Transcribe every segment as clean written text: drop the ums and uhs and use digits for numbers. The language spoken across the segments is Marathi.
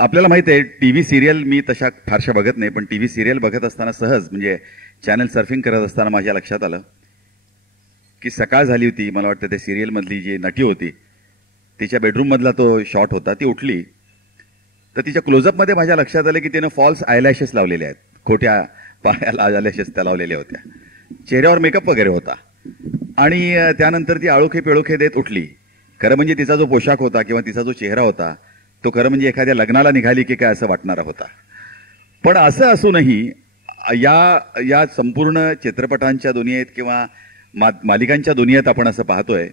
आपल्याला माहिती आहे टीव्ही सिरियल मी तशा फारशा बघत नाही, पण टीव्ही सिरियल बघत असताना सहज म्हणजे चॅनल सर्फिंग करत असताना माझ्या लक्षात आलं की सकाळ झाली होती. मला वाटतं त्या सिरियलमधली जी नटी होती तिच्या बेडरूममधला तो शॉट होता. ती उठली तर तिच्या क्लोजअपमध्ये माझ्या लक्षात आलं की तिनं फॉल्स आयलॅशेस लावलेले आहेत, खोट्या पायाला आयलॅशेस त्या लावलेल्या होत्या, चेहऱ्यावर मेकअप वगैरे होता. आणि त्यानंतर ती आळोखे पिळोखे देत उठली. खरं म्हणजे तिचा जो पोशाख होता किंवा तिचा जो चेहरा होता तो खरं म्हणजे एखाद्या लग्नाला निघाली की काय असं वाटणारा होता. पण असं असूनही या संपूर्ण चित्रपटांच्या दुनियेत किंवा मालिकांच्या दुनियेत आपण असं पाहतोय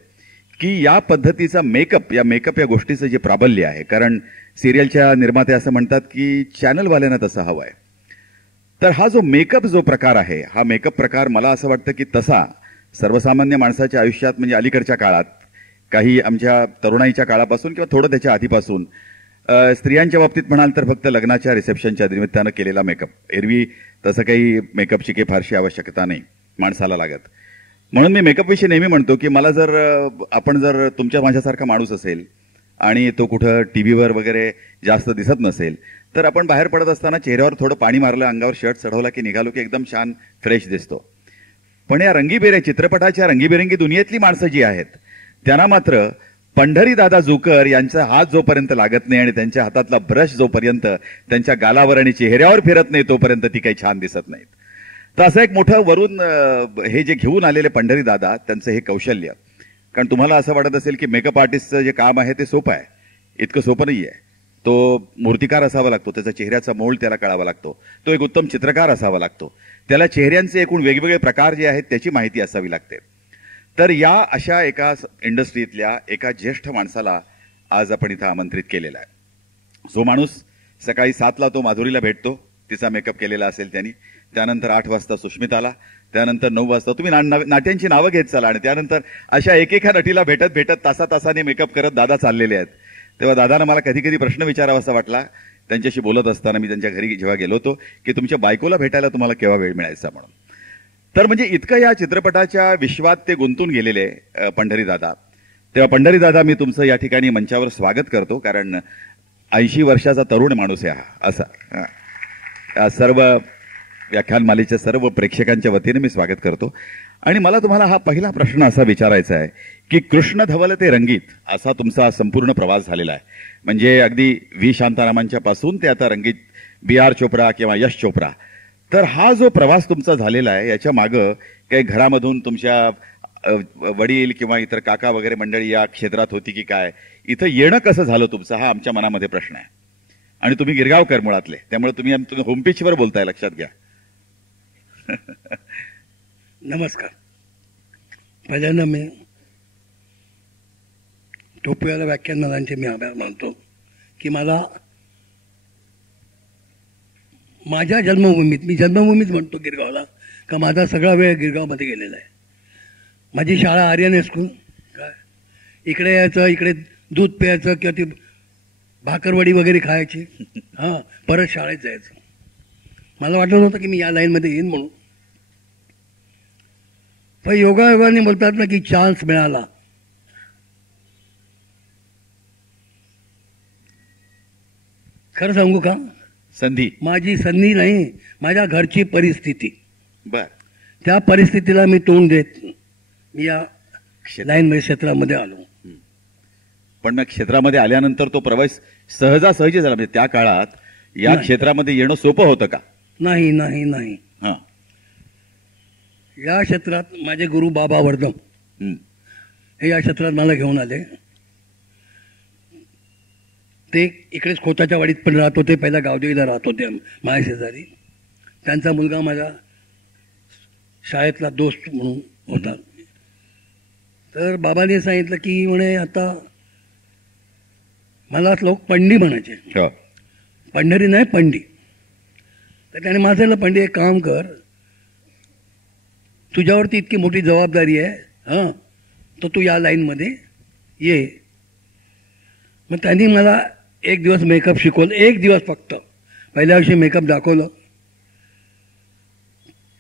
की या पद्धतीचा मेकअप या गोष्टीचं जे प्राबल्य आहे, कारण सिरियलच्या निर्माते असं म्हणतात की चॅनलवाल्यांना तसं हवं आहे. तर हा जो मेकअप जो प्रकार आहे, हा मेकअप प्रकार मला असं वाटतं की तसा सर्वसामान्य माणसाच्या आयुष्यात म्हणजे अलीकडच्या काळात, काही आमच्या तरुणाईच्या काळापासून किंवा थोडं त्याच्या आधीपासून, स्त्रियांच्या बाबतीत म्हणाल तर फक्त लग्नाच्या रिसेप्शनच्या निमित्तानं केलेला मेकअप. एरवी तसं काही मेकअपची काही फारशी आवश्यकता नाही माणसाला लागत. म्हणून मी मेकअपविषयी नेहमी म्हणतो की मला आपण जर तुमच्या माझ्यासारखा माणूस असेल आणि तो कुठं टीव्हीवर वगैरे जास्त दिसत नसेल तर आपण बाहेर पडत असताना चेहऱ्यावर थोडं पाणी मारलं, अंगावर शर्ट चढवला की निघालो की एकदम छान फ्रेश दिसतो. पण या चित्रपटाच्या रंगीबेरंगी दुनियेतली माणसं जी आहेत त्यांना मात्र पंढरीदादा जुकर यांचा हात जोपर्यंत लागत नाही आणि त्यांच्या हातातला ब्रश जोपर्यंत त्यांच्या गालावर आणि चेहऱ्यावर फिरत नाही तोपर्यंत ती काही छान दिसत नाहीत. तर असं एक मोठं वरून हे जे घेऊन आलेले पंढरीदादा, त्यांचं हे कौशल्य, कारण तुम्हाला असं वाटत असेल की मेकअप आर्टिस्टचं जे काम आहे ते सोपं आहे, इतकं सोपं नाही आहे. तो मूर्तिकार असावा लागतो, त्याचा चेहऱ्याचा मोल्ड त्याला कळावा लागतो, तो एक उत्तम चित्रकार असावा लागतो, त्याला चेहऱ्यांचे एकूण वेगवेगळे प्रकार जे आहेत त्याची माहिती असावी लागते. तर या अशा एका इंडस्ट्रीतल्या एका ज्येष्ठ माणसाला आज आपण इथं आमंत्रित केलेला आहे. जो माणूस सकाळी 7ला तो माधुरीला भेटतो, तिचा मेकअप केलेला असेल त्यांनी, त्यानंतर 8 वाजता सुष्मिताला, त्यानंतर 9 वाजता तुम्ही नाट्यांची नावं घेत चाला आणि त्यानंतर अशा एकेका नटीला भेटत भेटत तासाने मेकअप करत दादा चाललेले आहेत. तेव्हा दादानं मला कधी कधी प्रश्न विचारावासा वाटला त्यांच्याशी बोलत असताना, मी त्यांच्या घरी जेव्हा गेलो होतो, की तुमच्या बायकोला भेटायला तुम्हाला केव्हा वेळ मिळायचा म्हणून. तर म्हणजे इतकं या चित्रपटाच्या विश्वात ते गुंतून गेलेले पंढरीदादा. तेव्हा पंढरीदादा, मी तुमचं या ठिकाणी मंचावर स्वागत करतो, कारण 80 वर्षाचा तरुण माणूस आहे हा. असा सर्व व्याख्यानमालेच्या सर्व प्रेक्षकांच्या वतीने मी स्वागत करतो. आणि मला तुम्हाला हा पहिला प्रश्न असा विचारायचा आहे की कृष्ण धवल ते रंगीत असा तुमचा संपूर्ण प्रवास झालेला आहे. म्हणजे अगदी व्ही शांतारामांच्या पासून ते आता रंगीत बी.आर. चोप्रा किंवा यश चोप्रा. तर हा जो प्रवास तुमचा झालेला आहे याच्या मागं काही घरामधून तुमच्या वडील किंवा इतर काका वगैरे मंडळी या क्षेत्रात होती की काय, इथं येणं कसं झालं तुमचं, हा आमच्या मनामध्ये प्रश्न आहे. आणि तुम्ही गिरगावकर मुळातले, त्यामुळे तुम्ही होमपिचवर बोलताय, लक्षात घ्या. नमस्कार. पहिल्यांदा मी टोपीवाला व्याख्यानमालांचे मी आभार मानतो की मला माझ्या जन्मभूमीत, मी जन्मभूमीत म्हणतो गिरगावला, का माझा सगळा वेळ गिरगावमध्ये गेलेला आहे. माझी शाळा आर्यन हायस्कूल, काय इकडे यायचं, इकडे दूध प्यायचं किंवा ती भाकरवडी वगैरे खायची, हां, परत शाळेत जायचं. मला वाटलं नव्हतं की मी या लाईनमध्ये येईन म्हणून. पण योगायोगाने बोलतात ना की चान्स मिळाला. खरं सांगू का, संधी, माझी संधी नाही, माझ्या घरची परिस्थिती. बर, त्या परिस्थितीला मी तोंड देत मी या लाईनमध्ये क्षेत्रामध्ये आलो. पण मग क्षेत्रामध्ये आल्यानंतर तो प्रवेश सहजासहजी झाला, म्हणजे त्या काळात या क्षेत्रामध्ये येणं सोपं होतं का? नाही नाही नाही. हां, या क्षेत्रात माझे गुरु बाबा वर्धम हे या क्षेत्रात मला घेऊन आले. ते इकडेच खोताच्या वाडीत पण राहत होते, पहिला गावदेवीला राहत होते माझ्या शेजारी. त्यांचा मुलगा माझा शाळेतला दोस्त म्हणून होता. तर बाबांनी सांगितलं की म्हणे आता मला लोक पंडी म्हणायचे, पंढरी नाही पंडी. तर त्याने माझ्याला पंडी, एक काम कर, तुझ्यावरती इतकी मोठी जबाबदारी आहे, हां, तर तू या लाईनमध्ये ये. मग त्यांनी मला एक दिवस मेकअप शिकवलं, एक दिवस फक्त. पहिल्या वर्षी मेकअप दाखवलं.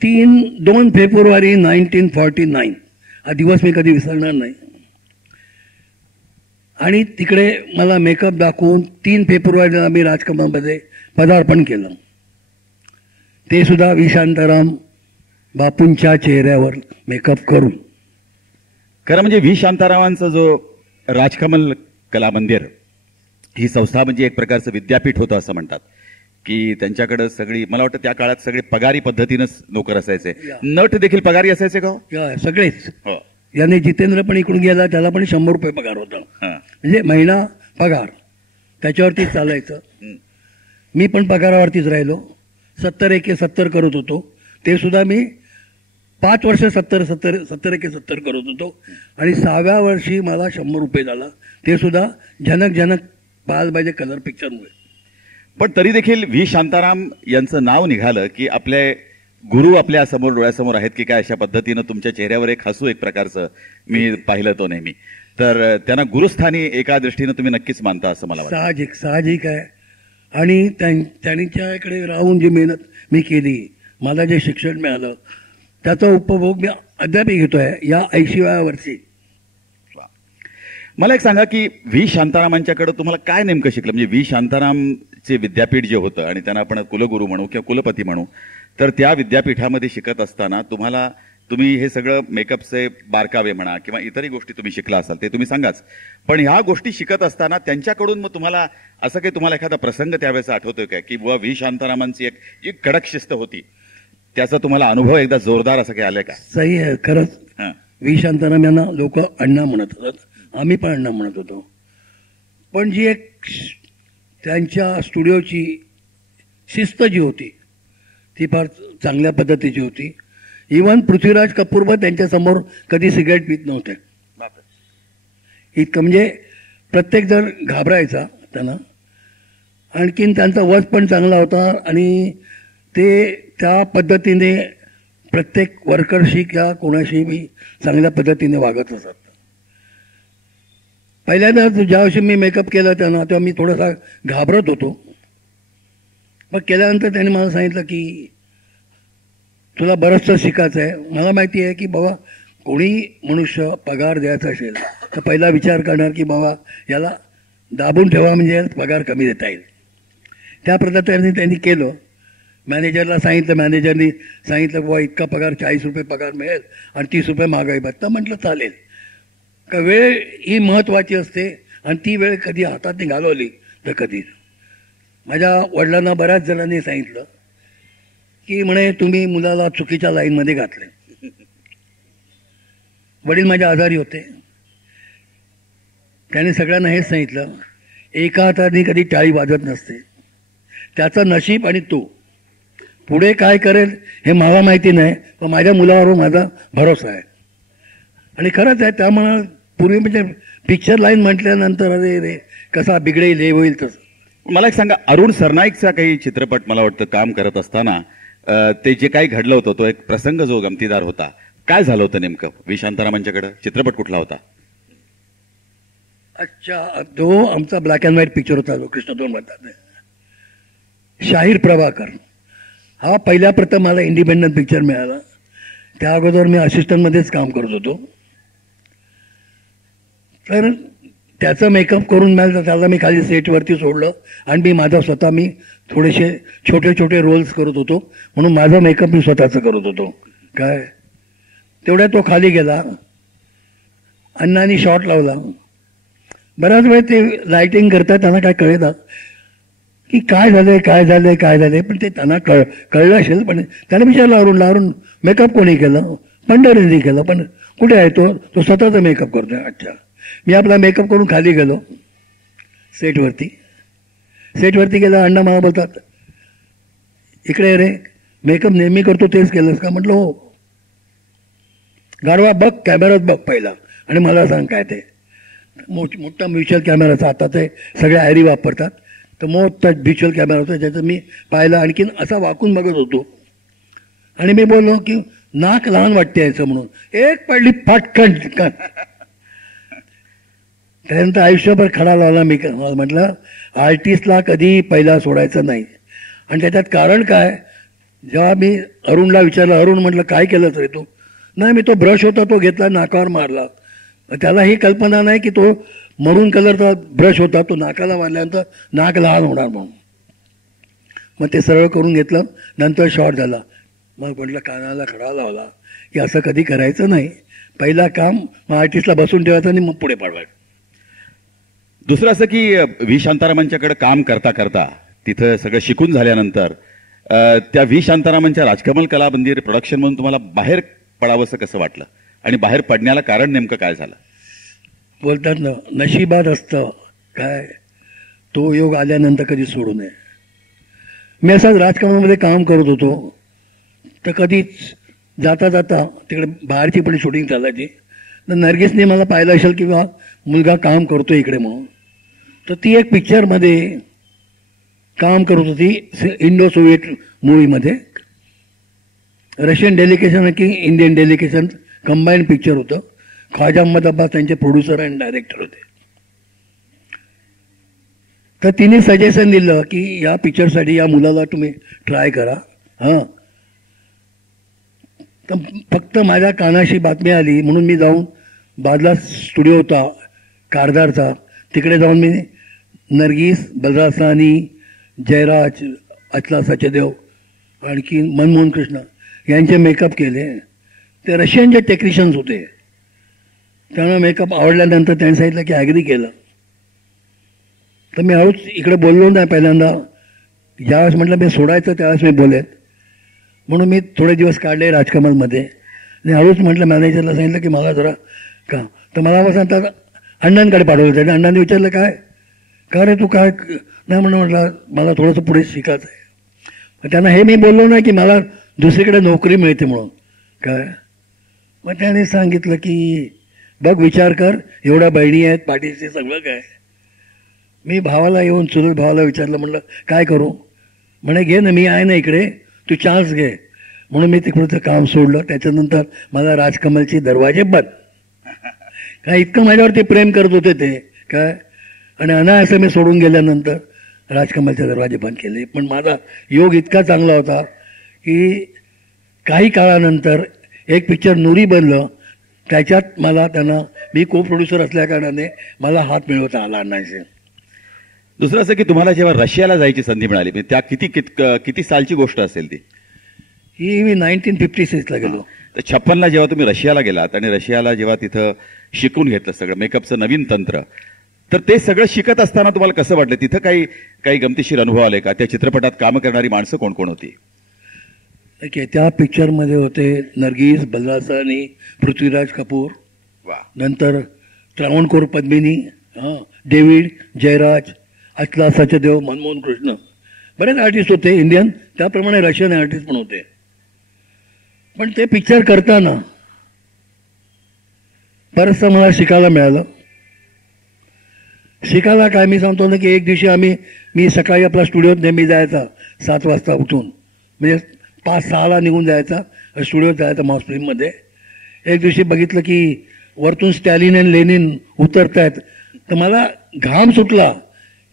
2 फेब्रुवारी 1949 हा दिवस मी कधी विसरणार नाही. आणि तिकडे मला मेकअप दाखवून 3 फेब्रुवारीला मी राजकमलमध्ये पदार्पण केलं. ते सुद्धा व्ही शांताराम बापूंच्या चेहऱ्यावर मेकअप करून. खरं म्हणजे व्ही शांतारामांचा जो राजकमल कला मंदिर ही संस्था म्हणजे एक प्रकारचं विद्यापीठ होतं असं म्हणतात की त्यांच्याकडे सगळी, मला वाटतं त्या काळात सगळे पगारी पद्धतीनंच नोकर असायचे. नट देखील पगारी असायचे का हो? सगळेच. हो. याने जितेंद्र पण इकडून गेला, त्याला पण 100 रुपये पगार होता. म्हणजे महिना पगार त्याच्यावरतीच चालायचं. मी पण पगारावरतीच राहिलो. 70 करत होतो. ते सुद्धा मी 5 वर्ष 70 करत होतो आणि 6व्या वर्षी मला 100 रुपये झाला. ते सुद्धा जनक बालबाजे कलर पिक्चरमुळे. पण तरी देखील व्ही शांताराम यांचं नाव निघालं की आपले गुरु आपल्या समोर डोळ्यासमोर आहेत की काय, अशा पद्धतीनं तुमच्या चेहऱ्यावर एक हसू एक प्रकारचं मी पाहिलं तो नेहमी. तर त्यांना गुरुस्थानी एका दृष्टीनं तुम्ही नक्कीच मानता असं मला वाटतं. साहजिक आहे. आणि त्यांच्याकडे राहून जी मेहनत मी केली, मला जे शिक्षण मिळालं त्याचा उपभोग मी अद्याप घेतोय या 80व्या वर्षी. मला एक सांगा की व्ही शांतारामांच्याकडे तुम्हाला काय नेमकं शिकलं? म्हणजे व्ही शांतारामचे विद्यापीठ जे होतं आणि त्यांना आपण कुलगुरू म्हणू किंवा कुलपती म्हणू, तर त्या विद्यापीठामध्ये शिकत असताना तुम्ही हे सगळं मेकअपचे बारकावे म्हणा किंवा इतरही गोष्टी तुम्ही शिकला असाल ते तुम्ही सांगाच. पण ह्या गोष्टी शिकत असताना त्यांच्याकडून मग तुम्हाला असं काही तुम्हाला एखादा प्रसंग त्यावेळेस आठवतोय काय की बुवा व्ही शांतारामांची एक जी कडक शिस्त होती त्याचा तुम्हाला अनुभव एकदा जोरदार असं काही आलाय का? सही आहे. खरंच व्ही शांताराम यांना लोक अण्णा म्हणत होतात, आम्ही पण अण्णा म्हणत होतो. पण जी एक त्यांच्या स्टुडिओची शिस्त जी होती ती फार चांगल्या पद्धतीची होती. इव्हन पृथ्वीराज कपूर पण त्यांच्यासमोर कधी सिगारेट पित नव्हते. इतकं म्हणजे प्रत्येक जण घाबरायचा त्यांना. आणखीन त्यांचा वध पण चांगला होता आणि ते त्या पद्धतीने प्रत्येक वर्करशी किंवा कोणाशी मी चांगल्या पद्धतीने वागत असत. पहिल्यांदा ज्यावर्षी मी मेकअप केला त्यांना तेव्हा मी थोडासा घाबरत होतो. मग केल्यानंतर त्यांनी मला सांगितलं की तुला बरंचसं शिकायचं आहे. मला माहिती आहे की बाबा कोणी मनुष्य पगार द्यायचा असेल तर पहिला विचार करणार की बाबा याला दाबून ठेवा म्हणजे पगार कमी देता येईल. त्या पद्धतीने त्यांनी केलं. मॅनेजरला सांगितलं, मॅनेजरनी सांगितलं बाबा इतका पगार 40 रुपये पगार मिळेल आणि 30 रुपये महागाई भत्ता. म्हटलं चालेल. का वेळ ही महत्त्वाची असते आणि ती वेळ कधी हातात घालवली तर कधी. माझ्या वडिलांना बऱ्याच जणांनी सांगितलं की म्हणे तुम्ही मुलाला चुकीच्या लाईनमध्ये घातले. वडील माझे आजारी होते. त्याने सगळ्यांना हेच सांगितलं, एका हाताने कधी टाळी वाजत नसते. त्याचं नशीब आणि तो पुढे काय करेल हे मला माहिती नाही, पण माझ्या मुलावर माझा भरोसा आहे. आणि खरंच आहे. त्यामुळे पूर्वी म्हणजे पिक्चर लाईन म्हटल्यानंतर अरे रे कसा बिघडेल हे होईल तसं. मला एक सांगा, अरुण सरनाईकचा काही चित्रपट मला वाटतं काम करत असताना ते जे काही घडलं होतं तो एक प्रसंग जो गमतीदार होता. काय झालं होतं नेमकं? व्ही शांतारामांच्याकडे चित्रपट कुठला होता? अच्छा, तो आमचा ब्लॅक अँड व्हाईट पिक्चर होता जो कृष्णधोन म्हणतात. शाहीर प्रभाकर हा पहिल्या प्रथम मला इंडिपेंडंट पिक्चर मिळाला. त्या अगोदर मी असिस्टंटमध्येच काम करत होतो. तर त्याचं मेकअप करून मिळालं. त्याला मी खाली सेटवरती सोडलं आणि मी थोडेसे छोटे रोल्स करत होतो म्हणून माझा मेकअप मी स्वतःचं करत होतो. काय तेवढ्या तो खाली गेला. अण्णांनी शॉट लावला. बऱ्याच वेळ ते लाईटिंग करतात त्यांना काय कळेना की काय झालंय. पण ते त्यांना कळलं असेल. पण त्याने विचारलं अरुण मेकअप कोणी केलं? पंढरीने केलं. पण कुठे आहे तो स्वतःचा मेकअप करतोय. अच्छा. मी आपला मेकअप करून खाली गेलो सेटवरती गेला. अण्णा मला बोलतात, इकडे रे मेकअप नेहमी करतो तेच केलंस का? म्हटलं हो. गाढवा बघ, कॅमेरात बघ पहिला आणि मला सांग काय ते. मोठा म्युच्युअल कॅमेराचा आता ते सगळ्या ॲरी वापरतात. तर मोठा म्युच्युअल कॅमेरा होता ज्याचं मी पाहिलं. आणखीन असा वाकून बघत होतो आणि मी बोललो की नाक लहान वाटते यायचं म्हणून. एक पडली फाटकन. त्यानंतर आयुष्यभर खडा लावला. मी म्हटलं आर्टिस्टला कधी पहिला सोडायचं नाही. आणि त्याच्यात कारण काय, जेव्हा मी अरुणला विचारलं, अरुण म्हटलं काय केलंच रे तू? नाही, मी तो ब्रश होता तो घेतला नाकावर मारला. त्याला ही कल्पना नाही की तो मरून कलरचा ब्रश होता, तो नाकाला मारल्यानंतर नाक लहान होणार म्हणून. मग ते सरळ करून घेतलं. नंतर शॉर्ट झाला. मग म्हटलं कानाला खडा लावला की असं कधी करायचं नाही. पहिला काम आर्टिस्टला बसून ठेवायचं आणि मग पुढे पाडवायचं. दुसरं असं की व्ही शांतारामांच्याकडे काम करता करता तिथं सगळं शिकून झाल्यानंतर त्या व्ही शांतारामांच्या राजकमल कला मंदिर प्रोडक्शन म्हणून तुम्हाला बाहेर पडावंसं कसं वाटलं आणि बाहेर पडण्याला कारण नेमकं काय झालं? बोलतात ना, नशिबात असतं काय, तो योग आल्यानंतर कधी सोडू नये. मी असाच राजकारणामध्ये काम करत होतो, तर कधीच जाता जाता तिकडे बाहेरची पण शूटिंग चालायची, तर नर्गिसने मला पाहिलं असेल किंवा मुलगा काम करतो इकडे म्हणून, तर ती एक पिक्चरमध्ये काम करत होती. इंडो सोव्हिएट मूवीमध्ये रशियन डेलिगेशन की इंडियन डेलिगेशन कंबाईंड पिक्चर होतं. ख्वाजा अहमद अब्बास त्यांचे प्रोड्युसर आणि डायरेक्टर होते. तर तिने सजेशन दिलं की या पिक्चरसाठी या मुलाला तुम्ही ट्राय करा. हां, तर फक्त माझ्या कानाशी बातमी आली म्हणून मी जाऊन बादला स्टुडिओ होता कारदारचा, तिकडे जाऊन मी नर्गिस, बलराज साहनी, जयराज, अचला सचदेव, आणखी मनमोहन कृष्ण यांचे मेकअप केले. ते रशियन जे टेक्निशियन्स होते, त्यांना मेकअप आवडल्यानंतर त्यांनी सांगितलं की ॲग्री केलं. तर मी हळूच इकडे बोललो नाही पहिल्यांदा. ज्यावेळेस म्हटलं मी सोडायचं त्यावेळेस मी बोलेन म्हणून मी थोडे दिवस काढले राजकमलमध्ये. आणि हळूच म्हटलं मॅनेजरला सांगितलं की मला जरा का, तर मला सांगतात अण्णांकडे पाठवलं. त्याने अण्णांनी विचारलं काय, का रे तू काय नाही म्हणून म्हटलं मला थोडंसं पुढे शिकायचं आहे. त्यांना हे मी बोललो नाही की मला दुसरीकडे नोकरी मिळते म्हणून काय. मग त्याने सांगितलं की बघ विचार कर, एवढ्या बहिणी आहेत पाठीशी सगळं काय. मी भावाला येऊन चुलत भावाला विचारलं, म्हटलं काय करू, म्हणे घे ना मी आहे ना इकडे, तू चान्स घे. म्हणून मी तिकडचं काम सोडलं. त्याच्यानंतर मला राजकमलचे दरवाजे बंद. काय इतकं माझ्यावरती प्रेम करत होते ते काय, आणि अनायासं मी सोडून गेल्यानंतर राजकमलचे दरवाजे बंद केले. पण माझा योग इतका चांगला होता की काही काळानंतर एक पिक्चर नूरी बनलं, त्याच्यात मला त्यांना, मी को प्रोड्युसर असल्याकारणाने मला हात मिळवता आला अण्णांशी. दुसरं असं की तुम्हाला जेव्हा रशियाला जायची संधी मिळाली, म्हणजे त्या किती सालची गोष्ट असेल ती? ही मी 1956ला गेलो. तर 56ला जेव्हा तुम्ही रशियाला गेलात आणि रशियाला जेव्हा तिथं शिकून घेतलं सगळं मेकअपचं नवीन तंत्र, तर ते सगळं शिकत असताना तुम्हाला कसं वाटलं? तिथं काही गमतीशीर अनुभव आले का? त्या चित्रपटात काम करणारी माणसं कोण कोण होती? त्या पिक्चरमध्ये होते नर्गिस, बलराज साहनी, पृथ्वीराज कपूर, नंतर त्रावणकोर पद्मिनी, डेव्हिड, जयराज, अचला सचदेव, मनमोहन कृष्ण, बरेच आर्टिस्ट होते इंडियन, त्याप्रमाणे रशियन आर्टिस्ट पण होते. पण ते पिक्चर करताना बरंचसं मला शिकायला मिळालं. शिकायला काय, मी सांगतो ना की एक दिवशी मी सकाळी आपला स्टुडिओत नेहमी जायचा 7 वाजता उठून, म्हणजे 5-6ला निघून जायचा, स्टुडिओत जायचा माउस फिल्ममध्ये. एक दिवशी बघितलं की वरतून स्टॅलिन आणि लेनिन उतरत आहेत, तर मला घाम सुटला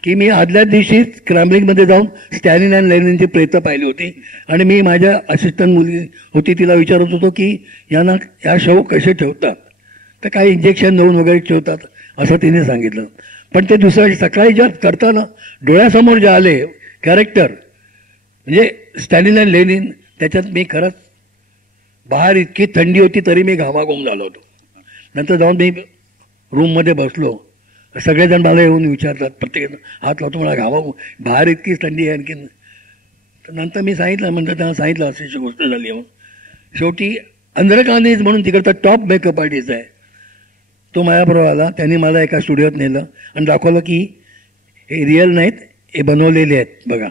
की मी आदल्या दिवशी क्रॅम्बलिंगमध्ये जाऊन स्टॅलिन आणि लेनिनची प्रेतं पाहिली होती. आणि मी माझ्या असिस्टंट मुलगी होती तिला विचारत होतो की यांना या शव कसे ठेवतात, तर काही इंजेक्शन देऊन वगैरे ठेवतात असं तिने सांगितलं. पण ते दुसऱ्या सकाळी ज्या करताना डोळ्यासमोर जे आले कॅरेक्टर, म्हणजे स्टॅलिन आणि लेनिन, त्याच्यात मी खरंच, बाहेर इतकी थंडी होती तरी मी घामाघूम झालो होतो. नंतर जाऊन मी रूममध्ये बसलो, सगळेजण मला येऊन विचारतात, प्रत्येक हात लावतो, मला घामाघूम, बाहेर इतकीच थंडी आहे आणखीन. तर नंतर मी सांगितलं, म्हणतात त्यांना सांगितलं अशी गोष्ट झाली म्हणून. शेवटी अंधरकानीज म्हणून तिकडचा टॉप मेकअप आर्टिस्ट आहे, तो माझ्याबरोबर आला. त्यांनी मला एका स्टुडिओत नेलं आणि दाखवलं की हे रिअल नाहीत, हे बनवलेले आहेत बघा.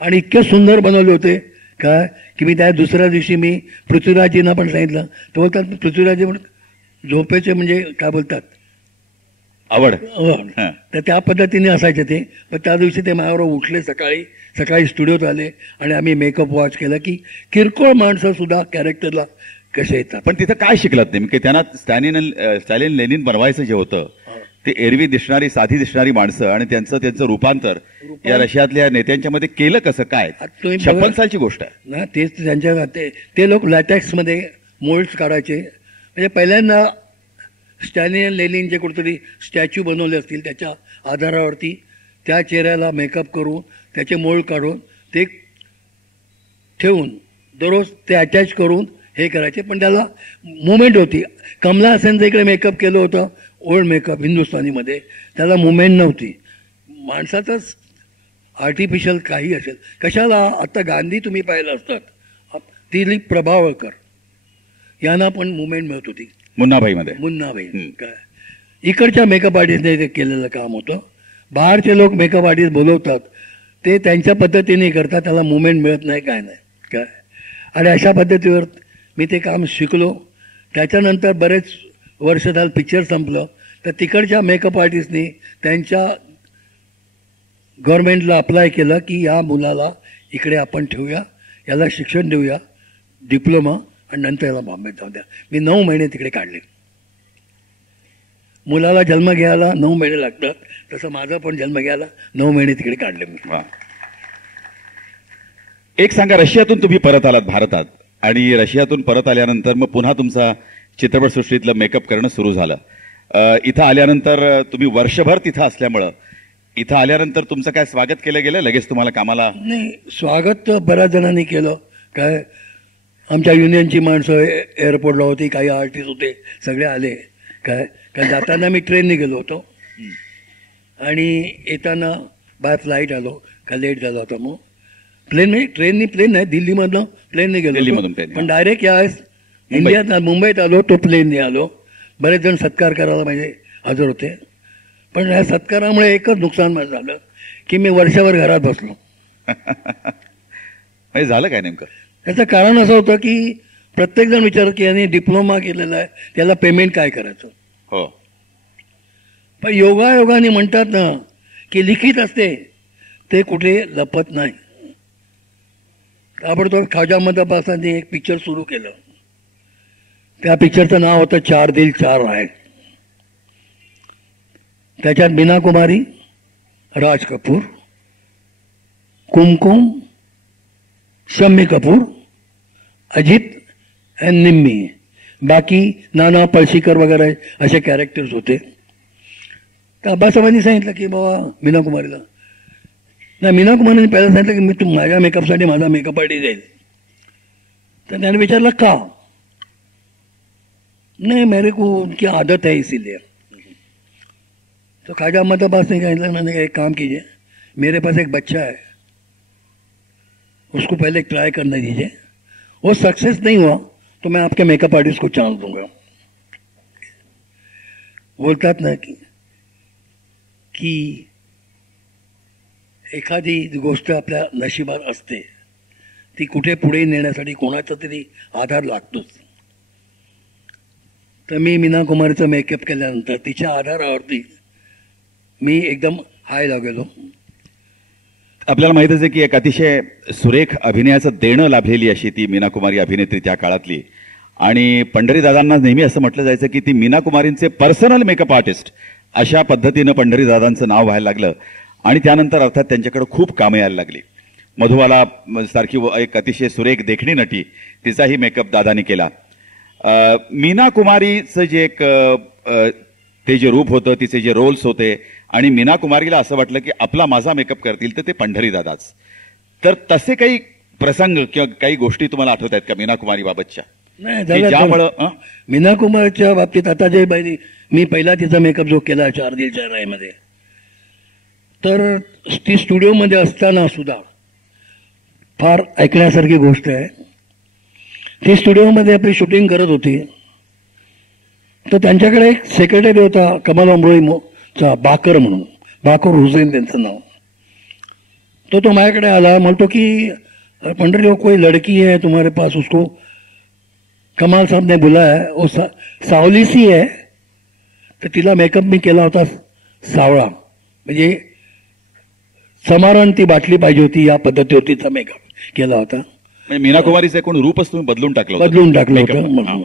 आणि इतके सुंदर बनवले होते काय की मी त्या दुसऱ्या दिवशी मी पृथ्वीराजींना पण सांगितलं. तर बोलतात पृथ्वीराजी म्हणून झोपेचे म्हणजे काय बोलतात आवड. तर त्या पद्धतीने असायचे ते. पण त्या दिवशी ते माझ्याबरोबर उठले, सकाळी स्टुडिओत आले आणि आम्ही मेकअप वॉच केला की किरकोळ माणसं सुद्धा कॅरेक्टरला कसे येतात. पण तिथं काय शिकलात नेमके? त्यांना स्टॅलिन लेनिन बनवायचं जे होतं ते एरवी दिसणारी, साधी दिसणारी माणसं आणि त्यांचं रूपांतर या रशियातल्या नेत्यांच्या मध्ये केलं कसं काय? 56 सालची गोष्ट आहे ना. तेच त्यांच्या ते लोक लॅटेक्समध्ये मोल्ड्स काढायचे. म्हणजे पहिल्यांदा स्टॅलिन लेनिनचे कुठेतरी स्टॅच्यू बनवले असतील, त्याच्या आधारावरती त्या चेहऱ्याला मेकअप करून त्याचे मोल्ड काढून ते ठेवून दररोज ते अटॅच करून हे करायचे. पण त्याला मुवमेंट होती. कमला हसनचं इकडे मेकअप केलं होतं, ओल्ड मेकअप हिंदुस्थानीमध्ये, त्याला मुवमेंट नव्हती. माणसाचंच आर्टिफिशियल काही असेल कशाला. आता गांधी तुम्ही पाहिलं असतात, दिलीप प्रभावळकर यांना पण मुवमेंट मिळत होती मुन्नाभाईमध्ये. मुन्नाभाई काय इकडच्या मेकअप आर्टिस्टने ते केलेलं काम होतं. बाहेरचे लोक मेकअप आर्टिस्ट बोलवतात, ते त्यांच्या पद्धतीने करतात, त्याला मुवमेंट मिळत नाही काय नाही काय. आणि अशा पद्धतीवर मी ते काम शिकलो. त्याच्यानंतर बरेच वर्ष झालं पिक्चर संपलं, तर तिकडच्या मेकअप आर्टिस्टनी त्यांच्या गव्हर्नमेंटला अप्लाय केलं की या मुलाला इकडे आपण ठेवूया, याला शिक्षण देऊया, डिप्लोमा, आणि नंतर याला बॉम्बेत जाऊ द्या. मी 9 महिने तिकडे काढले. मुलाला जन्म घ्यायला 9 महिने लागतात, तसं माझा पण जन्म घ्यायला 9 महिने तिकडे काढले मी. वा. एक सांगा, रशियातून तुम्ही परत आलात भारतात, आणि रशियातून परत आल्यानंतर मग पुन्हा तुमचा चित्रपटसृष्टीतलं मेकअप करणं सुरू झालं. इथं आल्यानंतर तुम्ही वर्षभर तिथं असल्यामुळं इथं आल्यानंतर तुमचं काय स्वागत केलं गेलं लगेच तुम्हाला कामाला? नाही, स्वागत तर बऱ्याच जणांनी केलं. काय आमच्या युनियनची माणसं एअरपोर्टला होती, काही आर्टिस्ट होते, सगळे आले. काय जाताना मी ट्रेनने गेलो होतो आणि येताना बाय फ्लाईट आलो. का लेट झाला होता मग ट्रेन नाही, दिल्लीमधनं प्लेनने गेलो. दिल्लीमधून प्लेन, पण डायरेक्ट या इंडियात मुंबईत आलो, तो प्लेनने आलो. बरेच जण सत्कार करायला म्हणजे हजर होते. पण या सत्कारामुळे एकच नुकसान माझं झालं की मी वर्षभर घरात बसलो. झालं काय नेमकं? त्याचं कारण असं होतं की प्रत्येकजण विचारत की याने डिप्लोमा केलेला आहे, त्याला पेमेंट काय करायचं. हो. पण योगायोगाने म्हणतात ना की लिखित असते ते कुठे लपत नाही. ताबडतोब ख्वाजा अहमद अब्बासांनी एक पिक्चर सुरू केलं. त्या पिक्चरचं नाव होतं 4 दिल 4 राय. त्याच्यात मीना कुमारी, राज कपूर, कुमकुम, शम्मी कपूर, अजित आणि निम्मी, बाकी नाना पळशीकर वगैरे असे कॅरेक्टर्स होते. तर अब्बासाहेबांनी सांगितलं की बाबा मीना कुमारीला नाही, मीना कुमारीने पहिला सांगितलं की मी तू माझ्या मेकअपसाठी माझा मेकअप आर्टिस्ट जाईल. तर त्याने विचारलं का. नहीं, मेरे को उनकी आदत है इसीलिए. तो ख्वाजा अहमद अब्बास ने कहा मैंने एक काम कीजिए, मेरे पास एक बच्चा है, उसको पहले ट्राई करने दीजिए, वो सक्सेस नहीं हुआ तो मैं आपके मेकअप आर्टिस्ट को चांस दूंगा. बोलतात ना की एखादी गोष्ट आपल्या नशिबात असते, ती कुठे पुढे नेण्यासाठी कोणाचा तरी आधार लागतोच. तर मी मीना कुमारीचा मेकअप केल्यानंतर तिच्या आधारावरती मी एकदम हाय लागलो. आपल्याला माहितच आहे की एक अतिशय सुरेख अभिनयाचं देणं लाभलेली अशी ती मीना कुमारी अभिनेत्री त्या काळातली. आणि पंढरीदादांना नेहमी असं म्हटलं जायचं की ती मीना कुमारींचे पर्सनल मेकअप आर्टिस्ट अशा पद्धतीनं पंढरीदादांचं नाव व्हायला लागलं. आणि त्यानंतर अर्थात त्यांच्याकडे खूप कामं यायला लागली. मधुबाला सारखी एक अतिशय सुरेख देखणी नटी, तिचाही मेकअप दादानी केला. मीना कुमारीचं जे एक ते जे रूप होतं, तिचे जे रोल्स होते, आणि मीना कुमारीला असं वाटलं की आपला माझा मेकअप करतील तर ते पंढरीदादाच. तर तसे काही प्रसंग किंवा काही गोष्टी तुम्हाला आठवत आहेत का मीना कुमारी बाबतच्या? नाही, ज्यामुळं मीना कुमारच्या बाबतीत आता जे मी पहिला तिचा मेकअप जो केला 4 दिल 4 रायमध्ये, तर ती स्टुडिओमध्ये असताना सुद्धा फार ऐकण्यासारखी गोष्ट आहे. ती स्टुडिओमध्ये आपली शूटिंग करत होती, तर त्यांच्याकडे एक सेक्रेटरी होता कमाल अमरोईचा, बाकर म्हणून, बाकर हुसैन त्यांचं नाव. तो माझ्याकडे आला, म्हणतो की पंडित कोई लड़की है तुम्हारे पास, उसको कमाल साहब ने बुलाया है, वो सावली सी है. तर तिला मेकअप मी केला होता सावळा, म्हणजे समारण ती बाटली पाहिजे होती या पद्धतीवर तिचा मेकअप केला होता. मीना कुमारीचं एकूण रूपच तुम्ही बदलून टाकलं होतं म्हणून.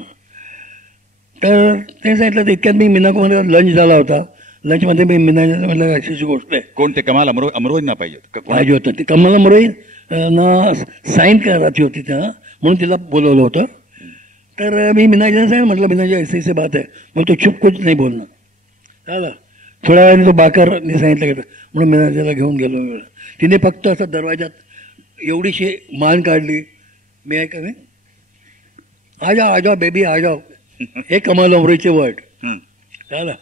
तर ते सांगितलं, इतक्यात मी मीना कुमारीला लंच झाला होता. लंचमध्ये मी मीना म्हटलं अशीची गोष्ट आहे. कोण ते कमाल अमरोईंना पाहिजे होतं. ती कमाल अमरोई ना साईन करायची होती त्या, म्हणून तिला बोलवलं होतं. तर मी मीनाजीला सांगितलं, म्हटलं मीनाजी ऐसे से बात आहे. मग तो चुप कुछ नाही बोलणं झालं. थोड्या वेळाने तो बाकरने सांगितलं की म्हणून मीनाजीला घेऊन गेलो. तिने फक्त असं दरवाजात एवढीशी मान काढली, मी ऐका मी आ जाओ बेबी आ जाओ, हे कमाल उमरेचे वर्ड झालं.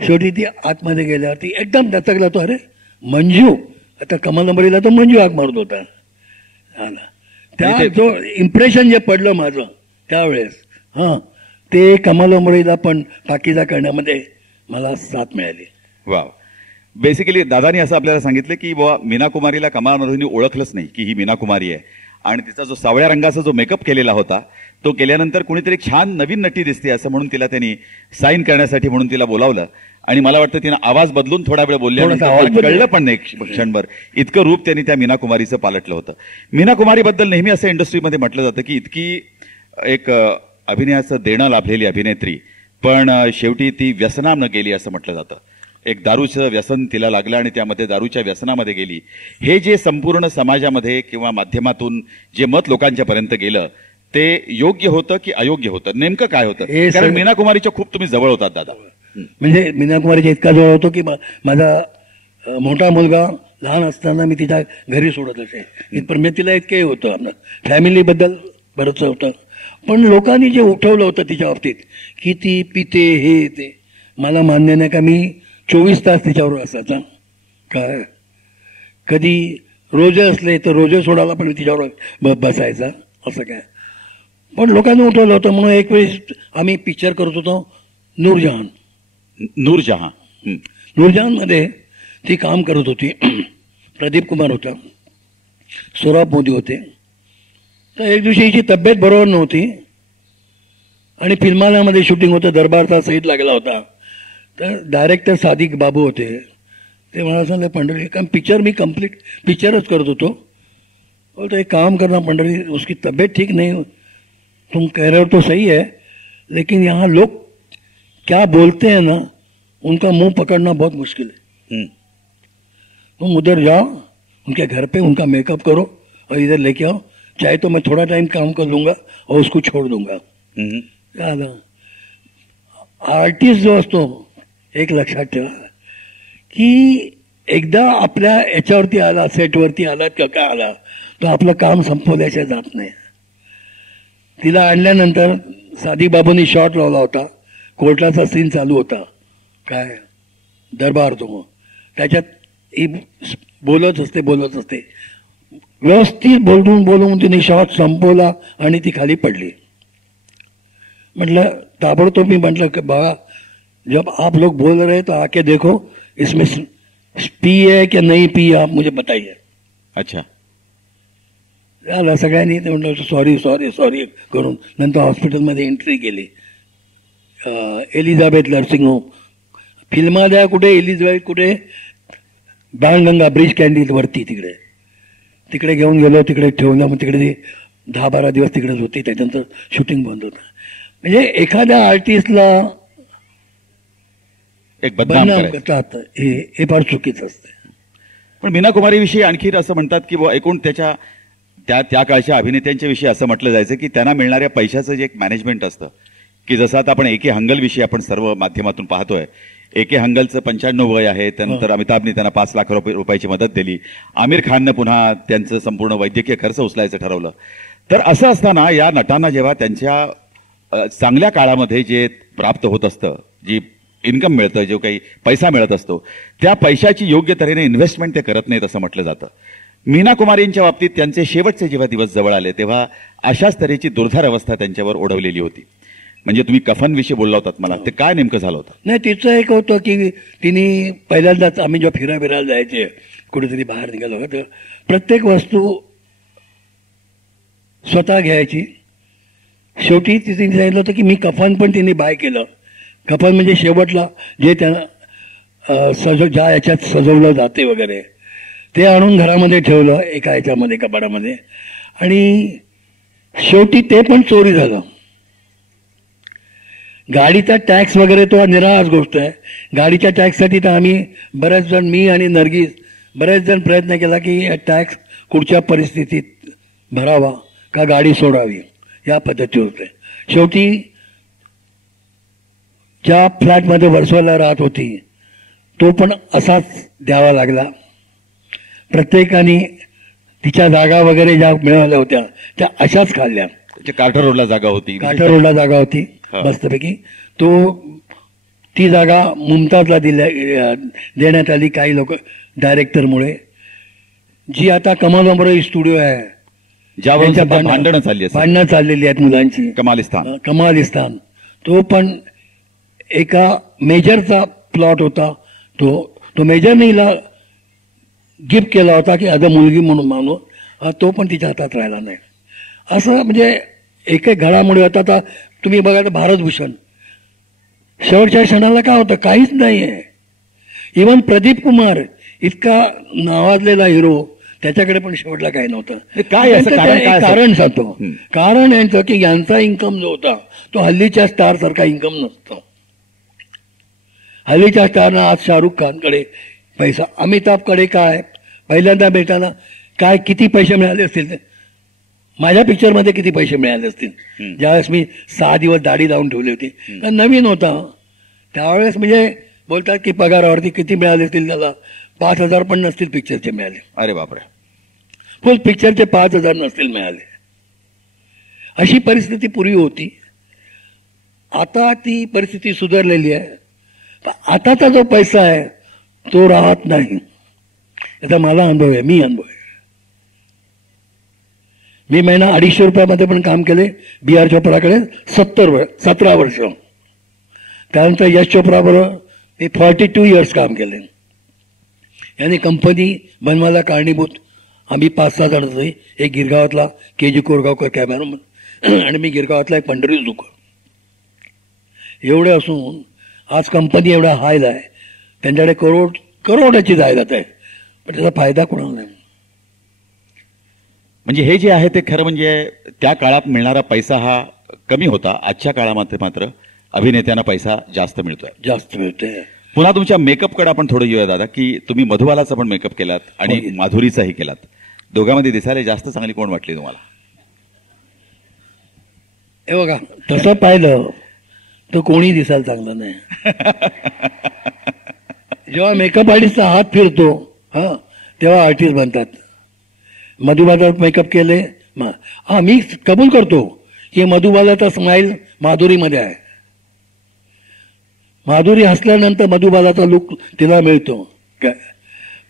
शेवटी ती आतमध्ये गेल्यावरती एकदम दचकला तो, अरे मंजू, आता कमाल उमरेला तो मंजू हाक मारत होता झाला. त्या जो इम्प्रेशन जे पडलं माझं त्यावेळेस, हां, ते कमाल उमरेला पण पाकीजा करण्यामध्ये मला साथ मिळाली. वा. बेसिकली दादानी असं आपल्याला सांगितलं की बुवा मीना कुमारीला कमाल मधून ओळखलंच नाही की ही मीना कुमारी आहे, आणि तिचा जो सावळ्या रंगाचा जो मेकअप केलेला होता तो केल्यानंतर कुणीतरी छान नवीन नटी दिसते असं म्हणून तिला त्यांनी साईन करण्यासाठी म्हणून तिला बोलावलं. आणि मला वाटतं तिनं आवाज बदलून थोडा वेळ बोलल्यानंतर कळलं पण नाही क्षणभर, इतकं रूप त्यांनी त्या मीना कुमारीचं पालटलं होतं. मीना कुमारीबद्दल नेहमी असं इंडस्ट्रीमध्ये म्हटलं जातं की इतकी एक अभिनयाचं देणं लाभलेली अभिनेत्री, पण शेवटी ती व्यसनानं गेली असं म्हटलं जातं. एक दारूचं व्यसन तिला लागलं आणि त्यामध्ये दारूच्या व्यसनामध्ये गेली. हे जे संपूर्ण समाजामध्ये किंवा माध्यमातून जे मत लोकांच्या पर्यंत गेलं ते योग्य होतं की अयोग्य होतं, नेमकं काय होतं? कारण मीना कुमारीच्या खूप तुम्ही जवळ होतात दादा. म्हणजे मीना कुमारीच्या इतका जवळ होतो की माझा मोठा मुलगा लहान असताना मी तिच्या घरी सोडत असे इथपर्यंत. तिला इतकंही होतं, आपलं फॅमिलीबद्दल बरंच होतं. पण लोकांनी जे उठवलं होतं तिच्या बाबतीत की ती पिते हे ते, मला मान्य नाही का मी 24 तास तिच्यावर असायचा. काय कधी रोजे असले तर रोजे सोडायला पण तिच्यावर बसायचा असं काय. पण लोकांनी उठवलं होतं म्हणून एक वेळेस आम्ही पिक्चर करत होतो नूरजहान. नूरजहानमध्ये ती काम करत होती. प्रदीप कुमार होता, सोराब मोदी होते. तर एक दिवशी हिची तब्येत बरोबर नव्हती आणि फिल्मालामध्ये शूटिंग होतं, दरबारचा सहित लागला होता. तर डायरेक्टर सादिक बाबू होते. ते मला सांगले, पंडरी काम पिक्चर मी कंप्लीट पिक्चरच करत होतो. बोलतो एक काम करना पंडरी, उसकी तबीयत ठीक नहीं, तुम कह रहे हो तो सही है, लेकिन यहाँ लोग क्या बोलते हैं ना उनका मुंह पकड़ना बहुत मुश्किल है. तुम उधर जाओ उनके घर पे, उनका मेकअप करो और इधर लेके आओ, चाहे तो मैं थोड़ा टाइम काम कर लूंगा और उसको छोड़ दूंगा. आर्टिस्ट जो असतो एक लक्षात ठेवा की एकदा आपल्या याच्यावरती आला, सेटवरती आला का काय आला, तो आपलं काम संपवल्याशिवाय जात नाही. तिला आणल्यानंतर सादिक बाबूंनी शॉट लावला होता, कोर्टाचा सीन चालू होता, काय दरबार तो, मग त्याच्यात ही बोलत असते व्यवस्थित बोलून तिने शॉट संपवला आणि ती खाली पडली. म्हटलं ताबडतोब मी म्हटलं की बाबा जब आप लोग बोल रहे तो आके देखो इसमें पी है क्या नहीं पी, आप मुझे बताइए. अच्छा. झालं. सगळ्यांनी ते म्हटलं सॉरी सॉरी सॉरी करून नंतर हॉस्पिटलमध्ये एंट्री केली. एलिझाबेथ नर्सिंग होम, फिल्माल्या कुठे, एलिझाबेथ कुठे, बाणगंगा ब्रिज कॅन्डील वरती तिकडे घेऊन गेलो, तिकडे ठेवलं. मग तिकडे 10-12 दिवस तिकडेच होती. त्याच्यानंतर शूटिंग बंद होतं. म्हणजे एखाद्या आर्टिस्टला एक बदनाम करतात हे फार चुकीचं असतं. पण मीना कुमारीविषयी आणखी असं म्हणतात की एकूण त्या काळच्या अभिनेत्यांच्या विषयी असं म्हटलं जायचं की त्यांना मिळणाऱ्या पैशाचं जे एक मॅनेजमेंट असतं, की जसं आता आपण एके हंगल विषयी आपण सर्व माध्यमातून पाहतोय. एके हंगलचं 95 वय आहे, त्यानंतर अमिताभने त्यांना 5 लाख रुपयाची मदत दिली. आमिर खाननं पुन्हा त्यांचं संपूर्ण वैद्यकीय खर्च उचलायचं ठरवलं. तर असं असताना या नटांना जेव्हा त्यांच्या चांगल्या काळामध्ये जे प्राप्त होत असतं, जी इन्कम मिळतं, जो काही पैसा मिळत असतो, त्या पैशाची योग्य तऱ्हेने इन्व्हेस्टमेंट ते करत नाहीत असं म्हटलं जातं. मीना कुमारींच्या बाबतीत त्यांचे शेवटचे जेव्हा दिवस जवळ आले तेव्हा अशाच तऱ्हेची दुर्धर अवस्था त्यांच्यावर ओढवलेली होती. म्हणजे तुम्ही कफनविषयी बोलला होतात, मला ते काय नेमकं झालं होतं? नाही, तिचं एक होतं की तिने पहिल्यांदाच आम्ही जेव्हा फिरायला जायचे कुठेतरी बाहेर निघालो तर प्रत्येक वस्तू स्वतः घ्यायची. शेवटी तिने सांगितलं होतं की मी कफन पण तिने बाय केलं. कफन म्हणजे शेवटला जे त्यांना ज्या याच्यात सजवलं जाते वगैरे ते आणून घरामध्ये ठेवलं एका याच्यामध्ये कपाडामध्ये. आणि शेवटी ते पण चोरी झालं. गाडीचा टॅक्स वगैरे तो निराळाच गोष्ट आहे. गाडीच्या टॅक्ससाठी तर आम्ही बरेच जण, मी आणि नर्गिस बरेच जण प्रयत्न केला की टॅक्स कुठच्या परिस्थितीत भरावा का गाडी सोडावी, या पद्धती होते. शेवटी ज्या फ्लॅटमध्ये वर्सोला राहत होती तो पण असाच द्यावा लागला. प्रत्येकाने तिच्या जागा वगैरे ज्या मिळाल्या होत्या त्या अशाच खाल्ल्या. कार्टर रोडला जागा होती. काठा रोडला जागा होती हा. मस्तपैकी. ती जागा मुमताजला देण्यात आली काही लोक डायरेक्टरमुळे. जी आता कमाल अमराई स्टुडिओ आहे ज्यावर त्यांच्या भांडणं चालली असतात. भांडणं चाललेली आहेत मुलांची. कमालिस्तान तो पण एका मेजरचा प्लॉट होता. तो मेजरने हिला गिफ्ट केला होता की आता मुलगी म्हणून मानून. तो पण तिच्या हातात राहिला नाही. असं म्हणजे एक एक घडामोडी होता. आता तुम्ही बघा तर भारतभूषण शेवटच्या क्षणाला काय होतं काहीच नाही आहे. इव्हन प्रदीप कुमार इतका नावाजलेला हिरो त्याच्याकडे पण शेवटला काही नव्हतं. काय असं कारण सांगतो. कारण यांचं की यांचा इन्कम जो होता तो हल्लीच्या स्टार सारखा इन्कम नसतो. हल्लीच्या स्टारना आज शाहरुख खानकडे पैसा, अमिताभकडे काय पहिल्यांदा भेटायला काय किती पैसे मिळाले असतील. माझ्या पिक्चरमध्ये किती पैसे मिळाले असतील ज्यावेळेस मी 6 दिवस दाढी लावून ठेवली होती. नवीन होता त्यावेळेस म्हणजे बोलतात की पगारावरती किती मिळाले असतील त्याला 5,000 पण नसतील पिक्चरचे मिळाले. अरे बापरे. फुल पिक्चरचे 5,000 नसतील मिळाले. अशी परिस्थिती पूर्वी होती. आता ती परिस्थिती सुधारलेली आहे. पण आताचा जो पैसा आहे तो राहत नाही. याचा मला अनुभव आहे. मी महिना 250 रुपयामध्ये पण काम केले. B.R. चोप्राकडे 17 वर्ष. त्यानंतर यश चोप्रा बरोबर मी 42 इयर्स काम केले. याने कंपनी बनवायला कारणीभूत आम्ही 5-6 जण होतो. एक गिरगावातला KG कोरगावकर कॅमेरामन आणि मी गिरगावातला एक पंढरी जुकर. एवढे असून आज कंपनी एवढा हायला आहे. त्यांच्याकडे करोडाची जाहिरात आहे पण त्याचा फायदा कोणाला नाही. म्हणजे हे जे आहे ते खरं म्हणजे त्या काळात मिळणारा पैसा हा कमी होता. आजच्या काळामध्ये मात्र अभिनेत्यांना पैसा जास्त मिळतोय. पुन्हा तुमच्या मेकअपकडे आपण थोडं येऊया दादा, की तुम्ही मधुबालाचा पण मेकअप केलात आणि माधुरीचाही केलात. दोघांमध्ये दिसायला जास्त चांगली कोण वाटली तुम्हाला? हे बघा तसं पाहिलं तर कोणी दिसायला चांगलं नाही. जेव्हा मेकअप आर्टिस्टचा हात फिरतो तेव्हा आर्टिस्ट बनतात. मधुबाला मेकअप केले मी कबूल करतो की मधुबालाचा स्माईल माधुरीमध्ये आहे. माधुरी हसल्यानंतर मधुबालाचा लुक तिला मिळतो.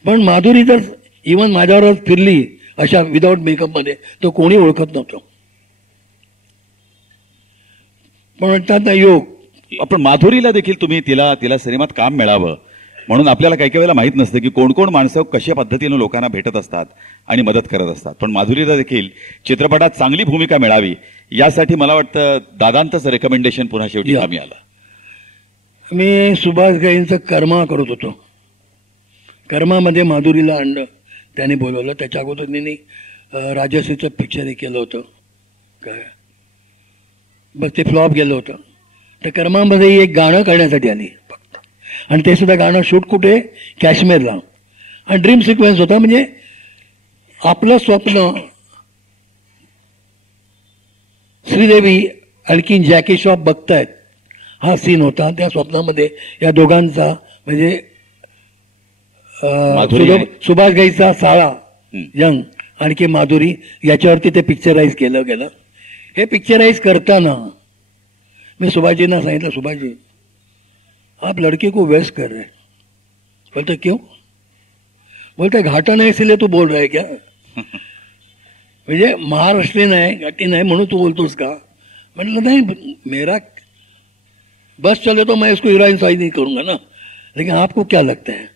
पण माधुरी जर इव्हन माझ्यावरच फिरली अशा विदाऊट मेकअपमध्ये तर कोणी ओळखत नव्हतं. पण म्हणतात ना योग. आपण माधुरीला देखील तुम्ही तिला सिनेमात काम मिळावं म्हणून आपल्याला काही वेळेला माहित नसतं की कोण कोण माणसं कशा पद्धतीनं लोकांना भेटत असतात आणि मदत करत असतात. पण माधुरीला देखील चित्रपटात चांगली भूमिका मिळावी यासाठी मला वाटतं दादांचंच रेकमेंडेशन पुन्हा शेवटी आम्ही आलं. मी सुभाष घाईंचं कर्मा करत होतो. कर्मामध्ये माधुरीला आणलं त्याने बोलवलं. त्याच्या अगोदर त्यांनी राजश्रीचं पिक्चर केलं होतं काय बस ते फ्लॉप गेलं होतं. तर कर्मामध्ये एक गाणं करण्यासाठी आली फक्त. आणि ते सुद्धा गाणं शूट कुठे काश्मीरला. आणि ड्रीम सिक्वेन्स होता. म्हणजे आपलं स्वप्न श्रीदेवी आणखीन जॅकी श्रॉफ बघतायत हा सीन होता. त्या स्वप्नामध्ये या दोघांचा म्हणजे सुभाष घाईचा साळा यंग आणखी माधुरी याच्यावरती ते पिक्चराइज केलं गेलं. हे पिक्चराइज करताना मी सुभाषजींना सांगितलं सुभाषजी आप लड़के को वेस्ट कर रहे. बोलते क्यों? बोलते घाटा नाही इसलिए तू बोल रहा है क्या? म्हणजे महाराष्ट्रीयन आहे घाटी नाही म्हणून तू बोलतोस का? म्हटलं नाही मेरा बस चले तो मैं इसको हीरोइन साइज नहीं करूंगा ना. लेकिन आपको क्या लगता है?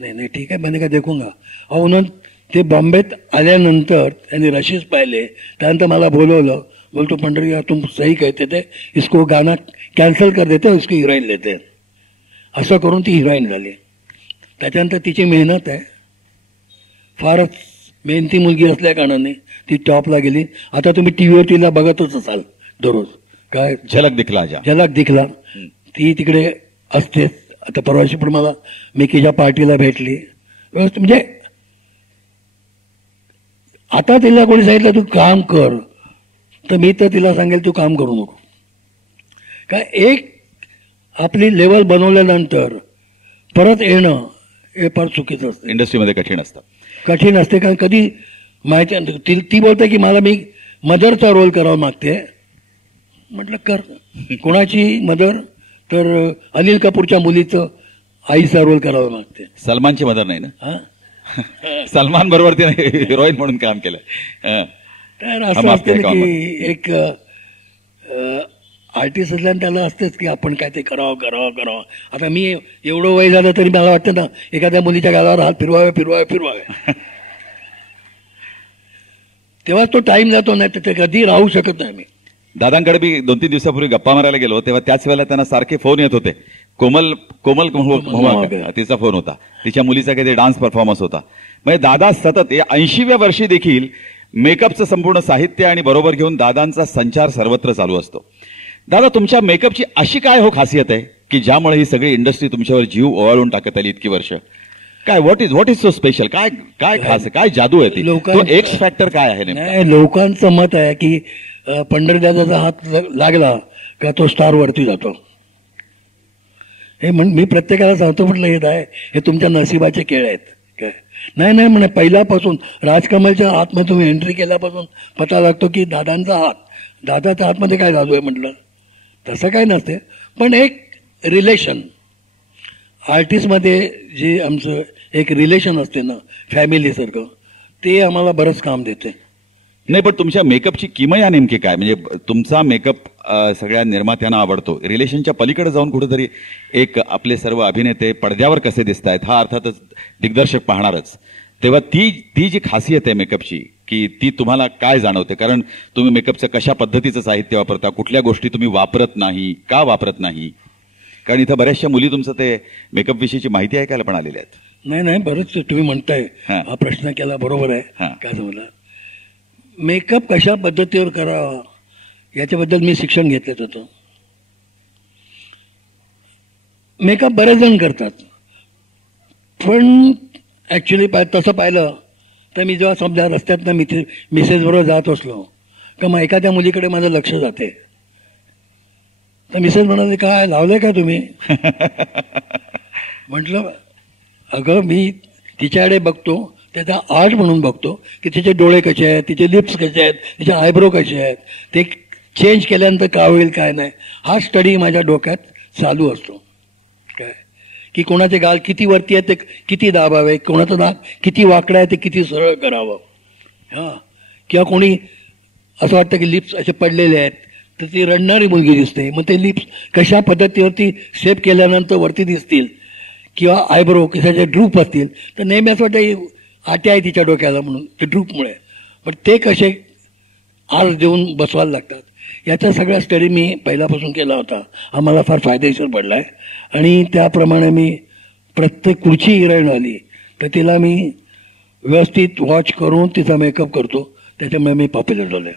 नहीं ठीक है मैंने कहा देखूंगा. और उन्होंने ते बॉम्बेत आल्यानंतर त्यांनी रशीद पाहिले. त्यानंतर मला बोलवलं. बोलतो पंढरी तुम सही कहते थे इसको गाना कॅन्सल कर देते इसको हिरोईन लेते. असं करून ती हिरोईन झाली. त्याच्यानंतर तिची मेहनत आहे. फारच मेहनती मुलगी असल्या कारणाने ती टॉपला गेली. आता तुम्ही टीव्हीवर तिला बघतच असाल दररोज. काय झलक दिखला ती तिकडे असतेच. आता परवाशी पण मला मिकीच्या पार्टीला भेटली. म्हणजे आता तिला कोणी सांगितलं तू काम कर तर मी तर तिला सांगेल तू काम करू नको. का एक आपली लेवल बनवल्यानंतर परत येणं हे फार चुकीचं असतं, इंडस्ट्रीमध्ये कठीण असतं. कठीण असते. कारण कधी माहिती ती बोलते की मला मी मदरचा रोल करावा मागते. म्हटलं कर. कोणाची मदर? तर अनिल कपूरच्या मुलीचं आईचा रोल करावा मागते. सलमानची मदर नाही ना? हा सलमान बरोबर तिने हिरोईन म्हणून काम केलं. तर असं असतं ना की एक आर्टिस्ट असल्याने त्याला असतेच की आपण काय ते करावं. आता मी एवढं वय झालं तरी मला वाटतं ना एखाद्या मुलीच्या गालावर हात फिरवावे तेव्हाच तो टाइम जातो, नाही तर ते कधी राहू शकत नाही. मी दादांकडे मी 2-3 दिवसापूर्वी गप्पा मारायला गेलो तेव्हा त्याच वेळेला त्यांना सारखे फोन येत होते. कोमल तिचा फोन होता, तिच्या मुलीचा काही डान्स परफॉर्मन्स होता. म्हणजे दादा सतत 80व्या वर्षी देखील मेकअपचं संपूर्ण साहित्य आणि बरोबर घेऊन दादांचा संचार सर्वत्र चालू असतो. दादा, तुमच्या मेकअपची अशी काय हो खासियत आहे की ज्यामुळे ही सगळी इंडस्ट्री तुमच्यावर जीव ओवाळून टाकत आली इतकी वर्ष? काय व्हॉट इज सो स्पेशल? काय काय खास आहे? काय जादू आहे ती? तो एक्स फॅक्टर काय आहे? नाही, लोकांचं मत आहे की पंढरदादाचा हात लागला का तो स्टार वरती जातो. हे मी प्रत्येकाला सांगतो, म्हटलं हे तुमच्या नशिबाचे खेळ आहेत काय? नाही म्हणे, पहिल्यापासून राजकमलच्या आतमध्ये तुम्ही एंट्री केल्यापासून पता लागतो की दादाच्या आतमध्ये काय जादू आहे. म्हटलं तसं काय नसते, पण एक रिलेशन आर्टिस्टमध्ये जे आमचं एक रिलेशन असते ना फॅमिलीसारखं, ते आम्हाला बरंच काम देते. नाही, पण तुमच्या मेकअपची किमया नेमकी काय? म्हणजे तुमचा मेकअप सगळ्या निर्मात्यांना आवडतो, रिलेशनच्या पलीकडे जाऊन कुठेतरी एक आपले सर्व अभिनेते पडद्यावर कसे दिसत आहेत हा अर्थातच दिग्दर्शक पाहणारच. तेव्हा ती जी खासियत आहे मेकअपची की ती तुम्हाला काय जाणवते? कारण तुम्ही मेकअपचं कशा पद्धतीचं साहित्य वापरता, कुठल्या गोष्टी तुम्ही वापरत नाही, का वापरत नाही? कारण इथं बऱ्याचशा मुली तुमचं ते मेकअप विषयीची माहिती ऐकायला पण आलेल्या आहेत. नाही, बरंच तुम्ही म्हणताय, हा प्रश्न केला बरोबर आहे. काय झालं, मेकअप कशा पद्धतीवर करावा याच्याबद्दल मी शिक्षण घेतलं होतं. मेकअप बरेच जण करतात, पण ऍक्च्युली तसं पाहिलं तर मी जेव्हा समजा रस्त्यातनं मिसेस बरोबर जात असलो का मग एखाद्या मुलीकडे माझं लक्ष जाते, तर मिसेस म्हणाले काय लावलंय का तुम्ही? म्हटलं अगं मी तिच्याकडे बघतो, त्याचा आर्ट म्हणून बघतो की तिचे डोळे कसे आहेत, तिचे लिप्स कसे आहेत, तिचे आयब्रो कसे आहेत, ते चेंज केल्यानंतर काय होईल काय नाही, हा स्टडी माझ्या डोक्यात चालू असतो. काय की कोणाचे गाल किती वरती आहेत ते किती दाबावे, कोणाचं नाक किती वाकडं आहे ते किती सरळ करावं. हां, किंवा कोणी असं वाटतं की लिप्स असे पडलेले आहेत तर ती रडणारी मुलगी दिसते, मग ते लिप्स कशा पद्धतीवरती शेप केल्यानंतर वरती दिसतील, किंवा आयब्रो कशाचे ड्रूप असतील तर नेहमी असं वाटतं आटे आहे तिच्या डोक्याला म्हणून ते ड्रूपमुळे, पण ते कसे आर देऊन बसवायला लागतात. याचा सगळा स्टडी मी पहिल्यापासून केला होता, आम्हाला फार फायदेशीर पडला आहे. आणि त्याप्रमाणे मी प्रत्येक कुठची हिरोईन आली तर तिला मी व्यवस्थित वॉच करून तिचा मेकअप करतो, त्याच्यामुळे मी पॉप्युलर झालो.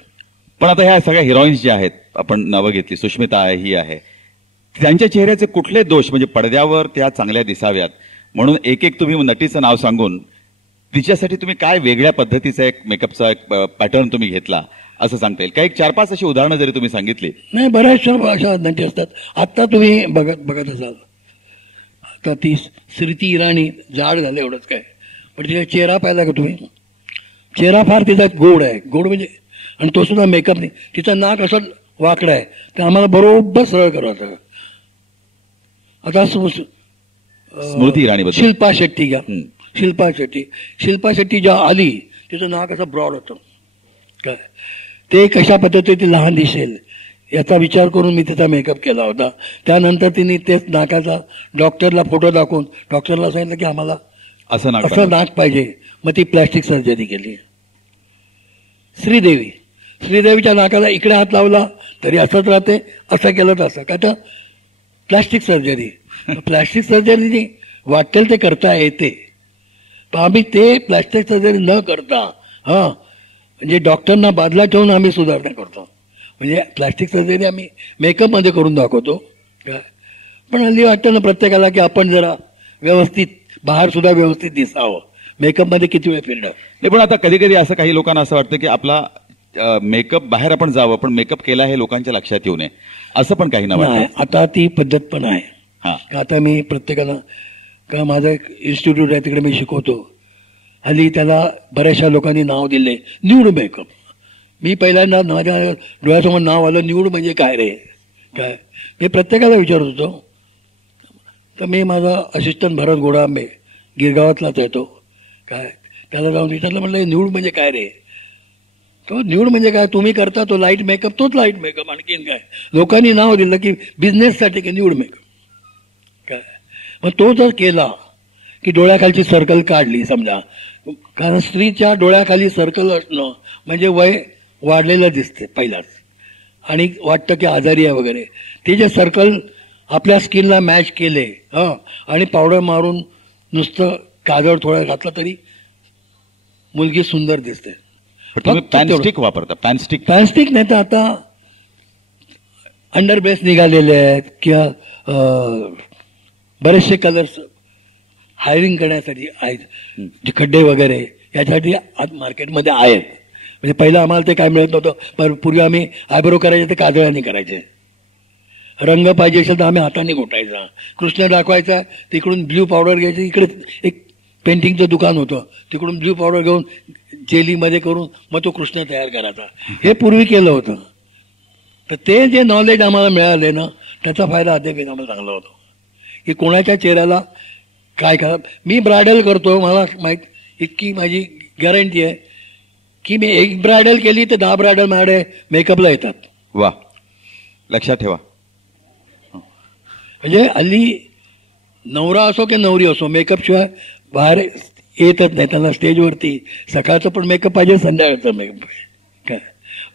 पण आता ह्या सगळ्या हिरोईन्स ज्या आहेत, आपण नावं घेतली, सुष्मिता आहे, ही आहे, त्यांच्या चेहऱ्याचे कुठले दोष, म्हणजे पडद्यावर त्या चांगल्या दिसाव्यात म्हणून एक तुम्ही नटीचं नाव सांगून तिच्यासाठी तुम्ही काय वेगळ्या पद्धतीचा एक मेकअपचा एक पॅटर्न तुम्ही घेतला असं सांगता येईल का? एक 4-5 अशी उदाहरणं जरी तुम्ही सांगितली. नाही, बऱ्याचशा अशा नटी असतात. आता तुम्ही बघत असाल, आता ती स्मृती इराणी जाड झालं एवढंच काय, पण तिचा चेहरा पाहिला का तुम्ही? चेहरा फार तिचा गोड आहे, गोड म्हणजे, आणि तो सुद्धा मेकअप नाही. तिचं नाक असं वाकडं आहे तर आम्हाला बरोबर सरळ करायचं. आता स्मृती इराणी, शिल्पा शेट्टी घ्या, शिल्पा शेट्टी जेव्हा आली तिचं नाक असं ब्रॉड होतं काय, ते कशा पद्धतीने लहान दिसेल याचा विचार करून मी तिचा मेकअप केला होता. त्यानंतर तिने तेच नाकाचा डॉक्टरला फोटो दाखवून डॉक्टरला सांगितलं की आम्हाला असं नाक पाहिजे, मग ती प्लॅस्टिक सर्जरी केली. श्रीदेवीच्या नाकाला इकडे हात लावला तरी असंच राहते, असं केलं तर असं, का तर प्लॅस्टिक सर्जरी वाटेल ते करता येते, पण आम्ही ते प्लॅस्टिक सर्जरी न करता म्हणजे डॉक्टरना बाजूला ठेवून आम्ही सुधारणा करतो. म्हणजे प्लॅस्टिक सर्जरी आम्ही मेकअपमध्ये करून दाखवतो काय. पण हल्ली वाटतं ना प्रत्येकाला की आपण जरा व्यवस्थित बाहेर सुद्धा व्यवस्थित दिसावं, मेकअपमध्ये किती वेळ फिरणं. पण आता कधी कधी असं काही लोकांना असं वाटतं की आपला मेकअप बाहेर आपण जावं पण मेकअप केला हे लोकांच्या लक्षात येऊ नये असं पण काही ना नाही, वाटतं. आता ती पद्धत पण आहे. हा आता मी प्रत्येकाला का माझं एक इन्स्टिट्यूट आहे तिकडे मी शिकवतो. हल्ली त्याला बऱ्याचशा लोकांनी नाव दिले न्यूड मेकअप. मी पहिल्यांदा माझ्या डोळ्यासमोर नाव आलं न्यूड म्हणजे काय रे काय. मी प्रत्येकाला विचारत होतो. तर मी माझा असिस्टंट भरत गोडांबे गिरगावातलाच आहे तो काय त्याला जाऊन विचारलं म्हटलं न्यूड म्हणजे काय रे. तो न्यूड म्हणजे काय तुम्ही करता तो लाईट मेकअप तोच लाईट मेकअप आणखीन काय. लोकांनी नाव दिलं की बिझनेससाठी की न्यूड मेकअप काय. मग तो जर केला की डोळ्याखालची सर्कल काढली समजा कारण स्त्रीच्या डोळ्याखाली सर्कल असणं म्हणजे वय वाढलेलं दिसते पहिलाच आणि वाटतं की आजारी आहे वगैरे. ते जे सर्कल आपल्या स्किनला मॅच केले आणि पावडर मारून नुसतं काजळ थोडा घातला तरी मुलगी सुंदर दिसते. तुम्ही पॅनस्टिक वापरता. पॅनस्टिक नाही तर आता अंडर ब्रेस निघालेले आहेत किंवा बरेचसे कलर्स हायरिंग करण्यासाठी आहेत. जे खड्डे वगैरे यासाठी आज मार्केटमध्ये आहेत. म्हणजे पहिलं आम्हाला ते काय मिळत नव्हतं. पण पूर्वी आम्ही आयब्रो करायचे ते काजळाने करायचे. रंग पाहिजे असेल तर आम्ही हाताने घोटायचा. कृष्ण दाखवायचा तिकडून ब्ल्यू पावडर घ्यायची. इकडे एक पेंटिंगचं दुकान होतं तिकडून ब्ल्यू पावडर घेऊन जेलीमध्ये करून मग तो कृष्ण तयार करायचा. हे पूर्वी केलं होतं. तर ते जे नॉलेज आम्हाला मिळाले ना त्याचा फायदा अद्याप आम्हाला चांगला होतो की कोणाच्या चेहऱ्याला काय करा. मी ब्रायडल करतो मला माहीत इतकी माझी गॅरंटी आहे की मी एक ब्रायडल केली तर 10 ब्रायडल माझ्याकडे मेकअपला येतात. वा लक्षात ठेवा. म्हणजे हल्ली नवरा असो की नवरी असो मेकअप शिवाय बाहेर येतच नाही. त्यांना स्टेजवरती सकाळचं पण मेकअप पाहिजे संध्याकाळचं मेकअप काय.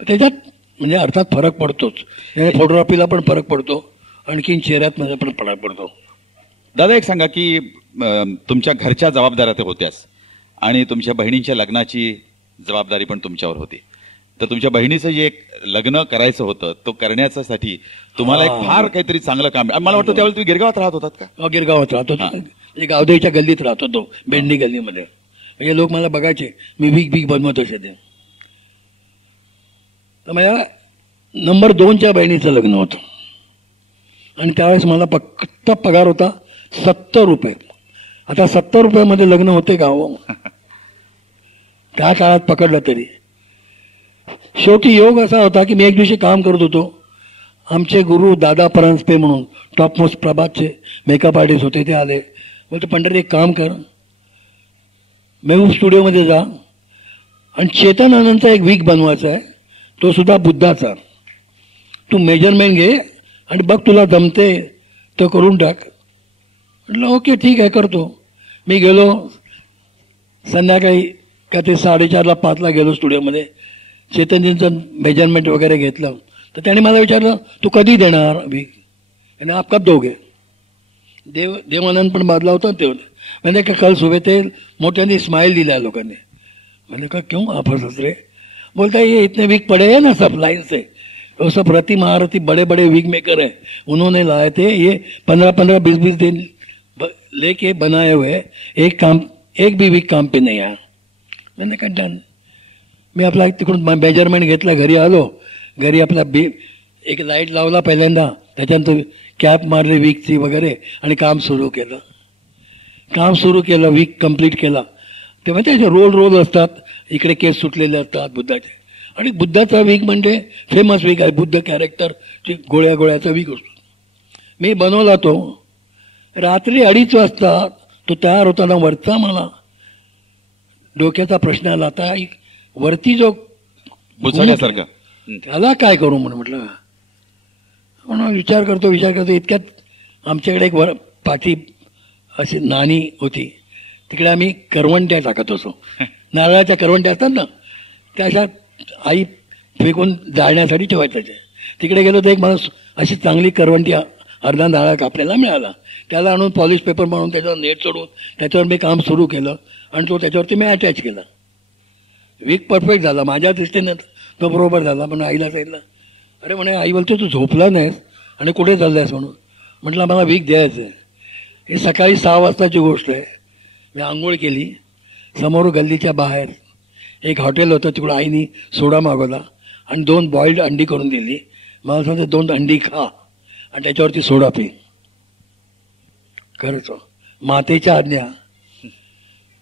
त्याच्यात म्हणजे अर्थात फरक पडतोच. फोटोग्राफीला पण फरक पडतो आणखीन चेहऱ्यात मध्ये पण फरक पडतो. दादा एक सांगा की तुमच्या घरच्या जबाबदाऱ्या तर होत्याच आणि तुमच्या बहिणींच्या लग्नाची जबाबदारी पण तुमच्यावर होती. तर तुमच्या बहिणीचं जे एक लग्न करायचं होतं तो करण्यासाठी तुम्हाला एक फार काहीतरी चांगलं काम. मला वाटतं त्यावेळी तुम्ही गिरगावात राहत होतात का. गिरगावात राहतो म्हणजे गावदेवीच्या गल्लीत राहत होतो बेंडी गल्लीमध्ये. म्हणजे लोक मला बघायचे मी वीक बनवत असे ते. तर माझ्या नंबर 2च्या बहिणीचं लग्न होतं आणि त्यावेळेस मला फक्त पगार होता 70 रुपये. आता 70 रुपयामध्ये लग्न होते का हो. त्या काळात पकडलं तरी. शेवटी योग असा होता की मी एक दिवशी काम करत होतो. आमचे गुरु दादा परांजपे म्हणून टॉप मोस्ट प्रभातचे मेकअप आर्टिस्ट होते ते आले. बोलते पंढरी एक काम कर मेहूब स्टुडिओमध्ये जा आणि चेतन आनंदचा एक वीक बनवायचा आहे तो सुद्धा बुद्धाचा. तू मेजरमेंट घे आणि बघ तुला जमते तर करून टाक. म्हटलं ओके ठीक आहे करतो. मी गेलो संध्याकाळी का ते 4:30ला 5ला गेलो स्टुडिओमध्ये. चेतनजींचं मेजरमेंट वगैरे घेतलं तर त्याने मला विचारलं तू कधी देणार वीक आणि आप कब दोगे. देवानंद पण बाजला होता ते होते. मैंने का कल सुबह ते मोठ्यांनी स्माइल दिला लोकांनी. मैंने कहा क्यों आप हंस रहे. बोलता है ये इतने वीक पड़े हैं ना सब लाइन से वो सब रति महारथी बड़े बड़े वीक मेकर है उन्होंने लाए थे ये 15-15 20-20 दिन लेके बनाए हुए एक भी वीक काम पे नहीं आया. मैंने कहा डन. मी आपला तिकडून मेजरमेंट घेतला घरी आलो. घरी आपला एक लाईट लावला पहिल्यांदा त्याच्यानंतर कॅप मारली वीकची वगैरे आणि काम सुरू केलं वीक कंप्लीट केला. तेव्हा त्याचे रोल असतात इकडे केस सुटलेले असतात बुद्धाचे. आणि बुद्धाचा वीक म्हणजे फेमस वीक आहे. बुद्ध कॅरेक्टर गोळ्याचा वीक असतो. मी बनवला तो. रात्री 2:30 वाजता तो तयार होताना वरचा मला डोक्याचा प्रश्न आला. आता वरती जो बुचण्यासारखं त्याला काय करू म्हटलं. म्हणून विचार करतो इतक्यात आमच्याकडे एक पाठी अशी नाणी होती. तिकडे आम्ही करवंट्या टाकत असो. नारळाच्या करवंट्या असतात ना त्या अशा आई फेकून जाळण्यासाठी ठेवायच्या. तिकडे गेलो तर एक मला अशी चांगली करवंटी अर्धा नारळ कापलेला मिळाला. त्याला आणून पॉलिश पेपर म्हणून त्याच्यावर नेट चढवून त्याच्यावर मी काम सुरू केलं आणि तो त्याच्यावरती मी अटॅच केला. वीक परफेक्ट झाला माझ्या दृष्टीने तो बरोबर झाला. पण आईला सांगितलं अरे म्हणे आई बोलतो तू झोपला नाहीस आणि कुठे चाललायस म्हणून. म्हटलं मला वीक द्यायचं आहे. हे सकाळी 6 वाजताची गोष्ट आहे. मी आंघोळ केली. समोर गल्लीच्या बाहेर एक हॉटेल होतं, तिकडून आईनी सोडा मागवला आणि 2 बॉइल्ड अंडी करून दिली. मला सांगते 2 अंडी खा आणि त्याच्यावरती सोडा पी. खरंच मातेच्या आज्ञा.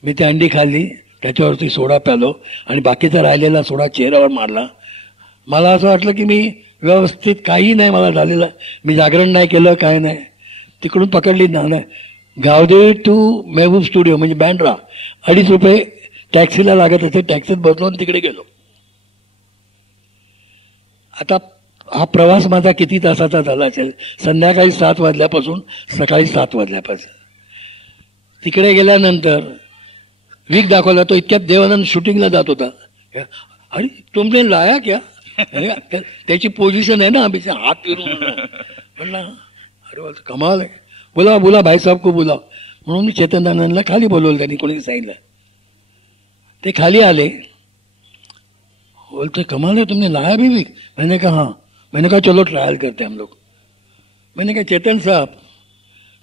मी ती अंडी खाल्ली, त्याच्यावरती सोडा प्यालो आणि बाकीचा राहिलेला सोडा चेहऱ्यावर मारला. मला असं वाटलं की मी व्यवस्थित काही नाही मला झालेलं, मी जागरण नाही केलं, काय नाही. तिकडून पकडली ना गावदेवी टू मेहबूब स्टुडिओ म्हणजे बँड्रा, 2.5 रुपये टॅक्सीला लागत असे. टॅक्सीत बसलो आणि तिकडे गेलो. आता हा प्रवास माझा किती तासाचा झाला असेल, संध्याकाळी 7 वाजल्यापासून सकाळी 7 वाजल्यापासून. तिकडे गेल्यानंतर वीक दाखवला. तो इतक्यात देवानंद शूटिंगला जात होता. आणि तुमने लाया क्या, त्याची पोझिशन आहे ना, आम्ही हात फिरून म्हणला अरे कमाल आहे. बोला बोला भाई साहब को बोला म्हणून मी चेतनानंदला खाली बोलवलं. त्यांनी कोणी सांगितलं. ते खाली आले. बोलते कमाल है, तुमने लाया भी वीक. मैंने कहा हाँ. मैंने कहा चलो ट्रायल करते हैं हम लोग. मैंने कहा चेतन साहब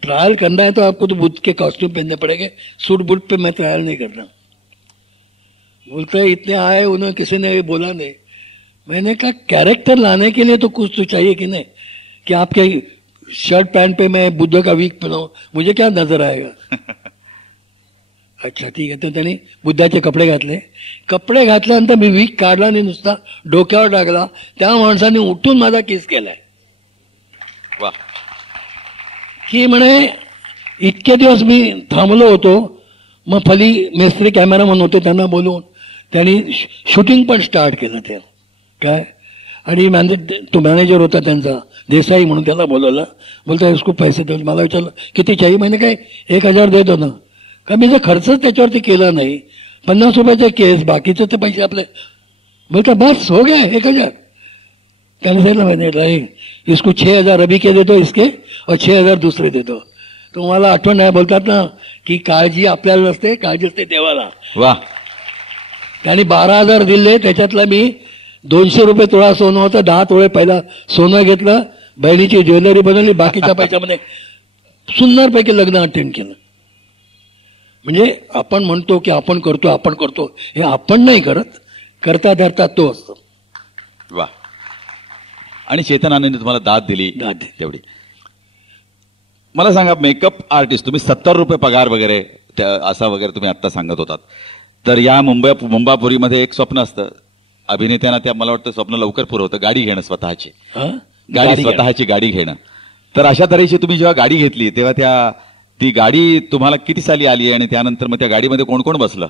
ट्रायल करना है तो आपको तो बुद्ध के कॉस्ट्यूम पहनने पड़ेंगे, सूट बूट पे मैं ट्रायल नहीं करता. बोलते इतने आए, उन्होंने किसी ने बोला नहीं. मैंने कहा कैरेक्टर लाने के लिए तो कुछ तो चाहिए कि नहीं, कि आपके शर्ट पैंट पे मैं बुद्ध का वीक पहनाऊं, मुझे क्या नजर आएगा. अच्छा ठीक आहे. तर त्यांनी बुद्धाचे कपडे घातले. कपडे घातल्यानंतर मी वीक काढला आणि नुसता डोक्यावर टाकला. त्या माणसाने उठून माझा किस केलाय. वा. की म्हणे इतके दिवस मी थांबलो होतो. मग फली मेस्त्री कॅमेरामन होते, त्यांना बोलवून त्यांनी शूटिंग पण स्टार्ट केलं. ते काय आणि तो मॅनेजर होता त्यांचा देसाई म्हणून, त्याला बोलवलं. बोलता इसको पैसे दे. मला विचारलं किती चाहिए. मैंने काय 1000 देतो ना. का मी जर खर्चच त्याच्यावरती केला नाही, 50 रुपयाचे केस, बाकीचे ते पैसे आपले. बोलता बस हो गया 1000. त्याने सांगितलं मैंने नहीं, इसको 6000 अभी के देतो इसके और 6000 दुसरे देतो. तुम्हाला आठवण नाही, बोलतात ना की काळजी आपल्याला नसते, काळजी असते देवाला. वा. त्यांनी 12,000 दिले. त्याच्यातला मी 200 रुपये तोळा सोनं होतं, 10 तोळे पहिला सोनं घेतलं, बहिणीची ज्वेलरी बनवली, बाकीच्या पैशामध्ये सुंदरपैकी लग्न अटेंड केलं. म्हणजे आपण म्हणतो की आपण करतो, हे आपण नाही करत, करता धरता तो असतो. वा. आणि चेतनानंदने तुम्हाला दाद दिली तेवढी. मला सांगा, मेकअप आर्टिस्ट तुम्ही 70 रुपये पगार वगैरे असा वगैरे तुम्ही आता सांगत होतात. तर या मुंबापुरीमध्ये एक स्वप्न असतं अभिनेत्यांना, त्या मला वाटतं स्वप्न लवकर पुरं होतं, गाडी घेणं स्वतःची. स्वतःची गाडी घेणं. तर अशा तऱ्हेची तुम्ही जेव्हा गाडी घेतली तेव्हा ती गाडी तुम्हाला किती साली आली आणि त्यानंतर मग त्या गाडीमध्ये कोण कोण बसलं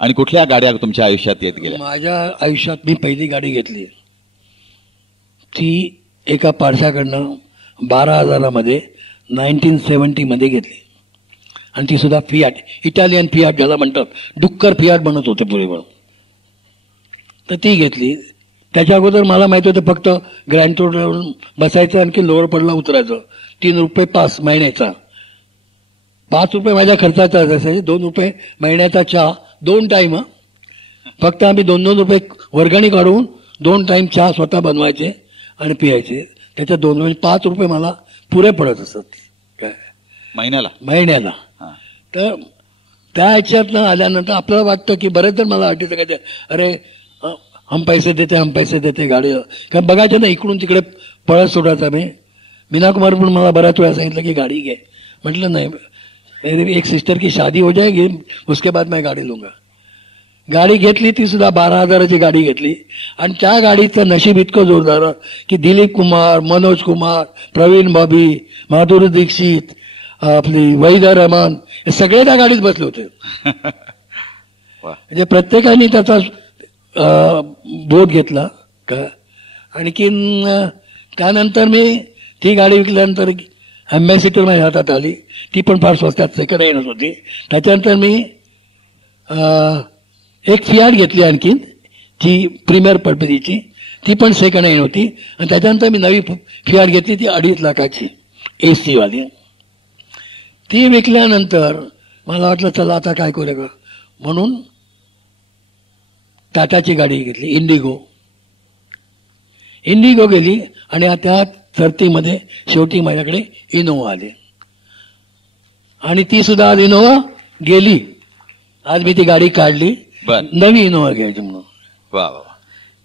आणि कुठल्या गाड्या तुमच्या आयुष्यात येत गेल्या? माझ्या आयुष्यात मी पहिली गाडी घेतली ती एका पारशाकडनं 12,000 मध्ये 1970 मध्ये घेतली. आणि ती सुद्धा फियाट, इटालियन फियाट ज्याला म्हणतात, डुक्कर फियाट बनत होते पूर्वी म्हणून. तर ती घेतली. त्याच्या अगोदर मला माहिती होतं फक्त ग्रँड रोडवरून बसायचं आणखी लोअर पडला उतरायचं. 3 रुपये पास महिन्याचा. 5 रुपये माझ्या खर्चाचा असायचे. 2 रुपये महिन्याचा चहा 2 टाइम. फक्त आम्ही 2-2 रुपये वर्गणी काढून 2 टाइम चहा स्वतः बनवायचे आणि पियायचे. त्याच्यात 2 म्हणजे 5 रुपये मला पुरे पडत असत काय महिन्याला. तर त्या ह्याच्यातनं आल्यानंतर आपल्याला वाटतं की बरेच जण मला आठवतं काय, अरे हम पैसे देते गाडी. कारण बघायचं ना, इकडून तिकडे पळत सोडायचा. मीना कुमार पण मला बऱ्याच वेळा सांगितलं की गाडी घे. म्हटलं नाही, मेरी एक सिस्टर की शादी हो जाएगी उसके बाद मैं गाडी लूंगा. गाडी घेतली, ती सुद्धा 12,000ची गाडी घेतली. आणि त्या गाडीचं नशीब इतकं जोरदार की दिलीप कुमार, मनोज कुमार, प्रवीण बॉबी, माधुरी दीक्षित, आपली वहीदा रहमान हे सगळे त्या गाडीत बसले होते. म्हणजे प्रत्येकाने त्याचा बोध घेतला का. आणखीन त्यानंतर मी ती गाडी विकल्यानंतर अँबॅसिडर माझ्या हातात आली. ती पण फार स्वस्तात सेकंड हँड होती. त्याच्यानंतर मी एक फियाट घेतली आणखीन, ती प्रीमियर पद्धतीची, ती पण सेकंड हँड होती. आणि त्याच्यानंतर मी नवी फियाट घेतली, ती 2.5 लाखाची AC वाली. ती विकल्यानंतर मला वाटलं चला आता काय करूया म्हणून टाटाची गाडी घेतली, इंडिगो गेली. आणि त्या चर्तीमध्ये शेवटी माझ्याकडे इनोवा आली. आणि ती सुद्धा आज इनोवा गेली. आज मी ती गाडी काढली. बर. नवी इनोव्हा घ्यायची म्हणून. वा वा वा.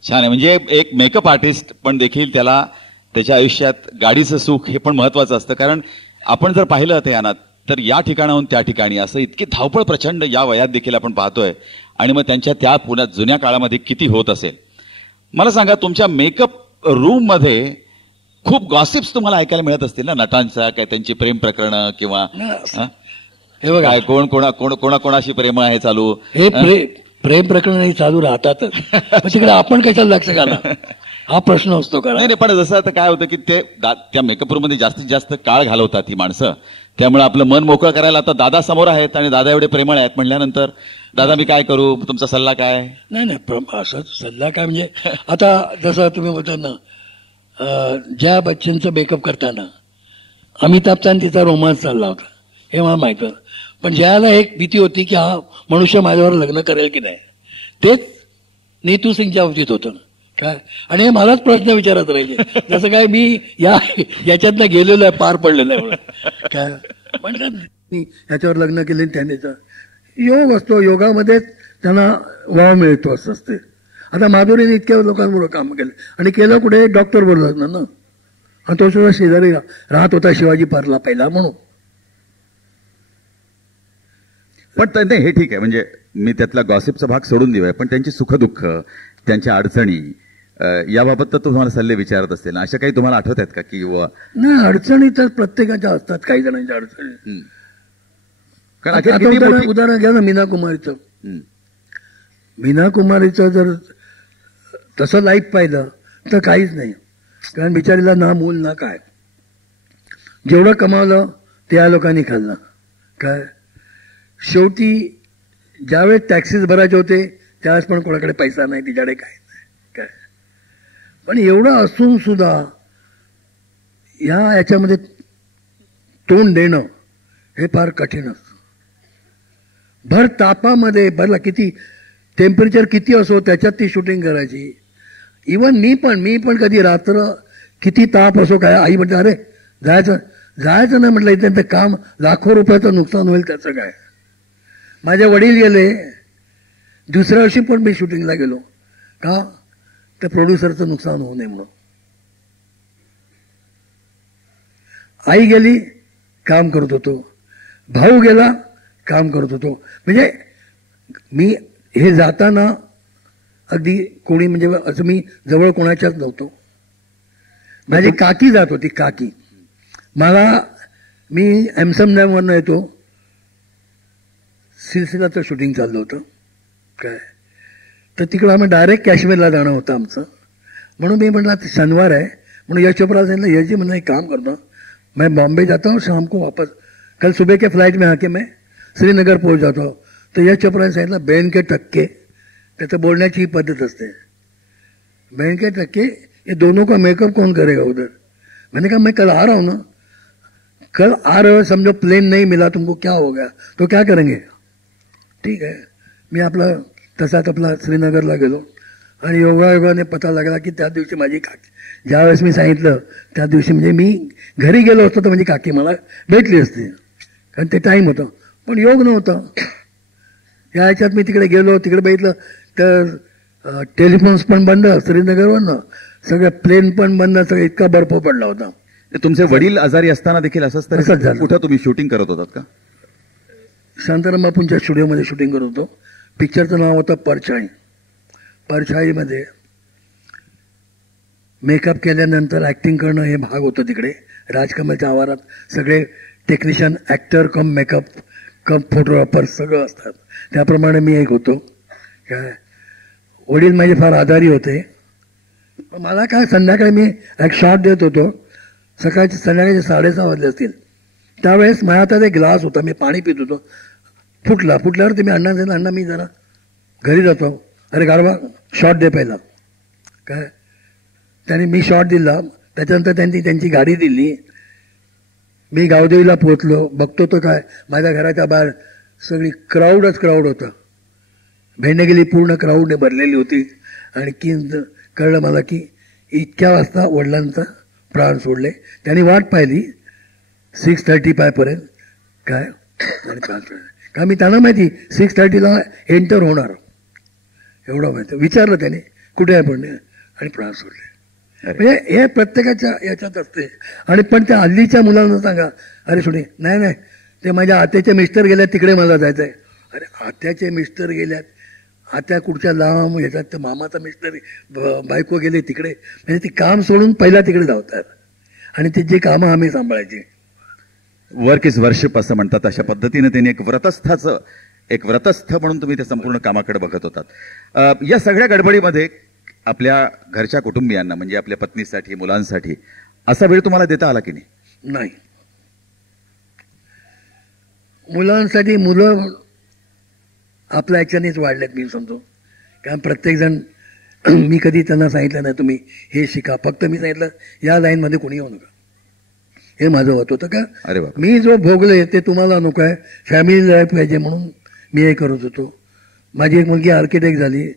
छान आहे. म्हणजे एक मेकअप आर्टिस्ट पण देखील त्याला त्याच्या आयुष्यात गाडीचं सुख हे पण महत्वाचं असतं. कारण आपण जर पाहिलं ते यानात तर या ठिकाणाहून त्या ठिकाणी असं इतकी धावपळ प्रचंड या वयात देखील आपण पाहतोय. आणि मग त्यांच्या त्या पुन्हा जुन्या काळामध्ये किती होत असेल. मला सांगा, तुमच्या मेकअप रूम मध्ये खूप गॉसिप्स तुम्हाला ऐकायला मिळत असतील ना, नटांचा काय त्यांची प्रेम प्रकरणं किंवा हे बघा, काय कोणाशी प्रेम आहे चालू. हे प्रेम प्रकरण चालू राहतातच. तिकडे आपण कशाला लक्ष घाला, हा प्रश्न असतो का? नाही, पण जसं आता काय होतं की ते त्या मेकअप रूम मध्ये जास्तीत जास्त काळ घालवतात ही माणसं. त्यामुळे आपलं मन मोकळं करायला आता दादा समोर आहेत आणि दादा एवढे प्रेमळ आहेत म्हणल्यानंतर दादा मी काय करू, तुमचा सल्ला काय? नाही असं सल्ला काय म्हणजे आता जसं तुम्ही म्हणता ना, ज्या बच्चनचं मेकअप करताना अमिताभचा आणि तिचा रोमांस चालला होता हे मला माहित होतं. पण ज्याला एक भीती होती की हा मनुष्य माझ्यावर लग्न करेल की नाही, तेच नीतू सिंगच्या बाबतीत होतं काय. आणि हे मलाच प्रश्न विचारत राहिले, जसं काय मी याच्यातनं गेलेलो आहे, पार पडलेलं आहे म्हणून काय. म्हणतात ह्याच्यावर लग्न केले त्याने योग असतो, योगामध्येच त्यांना वाव मिळतो असं असते. आता माधुरीने इतक्या लोकांबरोबर काम केलं आणि केलं कुठे, डॉक्टर बरोबर ना, आणि तो सुद्धा शेजारी राहत होता शिवाजी पार्कला पहिला म्हणून. पण हे ठीक आहे, म्हणजे मी त्यातला गॉसिपचा भाग सोडून देऊया, पण त्यांची सुखदुःख, त्यांच्या अडचणी याबाबत तर तुम्हाला सल्ले विचारत असतील ना, अशा काही तुम्हाला आठवत आहेत का? की नाही, अडचणी तर प्रत्येकाच्या असतात, काही जणांच्या अडचणी. उदाहरण घ्या ना मीना कुमारीचं. मीना कुमारीचं जर तसं लाईफ पाहिलं तर काहीच नाही. कारण बिचारीला ना मूल ना काय, जेवढं कमावलं ते या लोकांनी खाल्लं काय. शेवटी ज्यावेळेस टॅक्सेस भरायचे होते त्यावेळेस पण कोणाकडे पैसा नाही, तिच्याकडे काय नाही काय. पण एवढं असून सुद्धा याच्यामध्ये तोंड देणं हे फार कठीण असतं. भर तापामध्ये भरला किती टेम्परेचर किती असो त्याच्यात ती शूटिंग करायची. इवन मी पण कधी रात्र किती ताप असो काय, आई म्हणते अरे जायचं नाही म्हटलं, इथे काम लाखो रुपयाचं नुकसान होईल त्याचं काय. माझे वडील गेले, दुसऱ्या वर्षी पण मी शूटिंगला गेलो का, त्या प्रोड्युसरचं नुकसान होऊ नये म्हणून. आई गेली, काम करत होतो. भाऊ गेला, काम करत होतो. म्हणजे मी हे जाताना अगदी कोणी म्हणजे असं मी जवळ कोणाच्याच नव्हतो. माझी काकी जात होती, काकी. मी एमसम डॅमवरनं येतो, सिलसिलाचं शूटिंग चाललं होतं काय. तर तिकडं आम्ही डायरेक्ट काश्मीरला जाणं होतं आमचं. म्हणून मी म्हटलं शनिवार आहे म्हणून यश चोपड़ा सांगितलं, यश जी म्हणलं एक काम करता हूँ, मैं बॉम्बे जाता हूँ, शाम को वापस कल सुबह के फ्लाइट में आके मैं श्रीनगर पहुंच जाता हूँ. तर यश चोपड़ाने सांगितलं बहन के टक्के, त्याचं बोलण्याची ही पद्धत असते, बहन के टक्के ये दोनों का मेकअप कौन करेगा उधर. मैंने कहा मैं कल आ रहा हूँ ना, कल आ रहे हो, समझो प्लेन नहीं मिला तुमको, क्या हो गया तो क्या करेंगे. ठीक आहे, मी तसाच आपला श्रीनगरला गेलो आणि योगायोगाने पता लागला की त्या दिवशी माझी काकी, ज्यावेळेस मी सांगितलं त्या दिवशी म्हणजे मी घरी गेलो असतो तर माझी काकी मला भेटली असती, कारण ते टाईम होतं. पण योग नव्हता. या ह्याच्यात मी तिकडे गेलो, तिकडे बघितलं तर टेलिफोन्स पण बंद श्रीनगरवरनं, सगळं प्लेन पण बंद, सगळं इतका बर्फ पडला होता. तुमचे वडील आजारी असताना देखील असंच झालं? कुठं तुम्ही शूटिंग करत होतात का? शांताराम बापूंच्या स्टुडिओमध्ये शूटिंग करत होतो. पिक्चरचं नाव होतं परछाई. परछाईमध्ये मेकअप केल्यानंतर ऍक्टिंग करणं हे भाग होतं. तिकडे राजकमलच्या आवारात सगळे टेक्निशियन, ऍक्टर कम मेकअप कम फोटोग्राफर सगळं असतात. त्याप्रमाणे मी एक होतो काय. वडील माझे फार आजारी होते. मला काय संध्याकाळी मी एक शॉट देत होतो, संध्याकाळचे 6:30 वाजले असतील. त्यावेळेस माझ्या हातात एक ग्लास होता, मी पाणी पित होतो, फुटल्यावर तुम्ही अण्णा सांगितलं, अण्णा मी जरा घरी जातो. अरे गारवा शॉट दे पहिला काय. त्याने मी शॉट दिला, त्याच्यानंतर त्यांनी त्यांची गाडी दिली. मी गावदेवीला पोहोचलो, बघतो तर काय माझ्या घराच्या बाहेर सगळी क्राऊड होतं. भेंडेगिरी पूर्ण क्राऊडने भरलेली होती. आणि की कळलं मला की इतक्या वाजता वडिलांचा प्राण सोडले. त्यांनी वाट पाहिली 6:35 पर्यंत काय, आणि प्राण सोडले. का मी त्यांना माहिती 6:30ला एंटर होणार एवढं माहिती. विचारलं त्याने कुठे आहे पण, आणि प्राण सोडले. अरे. म्हणजे हे प्रत्येकाच्या याच्यात असते. आणि पण त्या हल्लीच्या मुलांना सांगा, अरे सोडी नाही नाही, ते माझ्या आत्याचे मिस्टर गेल्यात तिकडे मला जायचं आहे. अरे आत्याचे मिस्टर गेल्यात, आत्या कुठच्या लांब येतात, तर मामाचा मिस्टर बायको गेले तिकडे, म्हणजे ती काम सोडून पहिला तिकडे धावतात. आणि ती जी कामं आम्ही सांभाळायची. वर्क इज वर्शिप असं म्हणतात. अशा पद्धतीने त्यांनी एक व्रतस्थ म्हणून तुम्ही त्या संपूर्ण कामाकडे बघत होतात. या सगळ्या गडबडीमध्ये आपल्या घरच्या कुटुंबियांना म्हणजे आपल्या पत्नीसाठी, मुलांसाठी असा वेळ तुम्हाला देता आला की नाही? नाही. मुलांसाठी मुलं आपल्या ह्याच्यानेच वाढल्यात मी समजतो. कारण प्रत्येकजण मी कधी त्यांना सांगितलं नाही तुम्ही हे शिका, फक्त मी सांगितलं या लाईनमध्ये कोणी येऊ नका, हे माझं होत होतं. का अरे बाप. मी जो भोगले ते तुम्हाला नको आहे, फॅमिली लाईफ पाहिजे म्हणून मी हे करत होतो. माझी एक मुलगी आर्किटेक्ट झाली,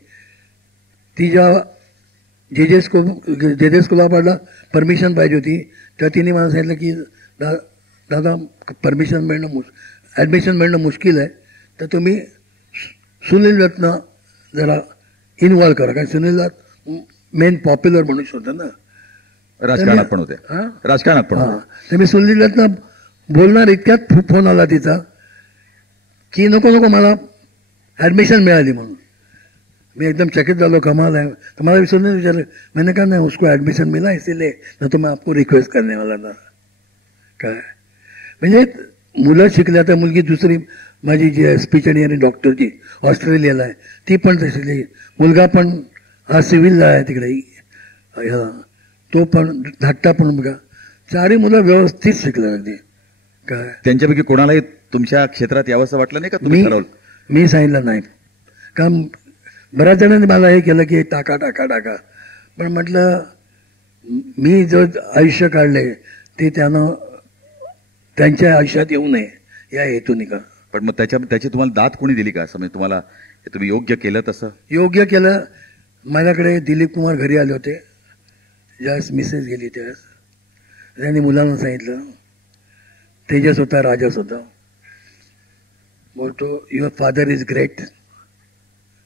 तिच्या जे स्कूलला परमिशन पाहिजे होती, तर तिने मला सांगितलं की दादा परमिशन मिळणं ॲडमिशन मिळणं मुश्किल आहे, तर तुम्ही सुनील दत्तनं जरा इन्व्हॉल्व करा. कारण सुनील दत्त मेन पॉप्युलर म्हणून होतं ना, राजकारणात पण होते. राजकारणात पण हां. तर मी सुनील दत्तनं बोलणार इतक्यात फोन आला तिचा की नको मला ॲडमिशन मिळाली म्हणून. मैं एकदम चकित झालो, कमाल है. तो मला सुनील विचारलं, मैंने कहा नहीं उसको एडमिशन मिला इसीलिए, न तो मैं आपको रिक्वेस्ट करने वाला था. काय म्हणजे मुलं शिकल्या, तर मुलगी दुसरी माझी जी आहे स्पीच आणि डॉक्टरची ऑस्ट्रेलियाला आहे, ती पण तशी. मुलगा पण हा सिव्हिलला आहे तिकडे, तो पण धाकटा पण बघा. चारही मुलं व्यवस्थित शिकलं अगदी. काय त्यांच्यापैकी कोणालाही तुमच्या क्षेत्रात यावंसं वाटलं नाही का? तुम्ही ठरवलं? मी सांगितलं नाही. कारण बऱ्याच जणांनी मला हे केलं की टाका टाका टाका, पण म्हटलं मी जो आयुष्य काढले ते त्यानं त्यांच्या आयुष्यात येऊ नये या हेतूने. का पण मग त्याची तुम्हाला दाद कोणी दिली का? असं म्हणजे तुम्हाला तुम्ही योग्य केलं तसं? योग्य केलं. माझ्याकडे दिलीप कुमार घरी आले होते ज्यावेळेस मिसेस गेली त्यावेळेस. त्यांनी मुलांना सांगितलं, तेजस होता, राजस होता, बोलतो your father is great,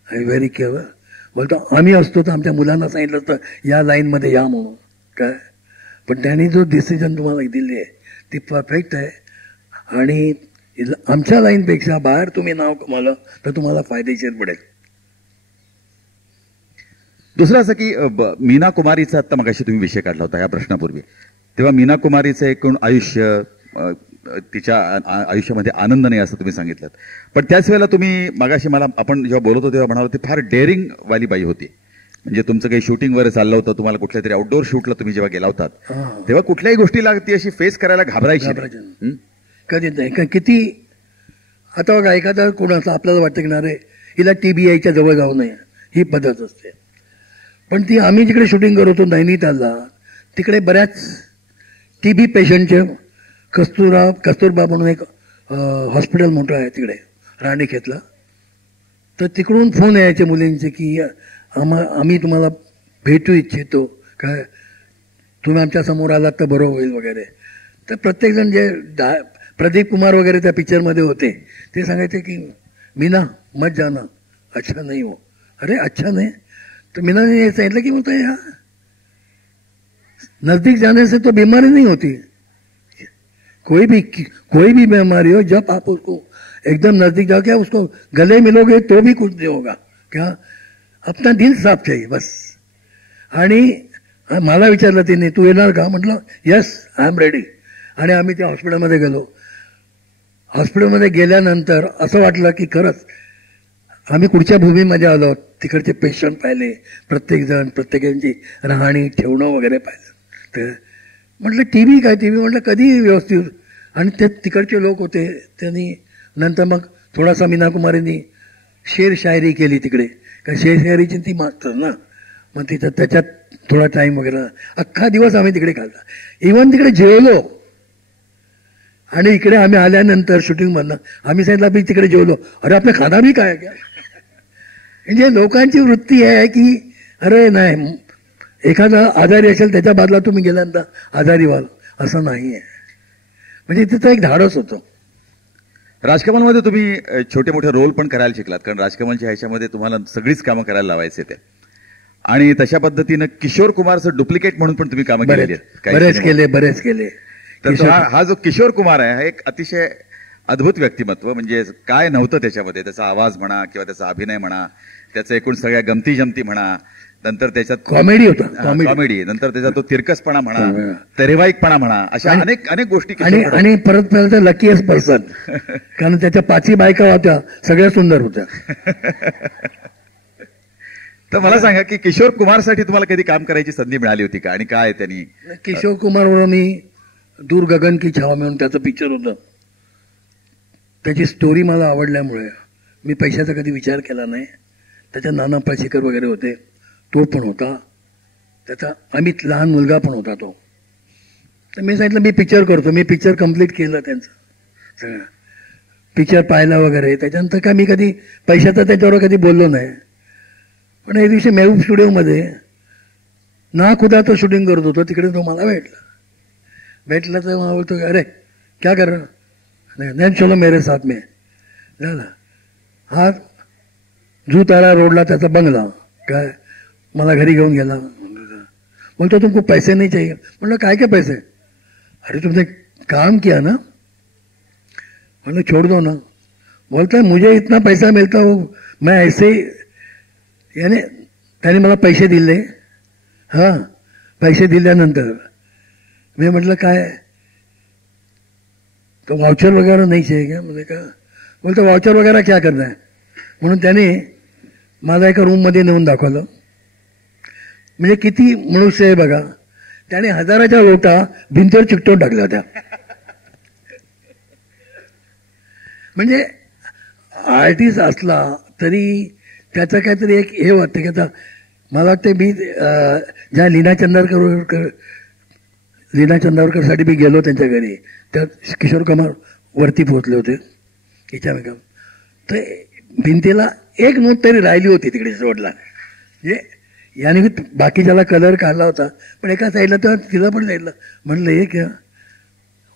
I very care. बोलतो आम्ही असतो तर आमच्या मुलांना सांगितलं तर या लाईनमध्ये या म्हणून. काय पण त्यांनी जो डिसिजन तुम्हाला दिली आहे ती परफेक्ट आहे. आणि आमच्या लाईनपेक्षा बाहेर तुम्ही नाव कमावलं तर तुम्हाला फायदेशीर पडेल. दुसरं असं की मीना कुमारीचा आत्ता मगाशी तुम्ही विषय काढला होता या प्रश्नापूर्वी, तेव्हा मीना कुमारीचं एकूण आयुष्य, तिच्या आयुष्यामध्ये आनंद नाही असं तुम्ही सांगितलं. पण त्याच वेळेला तुम्ही मगाशी आपण जेव्हा बोलत होतो तेव्हा म्हणाल ती फार डेअरिंग वाली बाई होती. म्हणजे तुमचं काही शूटिंग वगैरे चाललं होतं, तुम्हाला कुठल्या तरी आउटडोर शूटला तुम्ही जेव्हा गेला होतात तेव्हा कुठल्याही गोष्टीला ती अशी फेस करायला घाबरायची कधीच नाही. किती आता बघा, एखादा कोणाचं आपल्याला वाटतं की नाही हिला TBIच्या जवळ जाऊ नये ही पद्धत असते. पण ती आम्ही जिकडे शूटिंग करत होतो नैनितालला, तिकडे बऱ्याच TB पेशंटचे कस्तुरबा म्हणून एक हॉस्पिटल मोठं आहे तिकडे राणीखेतला, तर तिकडून फोन यायचे मुलींचे की आम्ही तुम्हाला भेटू इच्छितो, काय तुम्ही आमच्या समोर आलात तर बरं होईल वगैरे. तर प्रत्येकजण जे प्रदीप कुमार वगैरे त्या पिक्चरमध्ये होते ते सांगायचे की मीना मत जाना, अच्छा नाही हो. अरे अच्छा नहीं. तो मीना ने ये सांगितलं की बोलता यार नजदीक जाने से तो बीमारी नहीं होती. कोई भी बीमारी हो, जब आप उसको एकदम नजदीक जाओगे उसको गले मिलोगे तो भी कुछ नहीं होगा. क्या अपना दिल साफ चाहिए बस. आणि मला विचारलं तिने तू येणार का, म्हटलं यस आय एम रेडी. आणि आम्ही त्या हॉस्पिटलमध्ये गेलो. हॉस्पिटलमध्ये गेल्यानंतर असं वाटलं की खरंच आम्ही कुठच्या भूमीमध्ये आलो. तिकडचे पेशंट पाहिले, प्रत्येकांची राहणी ठेवणं वगैरे पाहिलं. तर म्हटलं TB काय TB म्हटलं कधी व्यवस्थित. आणि ते तिकडचे लोक होते. त्यांनी नंतर मग थोडासा मीना कुमारींनी शेर शायरी केली तिकडे, कारण शेर शायरीची ती मास्टर ना, मग तिथं त्याच्यात थोडा टाईम वगैरे अख्खा दिवस आम्ही तिकडे काढला. इव्हन तिकडे जेवलो. आणि इकडे आम्ही आल्यानंतर शूटिंगमधनं आम्ही सांगितलं मी तिकडे जेवलो. अरे आपल्या खाना भी काय क्या. म्हणजे लोकांची वृत्ती आहे की अरे नाही एखादा आजारी असेल त्याच्या बाजूला तुम्ही गेल्यानंतर आजारी व्हाल, असं नाही आहे. म्हणजे तिथं एक धाडस होतं. राजकमलमध्ये तुम्ही छोटे मोठे रोल पण करायला शिकलात, कारण राजकमलच्या ह्याच्यामध्ये तुम्हाला सगळीच कामं करायला लावायचे ते. आणि तशा पद्धतीनं किशोर कुमारचं डुप्लिकेट म्हणून पण तुम्ही कामं केलेली आहेत काही बरेच सिनेमात. बरेच केले. तर हा जो किशोर कुमार आहे हा एक अतिशय अद्भुत व्यक्तिमत्व. म्हणजे काय नव्हतं त्याच्यामध्ये, त्याचा आवाज म्हणा किंवा त्याचा अभिनय म्हणा, त्याचं एकूण सगळ्या गमती जमती म्हणा, नंतर त्याच्यात कॉमेडी होता, कॉमेडी, नंतर त्याचा तो तिरकसपणा म्हणा, तरेवाईकपणा म्हणा, अशा अनेक अनेक गोष्टी. आणि परत तर लकीएस्ट पर्सन, कारण त्याच्या 5 बायका होत्या, सगळ्या सुंदर होत्या. तर मला सांगा की किशोर कुमारसाठी तुम्हाला कधी काम करायची संधी मिळाली होती का, आणि काय त्यांनी? किशोर कुमारवर मी दूर गगन की छावा म्हणून त्याचं पिक्चर होतं. त्याची स्टोरी मला आवडल्यामुळे मी पैशाचा कधी विचार केला नाही. त्याच्या नाना पाशीकर वगैरे होते, तो पण होता, त्याचा अमित लहान मुलगा पण होता तो. तर मी सांगितलं मी पिक्चर करतो. मी पिक्चर कम्प्लीट केलं त्यांचं सगळं, पिक्चर पाहिला वगैरे. त्याच्यानंतर काय मी कधी पैशाचं त्याच्यावर कधी बोललो नाही. पण एक दिवशी मेहबूब स्टुडिओमध्ये ना खुदा तो शूटिंग करत होतो, तिकडे तो मला भेटला तर मला बोलतो अरे क्या कर रहा? नहीं चलो मेरे साथ में. झाला हा जू तारा रोडला त्याचा बंगला, काय मला घरी घेऊन गेला. बोलतो तुमको पैसे नहीं चाहिए. म्हणलं काय काय पैसे? अरे तुमने काम किया ना. म्हणलं छोड़ दो ना. बोलता है मुझे इतना पैसा मिलता हो, मैं ऐसे ही, यानी त्याने मला पैसे दिले. हां, पैसे दिल्यानंतर मी म्हटलं काय, तो वाउचर वगैरह नहीं चाहिए क्या? मैंने कहा. बोलतो वाउचर वगैरह क्या करना है. म्हणून त्याने मला एका रूममध्ये नेऊन दाखवलं. म्हणजे किती मनुष्य आहे बघा. त्याने 1000च्या नोटा भिंतीवर चिकटवून टाकल्या होत्या. म्हणजे आर्टिस्ट असला तरी त्याचं काहीतरी एक हे वाटतं की आता मला वाटतं मी ज्या लीना चंदावरकरसाठी मी गेलो त्यांच्या घरी, त्यात किशोर कुमार वरती पोहोचले होते हिच्यामेका. तर भिंतीला एक नोट तरी राहिली होती तिकडे रोडला. म्हणजे याने बाकीच्याला कलर काढला होता, पण एका साईडला तर तिला पण साईडला. म्हणलं हे क्या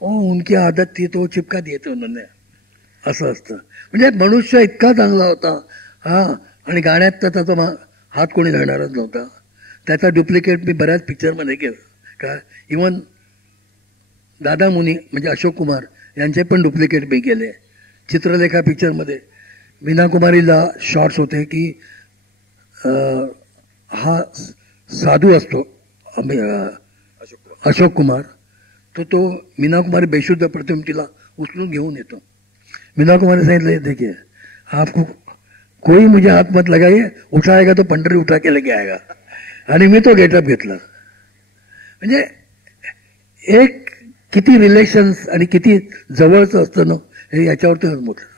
ओ उनकी आदत थी तो चिपका दिए थे उन्होंने. असं असतं. म्हणजे मनुष्य इतका चांगला होता. हां, आणि गाण्यात तर त्याचा हात कोणी धरणारच नव्हता. त्याचा डुप्लिकेट मी बऱ्याच पिक्चरमध्ये केलं. का इवन दादा मुनी म्हणजे अशोक कुमार यांचे पण डुप्लिकेट मी केले. चित्रलेखा पिक्चरमध्ये मीना कुमारीला शॉर्ट्स होते की हा साधू असतो अशोक कुमार, तो मीना कुमारी बेशुद्ध पडतो, तिला उचलून घेऊन येतो. मीना कुमारी सांगितलं देखिए आपको कोई मुझे हाथ मत लगाइए, उठाएगा तो पंढरी उठा के लेके आएगा. आणि मी तो गेटअप घेतला. म्हणजे एक किती रिलेशन्स आणि किती जवळचं असतं ना हे याच्यावरती मोठं.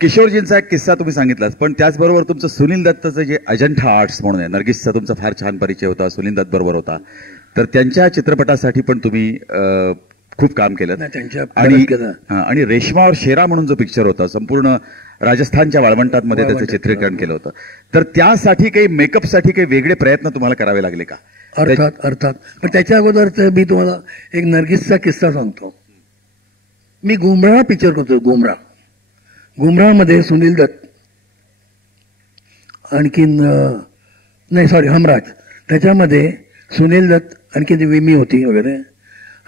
किशोरजींचा एक किस्सा तुम्ही सांगितलाच, पण त्याचबरोबर तुमचं सुनील दत्तचं जे अजंठा आर्ट्स म्हणून आहे, नर्गिसचा तुमचा फार छान परिचय होता, सुनील दत्त बरोबर होता. तर त्यांच्या चित्रपटासाठी पण तुम्ही खूप काम केलं. आणि रेशमा और शेरा म्हणून जो पिक्चर होता, संपूर्ण राजस्थानच्या वाळवंटांमध्ये त्याचं चित्रीकरण केलं होतं. तर त्यासाठी काही मेकअपसाठी काही वेगळे प्रयत्न तुम्हाला करावे लागले का? अर्थात. पण त्याच्या अगोदर मी तुम्हाला एक नर्गिसचा किस्सा सांगतो. मी गुमराह पिक्चर करतो. गुमराहमध्ये सुनील दत्त, आणखीन नाही सॉरी हमराज, त्याच्यामध्ये सुनील दत्त, आणखी ती विमी होती वगैरे.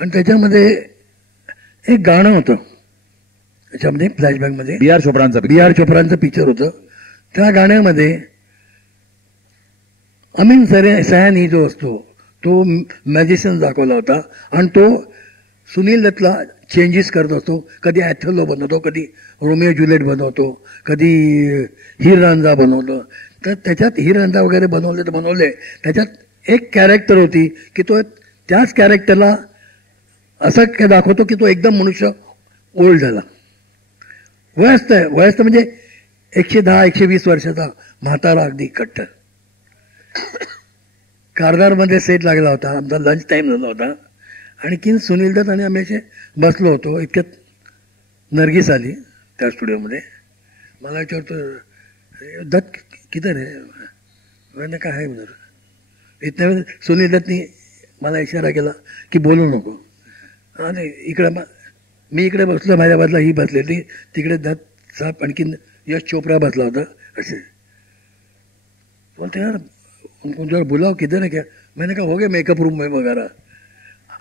आणि त्याच्यामध्ये एक गाणं होतं त्याच्यामध्ये फ्लॅशबॅकमध्ये बी आर चोप्रांचं पिक्चर होतं. त्या गाण्यामध्ये अमीन सयानी जो असतो तो मॅजिशियन दाखवला होता, आणि तो सुनील दत्तला चेंजेस करत असतो. कधी ॲथेलो बनवतो, कधी रोमिओ ज्युलिएट बनवतो, कधी हीर रांझा बनवलं. तर त्याच्यात हीर रांझा वगैरे बनवले. त्याच्यात एक कॅरेक्टर होती की तो त्याच कॅरेक्टरला असं काय दाखवतो की तो एकदम मनुष्य ओल्ड झाला. वयस्थ म्हणजे 110-120 वर्षाचा म्हातारा, अगदी कट्टर. कारदारमध्ये सेट लागला होता, आमचा लंच टाईम झाला होता. आणखीन सुनील दत्त आणि आम्ही असे बसलो होतो. इतक्यात नर्गिस आली त्या स्टुडिओमध्ये. मला विचारतो दत्त किधर है? मैंने कहा है उधर. इतन्या वेळ सुनील दत्तनी मला इशारा केला की बोलू नको. आणि इकडं मी इकडे बसलो, माझ्या बाजूला ही बसलेली, तिकडे दत्त साहेब आणखीन यश चोपडा बसला होता. असे बोलते यार उनको बुलाव किधर है क्या, मैंने कहा हो गया मेकअप रूम में वगैरह.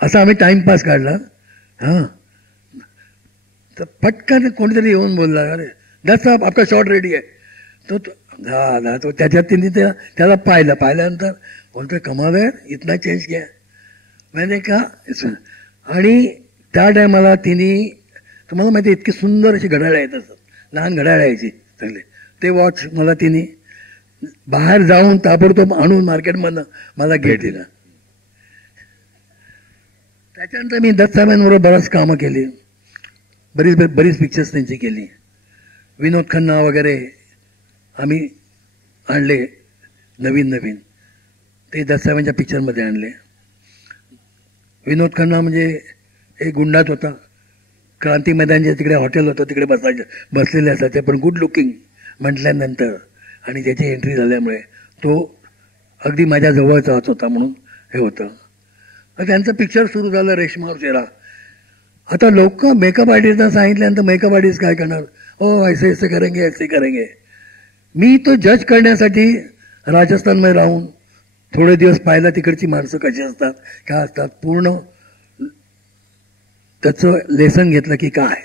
असा आम्ही टाइमपास काढला. हां तर पटकन कोणीतरी येऊन बोलला, अरे दत्त साहेब आपका शॉट रेडी आहे. हा तो त्याच्यात तिने त्याला पाहिल्यानंतर बोलतोय कमाल आहे इतना चेंज किया. मैंने कहा आणि त्या टायमाला तिने, तुम्हाला माहिती इतकी सुंदर अशी घड्याळ आहेत, असं लहान घड्याळ यायची चांगले, ते वॉच मला तिने बाहेर जाऊन ताबडतोब आणून मार्केटमधनं मला गिफ्ट दिला. त्याच्यानंतर मी दत्त साहेबांबरोबर बरंच कामं केली, बरीच पिक्चर्स त्यांची केली. विनोद खन्ना वगैरे आम्ही आणले नवीन, ते दत्त साहेबांच्या पिक्चरमध्ये आणले. विनोद खन्ना म्हणजे एक गुंडात होता, क्रांती मैदानच्या तिकडे हॉटेल होतं, तिकडे बसलेले असायचे, पण गुड लुकिंग म्हटल्यानंतर आणि त्याची एंट्री झाल्यामुळे तो अगदी माझ्या जवळचा होता म्हणून हे होतं. त्यांचं पिक्चर सुरू झालं रेशमा और चेहरा. आता लोक मेकअप आर्टिस्टना सांगितल्यानंतर मेकअप आर्टिस्ट काय करणार, ओ ऐसे करेंगे. मी तो जज करण्यासाठी राजस्थानमध्ये राहून थोडे दिवस पाहिला तिकडची माणसं कशी असतात, काय असतात, पूर्ण त्याचं लेसन घेतलं की काय.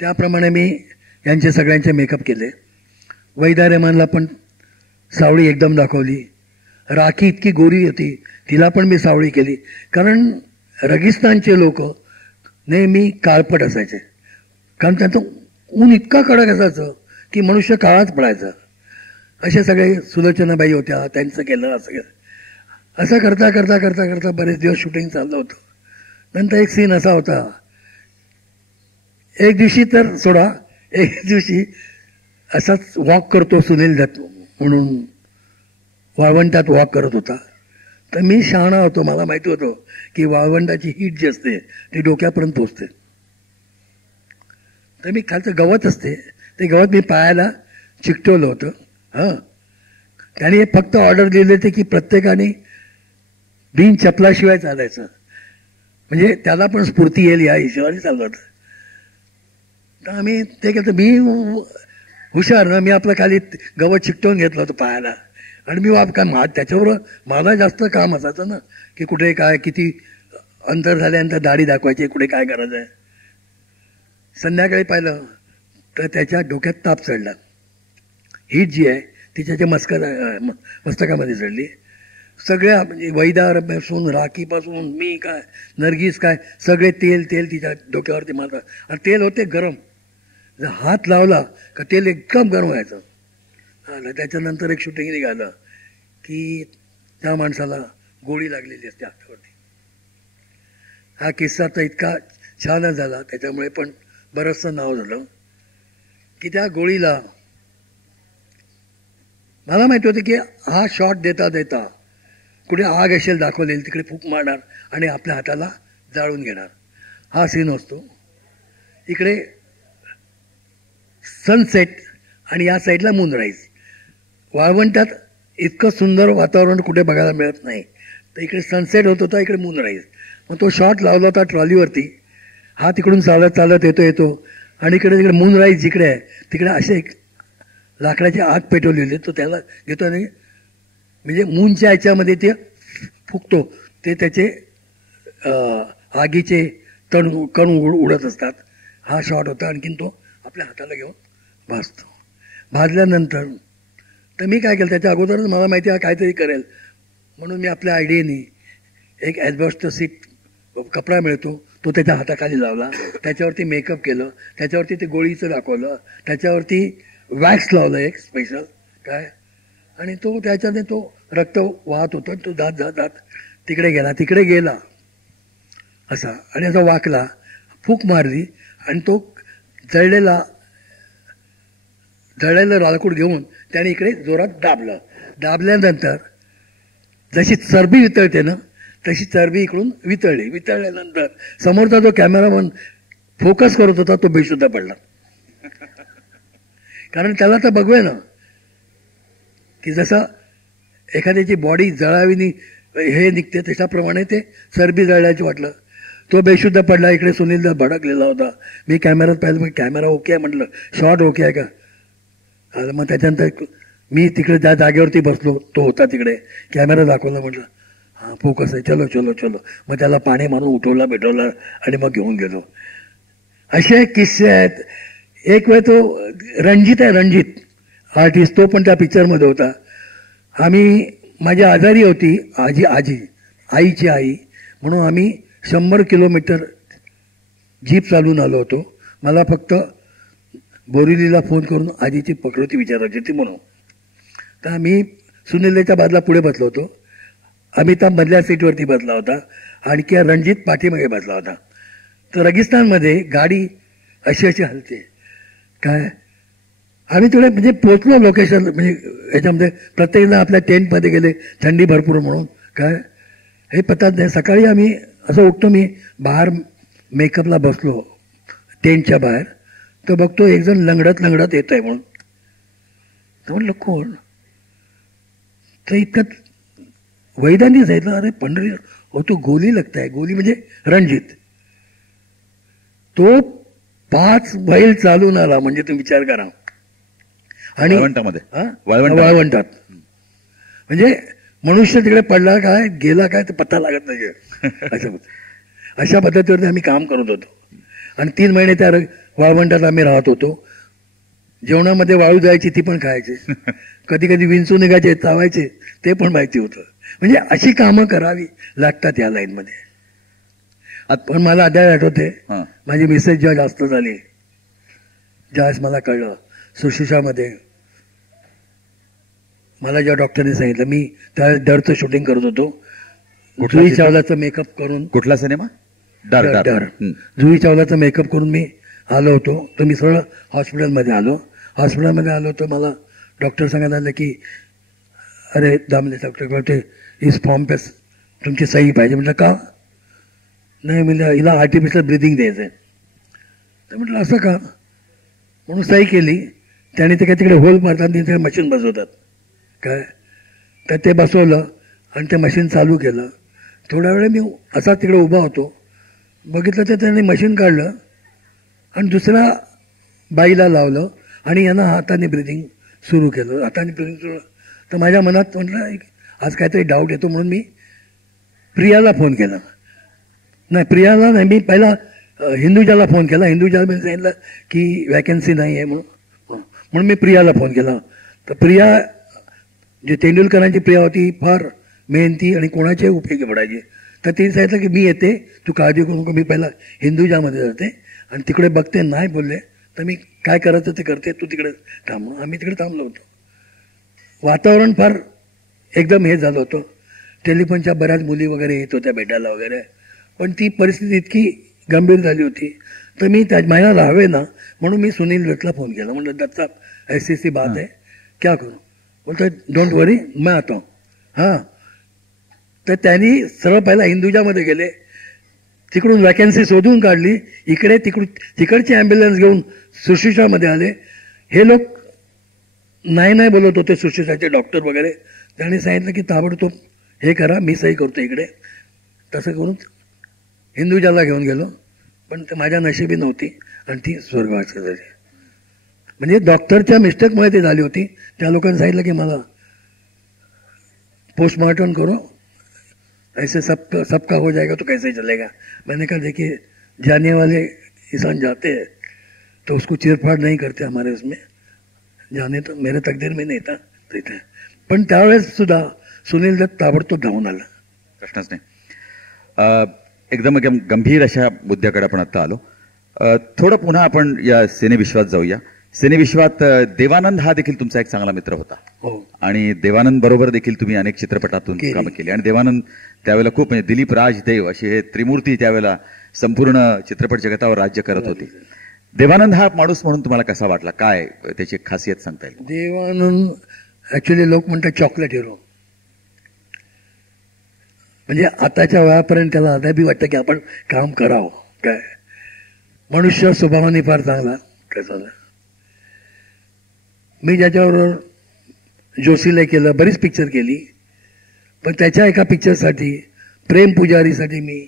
त्याप्रमाणे मी यांचे सगळ्यांचे मेकअप केले. वैदा रेहमानला पण सावळी एकदम दाखवली. राखी इतकी गोरी होती, तिला पण मी सावळी केली, कारण रेगिस्तानचे लोक नेहमी काळपट असायचे, कारण त्यांचं ऊन इतका कडक असायचं की मनुष्य काळाच पडायचा. असे सगळे सुलोचनाबाई होत्या, त्यांचं केलं असं केलं. असं करता बरेच दिवस शूटिंग चाललं होतं. नंतर एक सीन असा होता, एक दिवशी असाच वॉक करतो सुनील दत्त म्हणून वाळवंटात वॉक करत होता. तर मी शहाणा होतो, मला माहिती होतं की वाळवंटाची हीट जी असते ती डोक्यापर्यंत पोचते. तर मी खालचं गवत असते, ते गवत मी पायाला चिकटवलं होतं. हां त्याने फक्त ऑर्डर दिले होते की प्रत्येकाने बिन चपलाशिवाय चालायचं, म्हणजे त्याला पण स्फूर्ती येईल या हिशोबाने चाललं होतं. तर आम्ही ते केलं. मी हुशार ना, मी आपलं खाली गवत चिकटवून घेतलं होतं पायाला, आणि मी काय त्याच्यावर मला जास्त काम असायचं ना, की कुठे काय किती अंतर झाल्यानंतर दाढी दाखवायची, कुठे काय करायचं आहे. संध्याकाळी पाहिलं तर त्याच्या डोक्यात ताप चढला. हीट जी आहे ती त्याच्या मस्तकामध्ये चढली. सगळ्या म्हणजे वैदापासून राखीपासून मी काय नरगिस काय सगळे तेल तिच्या डोक्यावरती मारतात, आणि तेल होते गरम. जर हात लावला का तेल एकदम गरम व्हायचं. त्याच्यानंतर एक शूटिंग निघालं की त्या माणसाला गोळी लागलेली असते हातावरती. हा किस्सा तर इतका छान झाला, त्याच्यामुळे पण बरंचसं नाव झालं की त्या गोळीला मला माहिती होतं की हा शॉट देता कुठे आग असेल दाखवलेली तिकडे फूक मारणार आणि आपल्या हाताला जाळून घेणार. हा सीन असतो. इकडे सनसेट आणि या साईडला मूनराईज. वाळवंटात इतकं सुंदर वातावरण कुठे बघायला मिळत नाही, तर इकडे सनसेट होत होता, इकडे मूनराईज. मग तो शॉट लावला होता ट्रॉलीवरती. हा तिकडून चालत येतो आणि तिकडे मूनराईज जिकडे आहे तिकडे असे एक लाकडाची आग पेटवलेली, तो त्याला घेतो आणि म्हणजे मूनच्या ह्याच्यामध्ये ते फुकतो, ते त्याचे आगीचे कण उडत असतात. हा शॉट होता. आणखीन तो आपल्या हाताला घेऊन भाजतो. भाजल्यानंतर तर मी काय केलं, त्याच्या अगोदरच मला माहिती आहे काहीतरी करेल म्हणून मी आपल्या आयडियाने एक ॲस्बेस्टॉस सीट कपडा मिळतो तो त्याच्या हाताखाली लावला, त्याच्यावरती मेकअप केलं, त्याच्यावरती ते गोळीचं दाखवलं, त्याच्यावरती वॅक्स लावलं एक स्पेशल काय, आणि तो त्याच्याने तो रक्त वाहत होता, तो दात तिकडे गेला असा, आणि असा वाकला, फूक मारली आणि तो जळलेलं लाकूड घेऊन त्याने इकडे जोरात दाबल्यानंतर जशी चरबी वितळते ना तशी चरबी इकडून वितळल्यानंतर समोरचा जो कॅमेरामन फोकस करत होता तो बेशुद्ध पडला. कारण त्याला तर बघूया ना की जसं एखाद्याची बॉडी जळावी हे निघते तशाप्रमाणे ते चरबी जळल्याचं वाटलं. तो बेशुद्ध पडला, इकडे सुनील दत्त भडकलेला होता. मी कॅमेऱ्यात पाहिलं, कॅमेरा ओके आहे म्हटलं, शॉट ओके आहे का. आता मग त्याच्यानंतर मी तिकडे त्या जागेवरती बसलो, तो होता तिकडे, कॅमेरा दाखवला, म्हटलं हां फोकस आहे, चलो चलो चलो. मग त्याला पाणी मारून उठवला भेटवला आणि मग घेऊन गेलो. असे किस्से आहेत. एक वेळ तो रणजित आर्टिस्ट, तो पण त्या पिक्चरमध्ये होता. आम्ही, माझी आजारी होती आईची आई, म्हणून आम्ही 100 किलोमीटर जीप चालून आलो होतो. मला फक्त बोरिवलीला फोन करून आजीची प्रकृती विचारायची होती म्हणून. तर आम्ही सुनीलच्या बाजूला पुढे बसलो होतो, अमिताभ मधल्या सीटवरती बसला होता, आणखी रणजित पाठीमागे बसला होता. तर रेगिस्तानमध्ये गाडी अशी हलते काय. आम्ही थोडे म्हणजे पोचलो लोकेशन, म्हणजे याच्यामध्ये प्रत्येकजण आपल्या टेंटमध्ये गेले, थंडी भरपूर म्हणून काय हे पत्ता नाही. सकाळी आम्ही असं उठतो, मी बाहेर मेकअपला बसलो टेंटच्या बाहेर, तर बघतो एक जण लंगडत येत आहे म्हणून. तर म्हटलं कोण. तर इतकं वैदानी जायचं, अरे पंढरी हो तो गोली लगताय. गोली म्हणजे रणजित. तो 5 मैल चालून आला, म्हणजे तुम्ही विचार करा. आणि वाळवंटात म्हणजे मनुष्य तिकडे पडला काय गेला काय ते पत्ता लागत नाही. अशा पद्धतीवर आम्ही काम करत होतो. आणि 3 महिने त्या वाळवंटात आम्ही राहत होतो. जेवणामध्ये वाळू जायची ती पण खायची, कधी कधी विंचू निघायचे, चावायचे, ते पण माहिती होतं. म्हणजे अशी कामं करावी लागतात या लाईनमध्ये. पण मला आधार आठवते, माझी मिसेस जेव्हा जास्त झाली, ज्यावेळेस मला कळलं सुशिक्षामध्ये, मला जेव्हा डॉक्टरने सांगितलं, मी त्या डरचं शूटिंग करत होतो. जुही चावलाचं मेकअप करून. कुठला सिनेमा. डर. जुही चावलाचा मेकअप करून मी आलो होतो. तर मी सरळ हॉस्पिटलमध्ये आलो तर मला डॉक्टर सांगायला आलं की अरे दामले डॉक्टर इस फॉर्म पे तुमची सही पाहिजे. म्हटलं का. नाही म्हणजे हिला आर्टिफिशियल ब्रिदिंग द्यायचं आहे. तर म्हटलं असं का. म्हणून सही केली. त्याने ते काय तिकडे होल मारतात, तिकडे मशीन बसवतात काय. तर ते बसवलं आणि ते मशीन चालू केलं. थोड्या वेळ मी असा तिकडे उभा होतो, बघितलं तर त्याने मशीन काढलं आणि दुसऱ्या बाईला लावलं आणि यांना हाताने ब्रिदिंग सुरू केलं. तर माझ्या मनात म्हटलं आज काहीतरी डाऊट येतो, म्हणून मी प्रियाला फोन केला. नाही प्रियाला नाही, मी पहिला हिंदुजाला फोन केला. हिंदुजाला सांगितलं की वॅकन्सी नाही आहे म्हणून मी प्रियाला फोन केला. तर प्रिया, जे तेंडुलकरांची प्रिया होती, फार मेहनती आणि कोणाचे उपयोगी पडायची. तर तिने सांगितलं की मी येते, तू काळजी करू नको, मी पहिला हिंदुजामध्ये जाते आणि तिकडे बघते. नाही बोलले तर मी काय करायचं ते करते, तू तिकडे थांब. आम्ही तिकडे थांबलो होतो. वातावरण फार एकदम हे झालं होतं. टेलिफोनच्या बऱ्याच मुली वगैरे येत होत्या भेटायला वगैरे, पण ती परिस्थिती इतकी गंभीर झाली होती. तर मी त्या महिना राहावे ना म्हणून मी सुनील दत्तला फोन केला. म्हटलं दत्त साहब ऐसी बात है, क्या करू. बोलतो डोंट वरी मैं आता हूँ. हां. तर त्यांनी सरळ पहिला हिंदुजामध्ये गेले, तिकडून वॅकन्सी शोधून काढली, इकडे तिकडची ॲम्ब्युलन्स घेऊन सुशिक्षामध्ये आले. हे लोक नाही बोलत होते, सुशिक्षाचे डॉक्टर वगैरे. त्यांनी सांगितलं की ताबडतोब हे करा, मी सही करतो इकडे. तसं करून हिंदुजाला घेऊन गेलो, पण ते माझ्या नशिबी नव्हती आणि ती स्वर्गवासी झाली. म्हणजे डॉक्टरच्या मिस्टेकमुळे ती झाली होती. त्या लोकांनी सांगितलं की मला पोस्टमार्टम करो, ऐसे सबका हो जाएगा तो कैसे चलेगा. मैंने कहा देखिए जाने वाले इंसान जाते हैं तो उसको चीरफाड़ नहीं करते हमारे उसमें, जाने तो मेरे तकदीर में नाही था तिथे. पण त्यावेळेस सुद्धा सुनील दत्त ताबडतोब धावून आला. प्रश्नच नाही. एकदम गंभीर अशा मुद्द्याकडे आपण आता आलो. थोडं पुन्हा आपण या सिनेविश्वात जाऊया. सिनेविश्वात देवानंद हा देखील तुमचा एक चांगला मित्र होता. हो. आणि देवानंद बरोबर देखील तुम्ही अनेक चित्रपटातून कामं केली. आणि देवानंद त्यावेळेला खूप, म्हणजे दिलीप राज देव अशी हे त्रिमूर्ती त्यावेळेला संपूर्ण चित्रपट जगतावर राज्य करत होती. देवानंद हा माणूस म्हणून तुम्हाला कसा वाटला, काय त्याची खासियत सांगता येईल. देवानंद ऍक्च्युली लोक म्हणतात चॉकलेट हिरो. म्हणजे आताच्या वेळापर्यंत त्याला आता बी वाटतं की आपण काम करावं काय. मनुष्य स्वभावाने फार चांगला कसा. मी ज्याच्याबरोबर जोशीला केलं, बरीच पिक्चर केली, पण त्याच्या एका पिक्चरसाठी, प्रेम पुजारीसाठी मी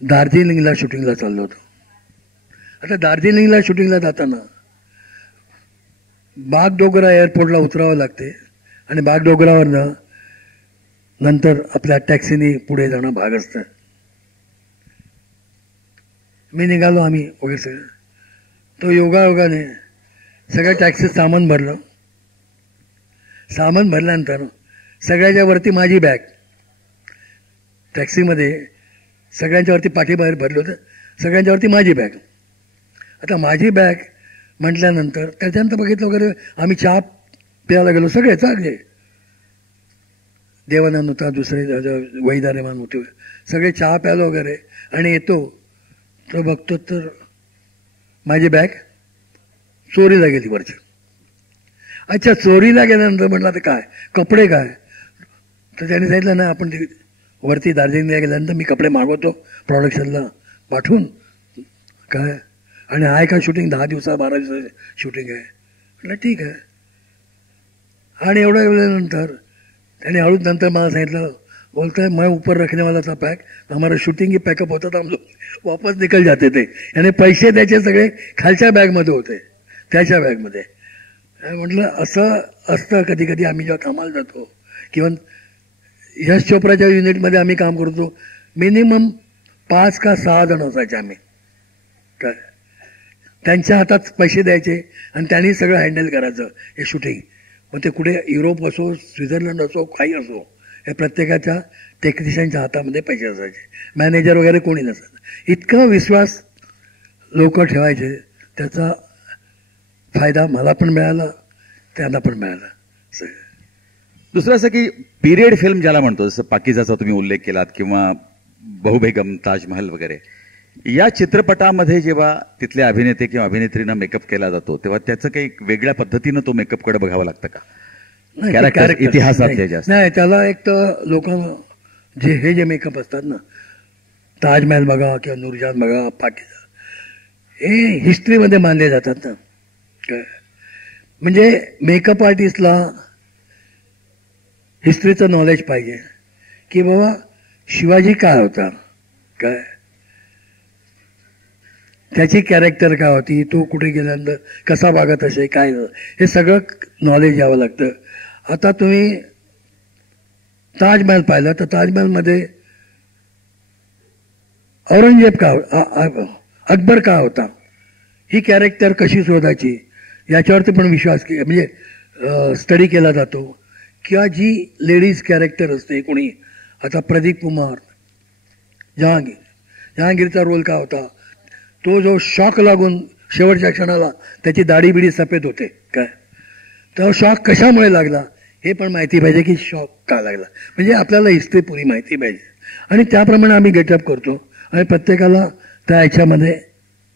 दार्जिलिंगला शूटिंगला चाललो होतो. आता दार्जिलिंगला शूटिंगला जाताना बागडोगरा एअरपोर्टला उतरावं लागते आणि बागडोगरावरनं नंतर आपल्या टॅक्सीने पुढे जाणं भाग असतं. मी निघालो आम्ही वगैरे सगळं. तो योगायोगाने सगळ्या टॅक्सीत सामान भरलं. सामान भरल्यानंतर सगळ्याच्या वरती माझी बॅग टॅक्सीमध्ये सगळ्यांच्या वरती पाठीबाहेर भरलं होतं. सगळ्यांच्या वरती माझी बॅग. आता माझी बॅग म्हटल्यानंतर त्याच्यानंतर बघितलं वगैरे आम्ही चहा प्यायला गेलो सगळे चांगले. देवानंद होता, दुसरे वैदारेमान होते, सगळे चहा प्यायला वगैरे आणि येतो तर बघतो तर माझी बॅग चोरीला गेली वरची. अच्छा, चोरीला गेल्यानंतर म्हटलं तर काय कपडे काय, तर त्याने सांगितलं ना आपण ते वरती दार्जिलिंगला गेल्यानंतर मी कपडे मागवतो प्रोडक्शनला पाठवून काय, आणि आहे का शूटिंग 10 दिवसा 12 दिवसाचं शूटिंग आहे. म्हटलं ठीक आहे. आणि एवढ्या वेळेनंतर त्याने हळूच नंतर मला सांगितलं, बोलता है मैं ऊपर रखने वाला था पैक, हमारा शूटिंग ही पैकअप होता था, हम लोग वापस निकल जाते थे. याने पैसे त्याचे सगळे खालच्या बॅगमध्ये होते, त्याच्या बॅगमध्ये. म्हटलं असं असतं कधी कधी आम्ही जेव्हा कामाला जातो किंवा यश चोप्राच्या युनिटमध्ये आम्ही काम करतो, मिनिमम 5 का 6 जण असायचे आम्ही. काय त्यांच्या हातात पैसे द्यायचे आणि त्यांनी सगळं हँडल करायचं हे शूटिंग. मग ते कुठे युरोप असो, स्वित्झर्लंड असो, काही असो, हे प्रत्येकाच्या टेक्निशियनच्या हातामध्ये पैसे असायचे. मॅनेजर वगैरे कोणी नसायचं. इतका विश्वास लोक ठेवायचे, त्याचा फायदा मला पण मिळाला, त्यांना पण मिळाला. दुसरं असं की पिरियड फिल्म ज्याला म्हणतो, जसं पाकिजाचा तुम्ही उल्लेख केलात किंवा बहुबेगम, ताजमहल वगैरे, या चित्रपटामध्ये जेव्हा तिथल्या अभिनेते किंवा अभिनेत्रींना मेकअप केला जातो तेव्हा त्याचं काही वेगळ्या पद्धतीनं तो मेकअपकडे बघावं लागतं का? कॅरेक्टर इतिहासातले जास्त नाही, त्याला एक तर लोकांना जे मेकअप असतात ना, ताजमहल बघा किंवा नूरजहान बघा, पाकिजा, हे हिस्ट्रीमध्ये मानले जातात ना. काय म्हणजे मेकअप आर्टिस्टला हिस्ट्रीचं नॉलेज पाहिजे की बाबा शिवाजी काय होता, काय त्याची कॅरेक्टर काय होती, तो कुठे गेल्यानंतर कसा वागत असे, काय, हे सगळं नॉलेज यावं लागतं. आता तुम्ही ताजमहल पाहिला तर ताजमहलमध्ये औरंगजेब का, अकबर का होता, ही कॅरेक्टर कशी शोधायची याच्यावरती पण विश्वास म्हणजे स्टडी केला जातो. किंवा जी लेडीज कॅरेक्टर असते कोणी, आता प्रदीप कुमार, जहांगीरचा रोल काय होता, तो जो शॉक लागून शेवटच्या क्षणाला त्याची दाढी बिडी सफेद होते, काय तर शॉक कशामुळे लागला हे पण माहिती पाहिजे की शॉक का लागला. म्हणजे आपल्याला हिस्ट्री पुरी माहिती पाहिजे आणि त्याप्रमाणे आम्ही गेटअप करतो आणि प्रत्येकाला त्या ह्याच्यामध्ये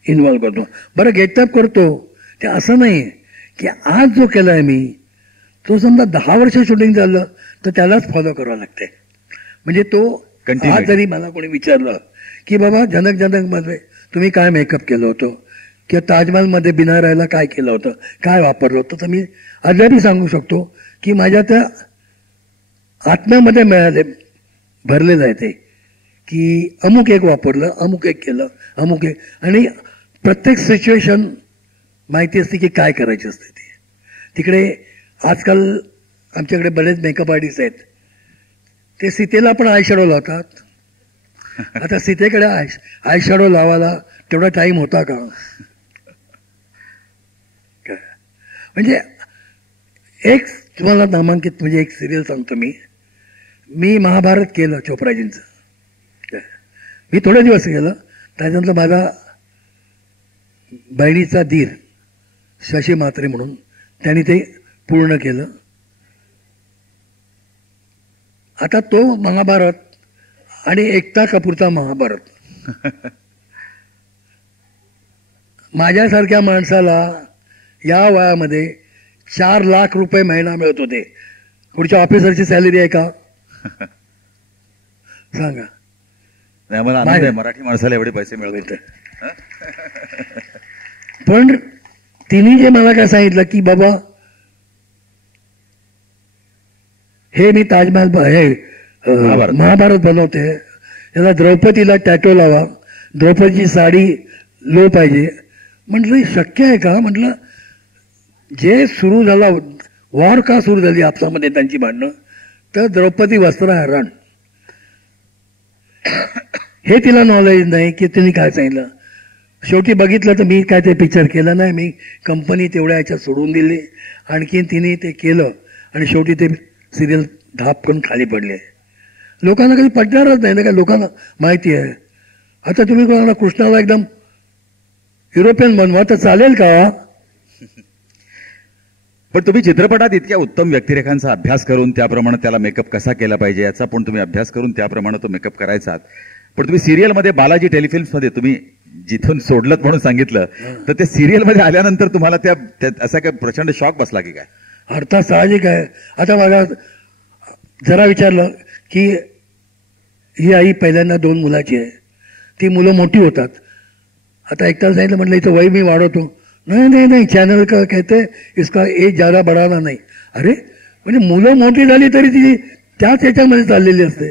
इन्व्हॉल्व करतो. बरं, गेटअप करतो ते असं नाही की आज जो केला आहे मी तो समजा 10 वर्ष शूटिंग झालं तर त्यालाच फॉलो करावं लागते. म्हणजे तो आज जरी मला कोणी विचारलं की बाबा जनक तुम्ही काय मेकअप केलं होतं किंवा ताजमहलमध्ये बिना राहायला काय केलं होतं, काय वापरलं होतं, तर मी अद्यापही सांगू शकतो की माझ्या त्या आत्म्यामध्ये भरलेलं आहे ते की अमुक एक वापरलं, अमुक एक केलं, अमुक एक, आणि प्रत्येक सिच्युएशन माहिती असते की काय करायची असते ती. तिकडे आजकाल आमच्याकडे बरेच मेकअप आर्टिस्ट आहेत, ते सीतेला पण आय शॅडो लावतात. आता सीतेकडे आय शॅडो लावायला तेवढा टाइम होता का? म्हणजे एक तुम्हाला नामांकित म्हणजे एक सिरियल सांगतो मी महाभारत केलं चोप्राजींचं. मी थोडे दिवस केलं, त्याच्यानंतर माझा बहिणीचा धीर शशी म्हात्रे म्हणून त्यांनी ते पूर्ण केलं. आता तो महाभारत आणि एकता कपूरचा महाभारत माझ्यासारख्या माणसाला या वयामध्ये 4 लाख रुपये महिना मिळत होते. पुढच्या ऑफिसरची सॅलरी आहे का सांगा? मला आनंद आहे, मराठी माणसाला एवढे पैसे मिळत. पण तिने जे मला काय सांगितलं की बाबा हे मी ताजमहल हे महाभारत बनवते, त्याला द्रौपदीला टॅटो लावा, द्रौपदीची साडी लो पाहिजे. म्हटलं शक्य आहे का? म्हटलं जे सुरू झाला वॉर का सुरू झाली आपसामध्ये त्यांची भांडणं, तर द्रौपदी वस्त्रहरण हे तिला नॉलेज नाही की तिने काय सांगितलं. शेवटी बघितलं तर मी काय ते पिक्चर केलं नाही, मी कंपनी तेवढ्या ह्याच्यात सोडून दिली. आणखीन तिने ते केलं आणि शेवटी ते सिरियल धाप करून खाली पडले. लोकांना कधी पटणारच नाही ना, काय लोकांना माहिती आहे. आता तुम्ही कोणाला कृष्णाला एकदम युरोपियन बनवा तर चालेल का? पण तुम्ही चित्रपटात इतक्या उत्तम व्यक्तिरेखांचा अभ्यास करून त्याप्रमाणे त्याला मेकअप कसा केला पाहिजे याचा पण तुम्ही अभ्यास करून त्याप्रमाणे तो मेकअप करायचात. पण तुम्ही सिरियलमध्ये बालाजी टेलिफिल्म्समध्ये तुम्ही जिथून सोडलं म्हणून सांगितलं, तर ते सिरियलमध्ये आल्यानंतर तुम्हाला त्या असा काय प्रचंड शॉक बसला की काय? अर्थात साहजिक आहे. आता मला जरा विचारलं की ही आई पहिल्यांदा 2 मुलाची आहे, ती मुलं मोठी होतात. आता एकटा सांगितलं, म्हटलं इथं वय मी वाढवतो. नहीं नहीं नहीं, चॅनल का कहते इसका एज ज्यादा बढ़ाना नाही. अरे म्हणजे मुलं मोठी झाली तरी ती त्याच याच्यामध्ये चाललेली असते.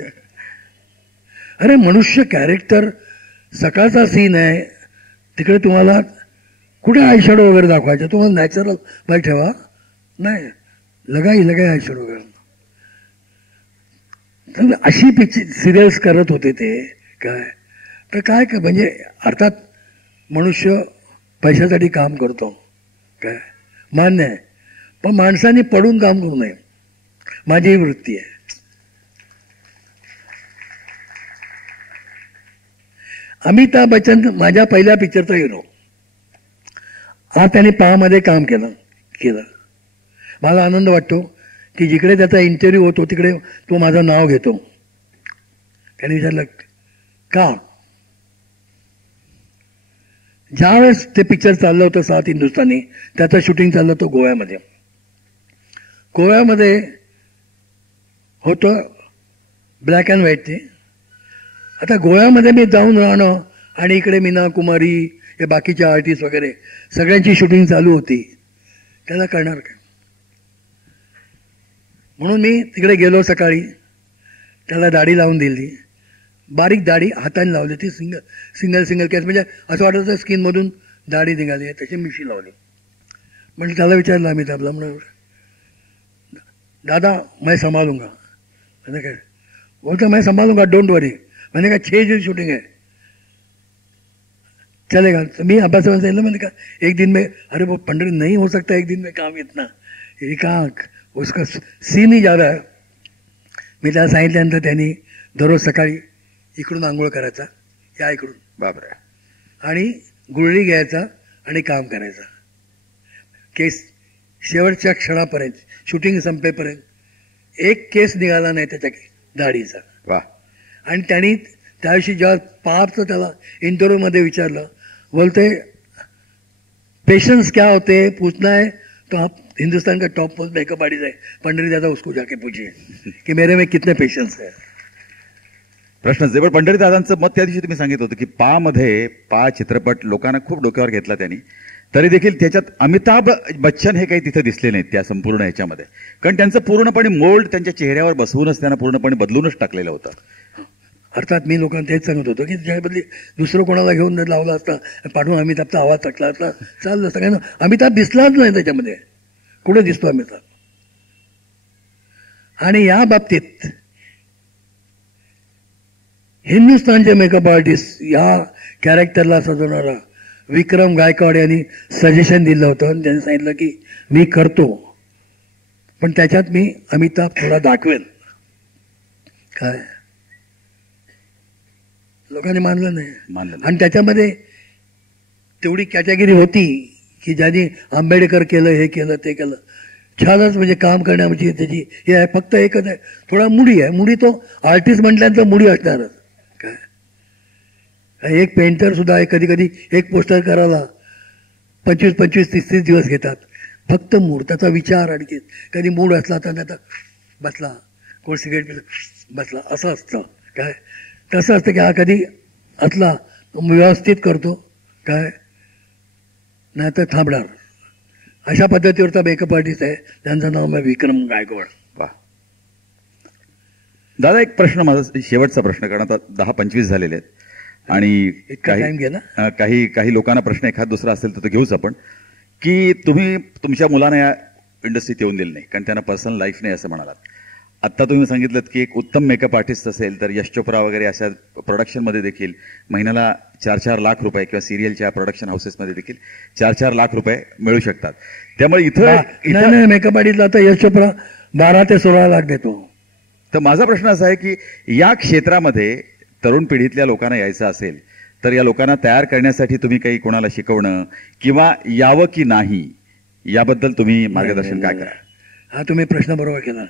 अरे मनुष्य कॅरेक्टर, सकाळचा सीन आहे तिकडे तुम्हाला कुठे आयशॅडो वगैरे दाखवायचं, तुम्हाला नॅचरल बाय ठेवा. नाही, लगाई आयशॅडो वगैरे. अशी सिरियल्स करत होते ते. काय तर काय म्हणजे अर्थात मनुष्य पैशासाठी काम करतो, काय मान्य आहे. पण माणसाने पडून काम करू नये, माझी ही वृत्ती आहे. अमिताभ बच्चन माझ्या पहिल्या पिक्चरचा हिरो. आज त्याने पामध्ये काम केलं. मला आनंद वाटतो की जिकडे त्याचा इंटरव्ह्यू होतो तिकडे तो माझं नाव घेतो. त्याने विचारलं का? ज्यावेळेस ते पिक्चर चाललं होतं 7 हिंदुस्थानी, त्याचं शूटिंग चाललं होतं गोव्यामध्ये. गोव्यामध्ये होतं ब्लॅक अँड व्हाईट. ते आता गोव्यामध्ये मी जाऊन राहणं आणि इकडे मीना कुमारी हे बाकीचे आर्टिस्ट वगैरे सगळ्यांची शूटिंग चालू होती, त्याला करणार काय? म्हणून मी तिकडे गेलो सकाळी, त्याला दाढी लावून दिली. बारीक दाढी हाताने लावली, ती सिंगल केस, म्हणजे असं वाटत होतं स्किनमधून दाढी निघाली. त्याची मिशी लावली. म्हणजे त्याला विचारलं अमिताभला, म्हणून दादा मैं संभालूंगा. मैंने क्या बोलता, मैं संभालूंगा, डोंट वरी. मैंने कहा 6 दिन शूटिंग है, चलेगा? तो मी अब्बास सांगितलं, मैंने कहा एक दिन में, अरे वो पंडित नहीं हो सकता एक दिन में काम इतना, ये कहाँ उसका सीन ही ज्यादा है. मी त्याला सांगितल्यानंतर त्यांनी दररोज सकाळी इकडून आंघोळ करायचा, या इकडून बापरे, आणि गुळणी घ्यायचा आणि काम करायचा. केस शेवटच्या क्षणापर्यंत, शूटिंग संपेपर्यंत एक केस निघाला नाही त्याच्या दाढीचा. वा. आणि त्यांनी त्याविषयी जेव्हा पापचं त्याला इंटरव्ह्यूमध्ये विचारलं, बोलते पेशेंस क्या होते पूछना है तो आप हिंदुस्तान का टॉप मोस्ट मेकअप आर्टिस्ट है पंडित दादा, उसको जाके पूछिए कि मेरे में कितने पेशेंस है. प्रश्नच आहे. पण पंढरी दादांचं मत त्या दिवशी तुम्ही सांगितलं होतं की पा चित्रपट लोकांना खूप डोक्यावर घेतला त्यांनी, तरी देखील त्याच्यात अमिताभ बच्चन हे काही तिथे दिसले नाहीत त्या संपूर्ण ह्याच्यामध्ये. कारण त्यांचं पूर्णपणे मोल्ड त्यांच्या चेहऱ्यावर बसवूनच त्यांना पूर्णपणे बदलूनच टाकलेलं होतं. अर्थात मी लोकांना तेच सांगत होतो की त्याच्याबद्दल दुसरं कोणाला घेऊन जर लावला असता, पाठवून अमिताभचा आवाज टाकला असता चाललं असतं. कारण अमिताभ दिसलाच नाही त्याच्यामध्ये. कुठे दिसतो अमिताभ? आणि या बाबतीत हिंदुस्थानचे मेकअप आर्टिस्ट या कॅरेक्टरला सजवणारा विक्रम गायकवाड यांनी सजेशन दिलं होतं आणि त्यांनी सांगितलं की मी करतो, पण त्याच्यात मी अमिताभ थोडा दाखवेल. काय लोकांनी मानलं नाही. आणि त्याच्यामध्ये तेवढी कॅटेगरी होती की ज्यांनी आंबेडकर केलं, हे केलं, ते केलं. छानच म्हणजे काम करण्याची त्याची हे आहे. फक्त एकच आहे, थोडा मुडी आहे. मुडी तो आर्टिस्ट म्हटल्यानंतर मुडी असणारच. काय एक पेंटर सुद्धा आहे, कधी कधी एक पोस्टर करायला 25-25, 30-30 दिवस घेतात. फक्त मूड, त्याचा विचार. आणखी कधी मूड असला तर आता बसला, कोण सिगरेट पिलं बसला, असं असतं. काय तसं असतं की हा कधी असला व्यवस्थित करतो, काय नाही तर थांबणार. अशा पद्धतीवरचा मेकअप आर्टिस्ट आहे. त्यांचं नाव आहे विक्रम गायकवाड. वा. दादा एक प्रश्न माझा शेवटचा प्रश्न, कारण आता 10-25 झालेले आहेत आणि इतका time गेला? काही लोकांना प्रश्न एखाद दुसरा असेल तर तो घेऊच आपण, की तुम्ही तुमच्या मुलांना या इंडस्ट्रीत येऊन दिलं नाही कारण त्यांना पर्सनल लाईफ नाही असं म्हणालात. आत्ता तुम्ही सांगितलं की एक उत्तम मेकअप आर्टिस्ट असेल तर यश चोप्रा वगैरे अशा प्रोडक्शनमध्ये देखील महिन्याला 4-4 लाख रुपये किंवा सिरियलच्या प्रोडक्शन हाऊसेसमध्ये देखील 4-4 लाख रुपये मिळू शकतात. त्यामुळे इथं मेकअप आर्टिस्टला आता यश चोप्रा 12 ते 16 लाख देतो. तर माझा प्रश्न असा आहे की या क्षेत्रामध्ये तरुण पिढीतल्या लोकांना यायचं असेल तर या लोकांना तयार करण्यासाठी तुम्ही काही कोणाला शिकवणं किंवा यावं की नाही याबद्दल तुम्ही मार्गदर्शन काय करा? हा तुम्ही प्रश्न बरोबर केला.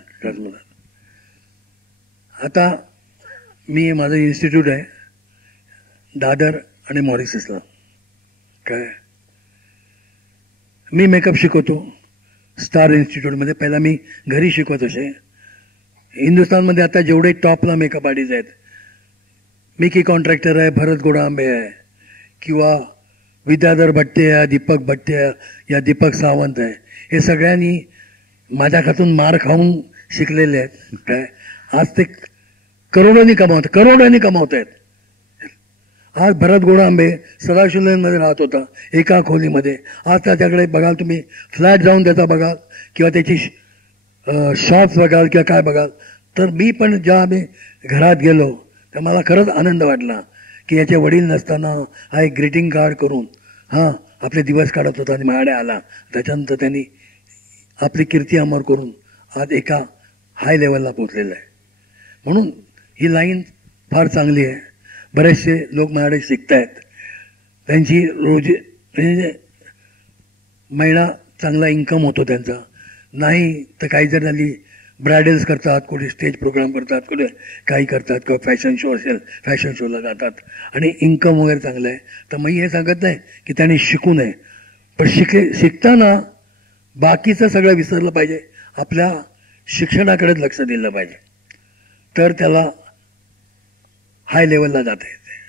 आता मी माझं इन्स्टिट्यूट आहे दादर आणि मॉरिससला. काय मी मेकअप शिकवतो स्टार इन्स्टिट्यूटमध्ये. पहिला मी घरी शिकवत असे. हिंदुस्थानमध्ये आता जेवढे टॉपला मेकअप आर्टिस्ट आहेत, मिकी कॉन्ट्रॅक्टर आहे, भरत गोडांबे आहे, किंवा विद्याधर भट्टे आहे, दीपक भट्टे आहे, या दीपक सावंत आहे, हे सगळ्यांनी माझ्या हातून मार खाऊन शिकलेले आहेत. काय आज ते करोडोनी कमावत आहेत. आज भरत गोडांबे सदाशिवमध्ये राहत होता एका खोलीमध्ये. आज त्याच्याकडे बघाल तुम्ही, फ्लॅट जाऊन त्याचा बघाल किंवा त्याची शॉप्स बघाल किंवा काय बघाल, तर मी पण जेव्हा आम्ही घरात गेलो तर मला खरंच आनंद वाटला की याचे वडील नसताना हा एक ग्रीटिंग कार्ड करून आपले दिवस काढत होता आणि माझ्याकडे आला. त्याच्यानंतर त्यांनी आपली कीर्ती अमर करून आज एका हाय लेवलला पोहोचलेला आहे. म्हणून ही लाईन फार चांगली आहे. बरेचसे लोक माझ्याकडे शिकत आहेत. त्यांची रोज म्हणजे महिना चांगला इन्कम होतो त्यांचा. नाही तर काही जर झाली ब्रायडल्स करतात, कुठे स्टेज प्रोग्राम करतात, कुठे काही करतात, किंवा फॅशन शो असेल फॅशन शोला जातात आणि इन्कम वगैरे चांगलं आहे. तर मी हे सांगत नाही की त्यांनी शिकू नये, पण शिकताना बाकीचं सगळं विसरलं पाहिजे. आपल्या शिक्षणाकडे लक्ष दिलं पाहिजे, तर त्याला हाय लेवलला जाता येते.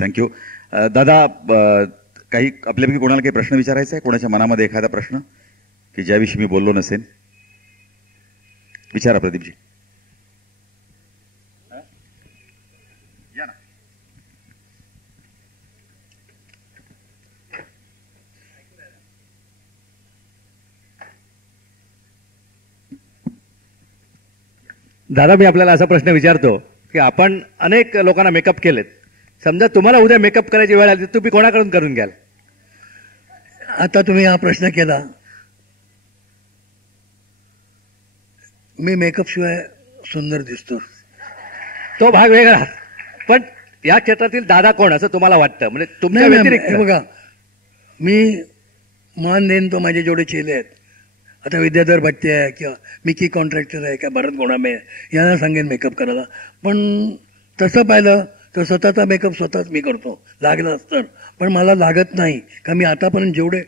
थँक्यू दादा. काही आपल्यापैकी कोणाला काही प्रश्न विचारायचा आहे? कोणाच्या मनामध्ये एखादा प्रश्न की ज्याविषयी मी बोललो नसेन? विचारा प्रदीपजी. दादा, मी आपल्याला असा प्रश्न विचारतो की आपण अनेक लोकांना मेकअप केलेत. समजा तुम्हाला उद्या मेकअप करायची वेळ आली तर तुम्ही कोणाकडून करून घ्याल? आता तुम्ही हा प्रश्न केला. मी मेकअप शिवाय सुंदर दिसतो, तो भाग वेगळा. पण या क्षेत्रातील दादा कोण असं तुम्हाला वाटतं? म्हणजे तुमच्या व्यतिरिक्त? बघा, मी मान देईन तो माझे जेवढे चेले आहेत. आता विद्याधर भट्टे आहे किंवा मिकी कॉन्ट्रॅक्टर आहे किंवा भरत गोडांबे यांना सांगेन मेकअप करायला. पण तसं पाहिलं तर स्वतःचा मेकअप स्वतःच मी करतो लागलं तर. पण मला लागत नाही का मी आतापर्यंत जेवढे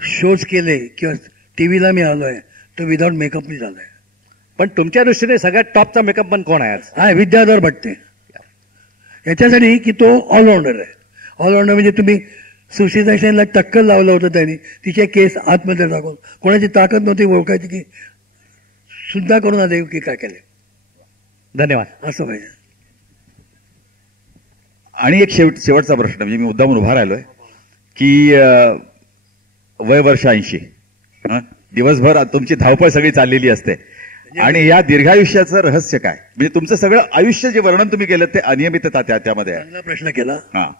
शोज केले किंवा टी व्हीला मी आलो आहे तो विदाऊट मेकअप मी झालो आहे. पण तुमच्या दृष्टीने सगळ्यात टॉपचा मेकअप पण कोण आहे? हा, विद्याधर भट्टे. याच्यासाठी की तो ऑलराऊंडर आहे. ऑलराऊंडर म्हणजे तुम्ही सुशिता सेनला टक्कल लावलं होतं त्यांनी, तिचे केस आतमध्ये टाकून. कोणाची ताकद नव्हती ओळखायची की सुद्धा करून आले की काय केले. धन्यवाद. असं पाहिजे. आणि एक शेवटचा प्रश्न, म्हणजे मी मुद्दामून उभा राहिलोय की वय वर्ष 80, दिवसभर तुमची धावपळ सगळी चाललेली असते आणि या दीर्घायुष्याचं रहस्य काय? म्हणजे तुमचं सगळं आयुष्य जे वर्णन तुम्ही केलं ते अनियमितता त्यामध्ये आहे. चांगला प्रश्न केला हा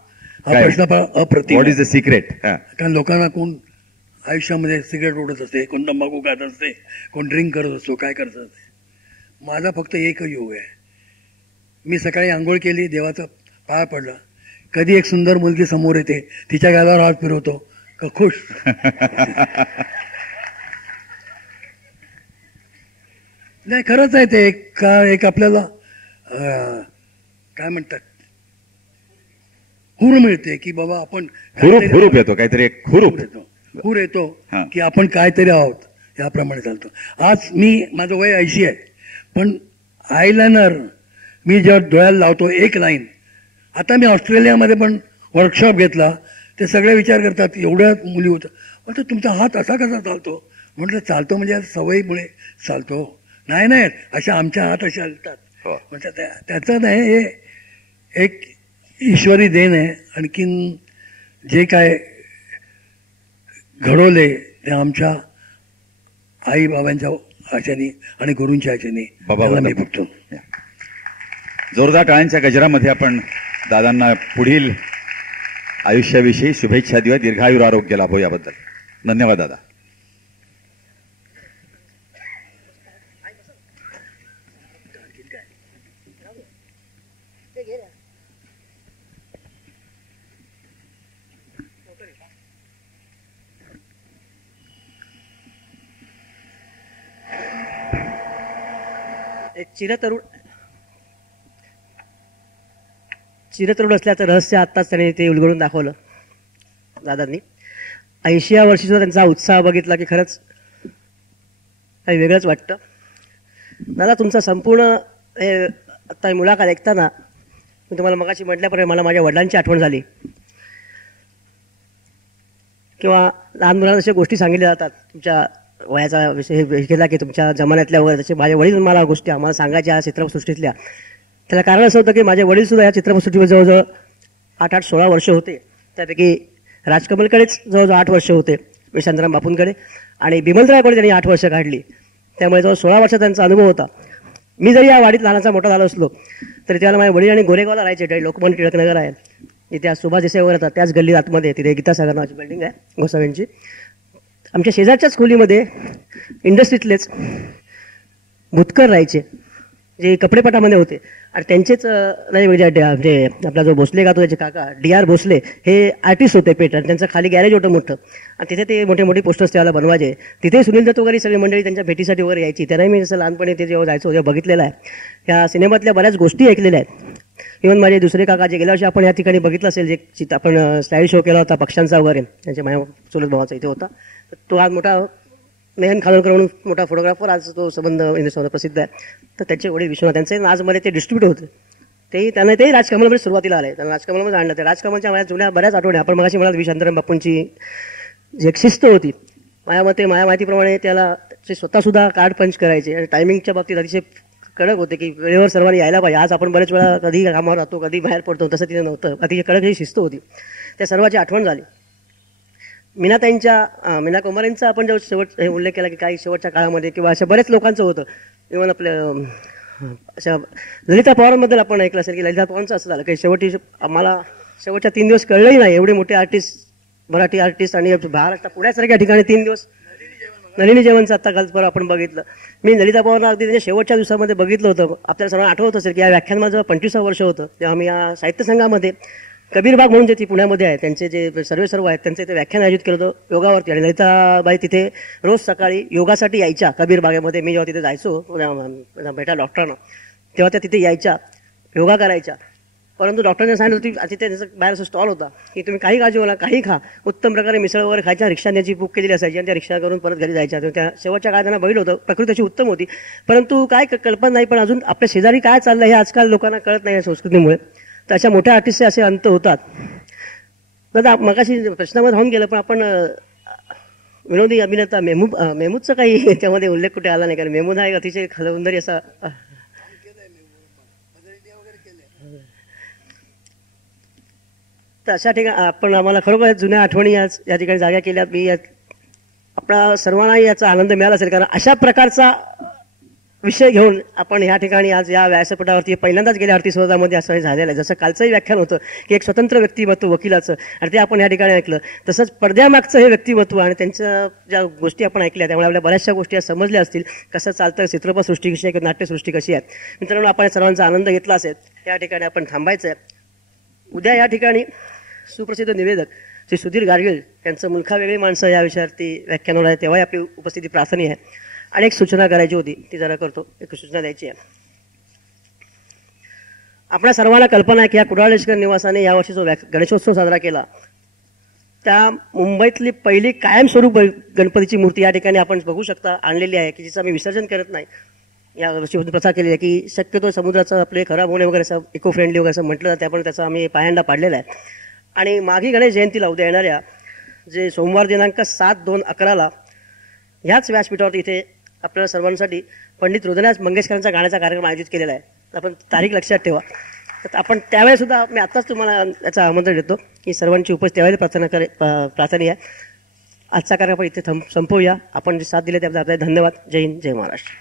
प्रश्न. अप्रतिम. What is the secret? कारण लोकांना कोण आयुष्यामध्ये सिगरेट ओढत असते, कोण तंबाखू खात असते, कोण ड्रिंक करत असतो, काय करत असते. माझा फक्त एकच योग आहे. मी सकाळी आंघोळ केली, देवाचा पाय पडला, कधी एक सुंदर मुलगी समोर येते, तिच्या गालावर हात फिरवतो का खुश. नाही, खरंच आहे ते. एक आपल्याला काय म्हणतात, हुर मिळते की बाबा आपण हुरूप येतो, काहीतरी एक हुर येतो की आपण काहीतरी आहोत, याप्रमाणे चालतो. आज माझं वय 80 आहे, पण आयलायनर मी जेव्हा डोळ्याला लावतो एक लाईन. आता मी ऑस्ट्रेलियामध्ये पण वर्कशॉप घेतला, ते सगळे विचार करतात, एवढ्या मुली होत्या, म्हटलं तुमचा हात असा कसा चालतो? म्हटलं चालतो म्हणजे सवयीमुळे चालतो. नाही नाही, अशा आमच्या हात अशा हलतात. हो. म्हणजे त्याचं नाही, हे एक ईश्वरी देण आहे. आणखीन जे काय घडवले ते आमच्या आई बाबांच्या ह्याच्यानी आणि गुरूंच्या ह्याच्यानी बाबा मी बघतो. जोरदार टाळ्यांच्या गजरामध्ये आपण दादांना पुढील आयुष्याविषयी शुभेच्छा देऊया. दीर्घायुर आरोग्य लाभो याबद्दल धन्यवाद दादा. एक चिरतरुण असल्याचं रहस्य आत्ताच त्याने ते उलगडून दाखवलं दादांनी. 80व्या वर्षी सुद्धा त्यांचा उत्साह बघितला की खरंच काही वेगळंच वाटतं. दादा, तुमचा संपूर्ण हे आता मुलाखत ऐकताना मी तुम्हाला मगाशी म्हटल्याप्रमाणे मला माझ्या वडिलांची आठवण झाली. किंवा लहान मुलांना अशा गोष्टी सांगितल्या जातात, तुमच्या वयाचा विषय हे केला की तुमच्या जमान्यातल्या वगैरे, तसे माझे वडील मला गोष्टी आम्हाला सांगायच्या चित्रपटसृष्टीतल्या. त्याला कारण असं होतं की माझे वडील सुद्धा या चित्रपटसृष्टीवर जवळजवळ 8-16 वर्ष होते. त्यापैकी राजकमलकडेच जवळजवळ 8 वर्ष होते, विशांतराम बापूंकडे, आणि बिमलरायकडे त्यांनी 8 वर्ष काढली. त्यामुळे जवळ 16 वर्षाचा त्यांचा अनुभव होता. मी जरी या वाडीत लहानाचा मोठा झालो असलो तरी त्याला माझे वडील आणि गोरेगावला राहायचे. लोकमान्य टिळकनगर आहे इथे, सुभाष देसाई वगैरे येतात त्याच गल्ली आतमध्ये, तिथे गीतासागर नावाची बिल्डिंग आहे गोसाव्यांची. आमच्या शेजारच्याच खोलीमध्ये इंडस्ट्रीतलेच भुतकर राहायचे, जे कपडेपटामध्ये होते. आणि त्यांचेच म्हणजे आपला जो भोसले गातो त्याचे काका DR भोसले हे आर्टिस्ट होते पेट, आणि त्यांचं खाली गॅरेज होतं मोठं, आणि तिथे ते मोठे मोठे पोस्टर्स त्याला बनवायचे. तिथे सुनील दत्त वगैरे सगळी मंडळी त्यांच्या भेटीसाठी वगैरे यायची. त्यांनाही मी जसं लहानपणी ते जेव्हा जायचो तेव्हा बघितलेलं आहे. या सिनेमातल्या बऱ्याच गोष्टी ऐकलेल्या आहेत. इव्हन माझे दुसरे काका जे गेल्या वर्षी आपण या ठिकाणी बघितलं असेल, जे आपण स्लाईड शो केला होता पक्ष्यांचा वगैरे, त्यांच्या माझ्या चुलत भावाचा इथे होता. तो आज मोठा मेहन खानोलकर म्हणून मोठा फोटोग्राफर, आज तो संबंध हिंदुस्थानात प्रसिद्ध आहे. तर त्यांचे वडील विश्वनाथ, त्यांचे आजमध्ये ते डिस्ट्रीब्युटर होते. तेही राजकमलमध्ये सुरुवातीला आले, त्यांना राजकमलमध्ये आणलं. ते राजकमलच्या माझ्या जुन्या बऱ्याच आठवणी आपण मगाशी म्हणाल, विशांतराम बापूंची जी एक शिस्त होती माझ्या माहितीप्रमाणे, त्याला ते स्वतः सुद्धा कार्ड पंच करायचे आणि टायमिंगच्या बाबतीत अतिशय कडक होते की वेळेवर सर्वांनी यायला पाहिजे. आज आपण बरेच वेळा कधी कामावर राहतो, कधी बाहेर पडतो, तसं तिथे नव्हतं. अतिशय कडक ही शिस्त होती. त्या सर्वांची आठवण झाली. मीना कुमारींचा आपण जेव्हा शेवट उल्लेख केला की काही शेवटच्या काळामध्ये किंवा अशा बऱ्याच लोकांचं होतं. इव्हन आपल्या अशा ललिता पवारांबद्दल आपण ऐकलं असेल की ललिता पवारांचं असं झालं की आम्हाला शेवटच्या 3 दिवस कळलंही नाही. एवढे मोठे आर्टिस्ट, मराठी आर्टिस्ट, आणि महाराष्ट्र पुण्यासारख्या ठिकाणी 3 दिवस नलिनी जेवणचं आता काल आपण बघितलं. मी ललिता पवारांना अगदी त्याच्या शेवटच्या दिवसामध्ये बघितलं होतं. आपल्याला सर्वांना आठवत असेल की या व्याख्यान जेव्हा 25 वर्ष होतं तेव्हा आम्ही या साहित्य संघामध्ये कबीरबाग म्हणून जे ती पुण्यामध्ये आहे, त्यांचे जे सर्व आहेत, त्यांचं ते व्याख्यान आयोजित केलं होतं योगावरती. आणि ललिताबाई तिथे रोज सकाळी योगासाठी यायच्या कबीरबागेमध्ये. मी जेव्हा तिथे जायचो भेटा डॉक्टरांना, तेव्हा त्या तिथे यायच्या, योगा करायच्या. परंतु डॉक्टरने सांगितलं होती, तिथे त्याचा बाहेर असं स्टॉल होता की तुम्ही काही काळजी मला काही खा, उत्तम प्रकारे मिसळ वगैरे खायच्या. रिक्षाने याची बुक केलेली असायची आणि त्या रिक्षा करून परत घरी जायच्या. त्या शेवटच्या काळात त्यांना बघितलं होतं. प्रकृती अशी उत्तम होती, परंतु काय कल्पना नाही. पण अजून आपल्या शेजारी काय चाललं हे आजकाल लोकांना कळत नाही या संस्कृतीमुळे. तर अशा मोठ्या आर्टिस्टचे असे अंत होतात. दादा, मगाशी प्रश्नामध्ये राहून गेलं, पण आपण विनोदी अभिनेता मेहमूदचा काही त्यामध्ये उल्लेख कुठे आला नाही, कारण मेहमूद हा एक अतिशय खलवंदरी असा. तर अशा ठिकाणी आम्हाला खरोखर जुन्या आठवणी या ठिकाणी जागा केल्या. मी आपल्या सर्वांनाही याचा आनंद मिळाला असेल, कारण अशा प्रकारचा विषय घेऊन आपण ह्या ठिकाणी आज या व्यासपीठावरती पहिल्यांदाच गेल्या 38 वर्षामध्ये असं झालेलं आहे. जसं कालचंही व्याख्यान होतं की एक स्वतंत्र व्यक्तिमत्व वकिलाचं, आणि ते आपण या ठिकाणी ऐकलं. तसंच पडद्यामागचं हे व्यक्तिमत्व आणि त्यांच्या ज्या गोष्टी आपण ऐकल्या, त्यामुळे आपल्या बऱ्याचशा गोष्टी समजल्या असतील. कसं चालतं चित्रपटसृष्टी कशी आहे किंवा नाट्यसृष्टी कशी आहे. मित्रांनो, आपण सर्वांचा आनंद घेतला असेल. या ठिकाणी आपण थांबायचं आहे. उद्या या ठिकाणी सुप्रसिद्ध निवेदक श्री सुधीर गाडगीळ यांचं मुलखा वेगळी माणसं या विषयावरती व्याख्यान होणार आहे. तेव्हाही आपली उपस्थिती प्रार्थनीय आहे. आणि एक सूचना करायची होती, ती जरा करतो. एक सूचना द्यायची आहे. आपल्या सर्वांना कल्पना आहे की या कुडाळेश्वर निवासाने यावर्षी जो गणेशोत्सव साजरा केला, त्या मुंबईतली पहिली कायमस्वरूप गणपतीची मूर्ती या ठिकाणी आपण बघू शकता आणलेली आहे, की जिचं आम्ही विसर्जन करत नाही. या वर्षी प्रथा केलेली आहे की शक्यतो समुद्राचं आपले खराब होणे वगैरे असं इको फ्रेंडली वगैरे असं म्हटलं जातं, आपण त्याचा आम्ही पायंडा पाडलेला आहे. आणि माघी गणेश जयंतीला उद्या येणाऱ्या जे सोमवार दिनांक 7/2/11 ह्याच व्यासपीठावरती इथे आपल्याला सर्वांसाठी पंडित हृदयनाथ मंगेशकरांचा गाण्याचा कार्यक्रम आयोजित केलेला आहे. आपण तारीख लक्षात ठेवा. तर आपण त्यावेळेस सुद्धा मी आत्ताच तुम्हाला याचं आमंत्रण देतो की सर्वांची उपस्थिती त्यावेळेस प्रार्थना आहे. आजचा कार्यक्रम इथे संपवूया. आपण जे साथ दिले त्याबद्दल आपल्याला धन्यवाद. जय हिंद, जय महाराष्ट्र.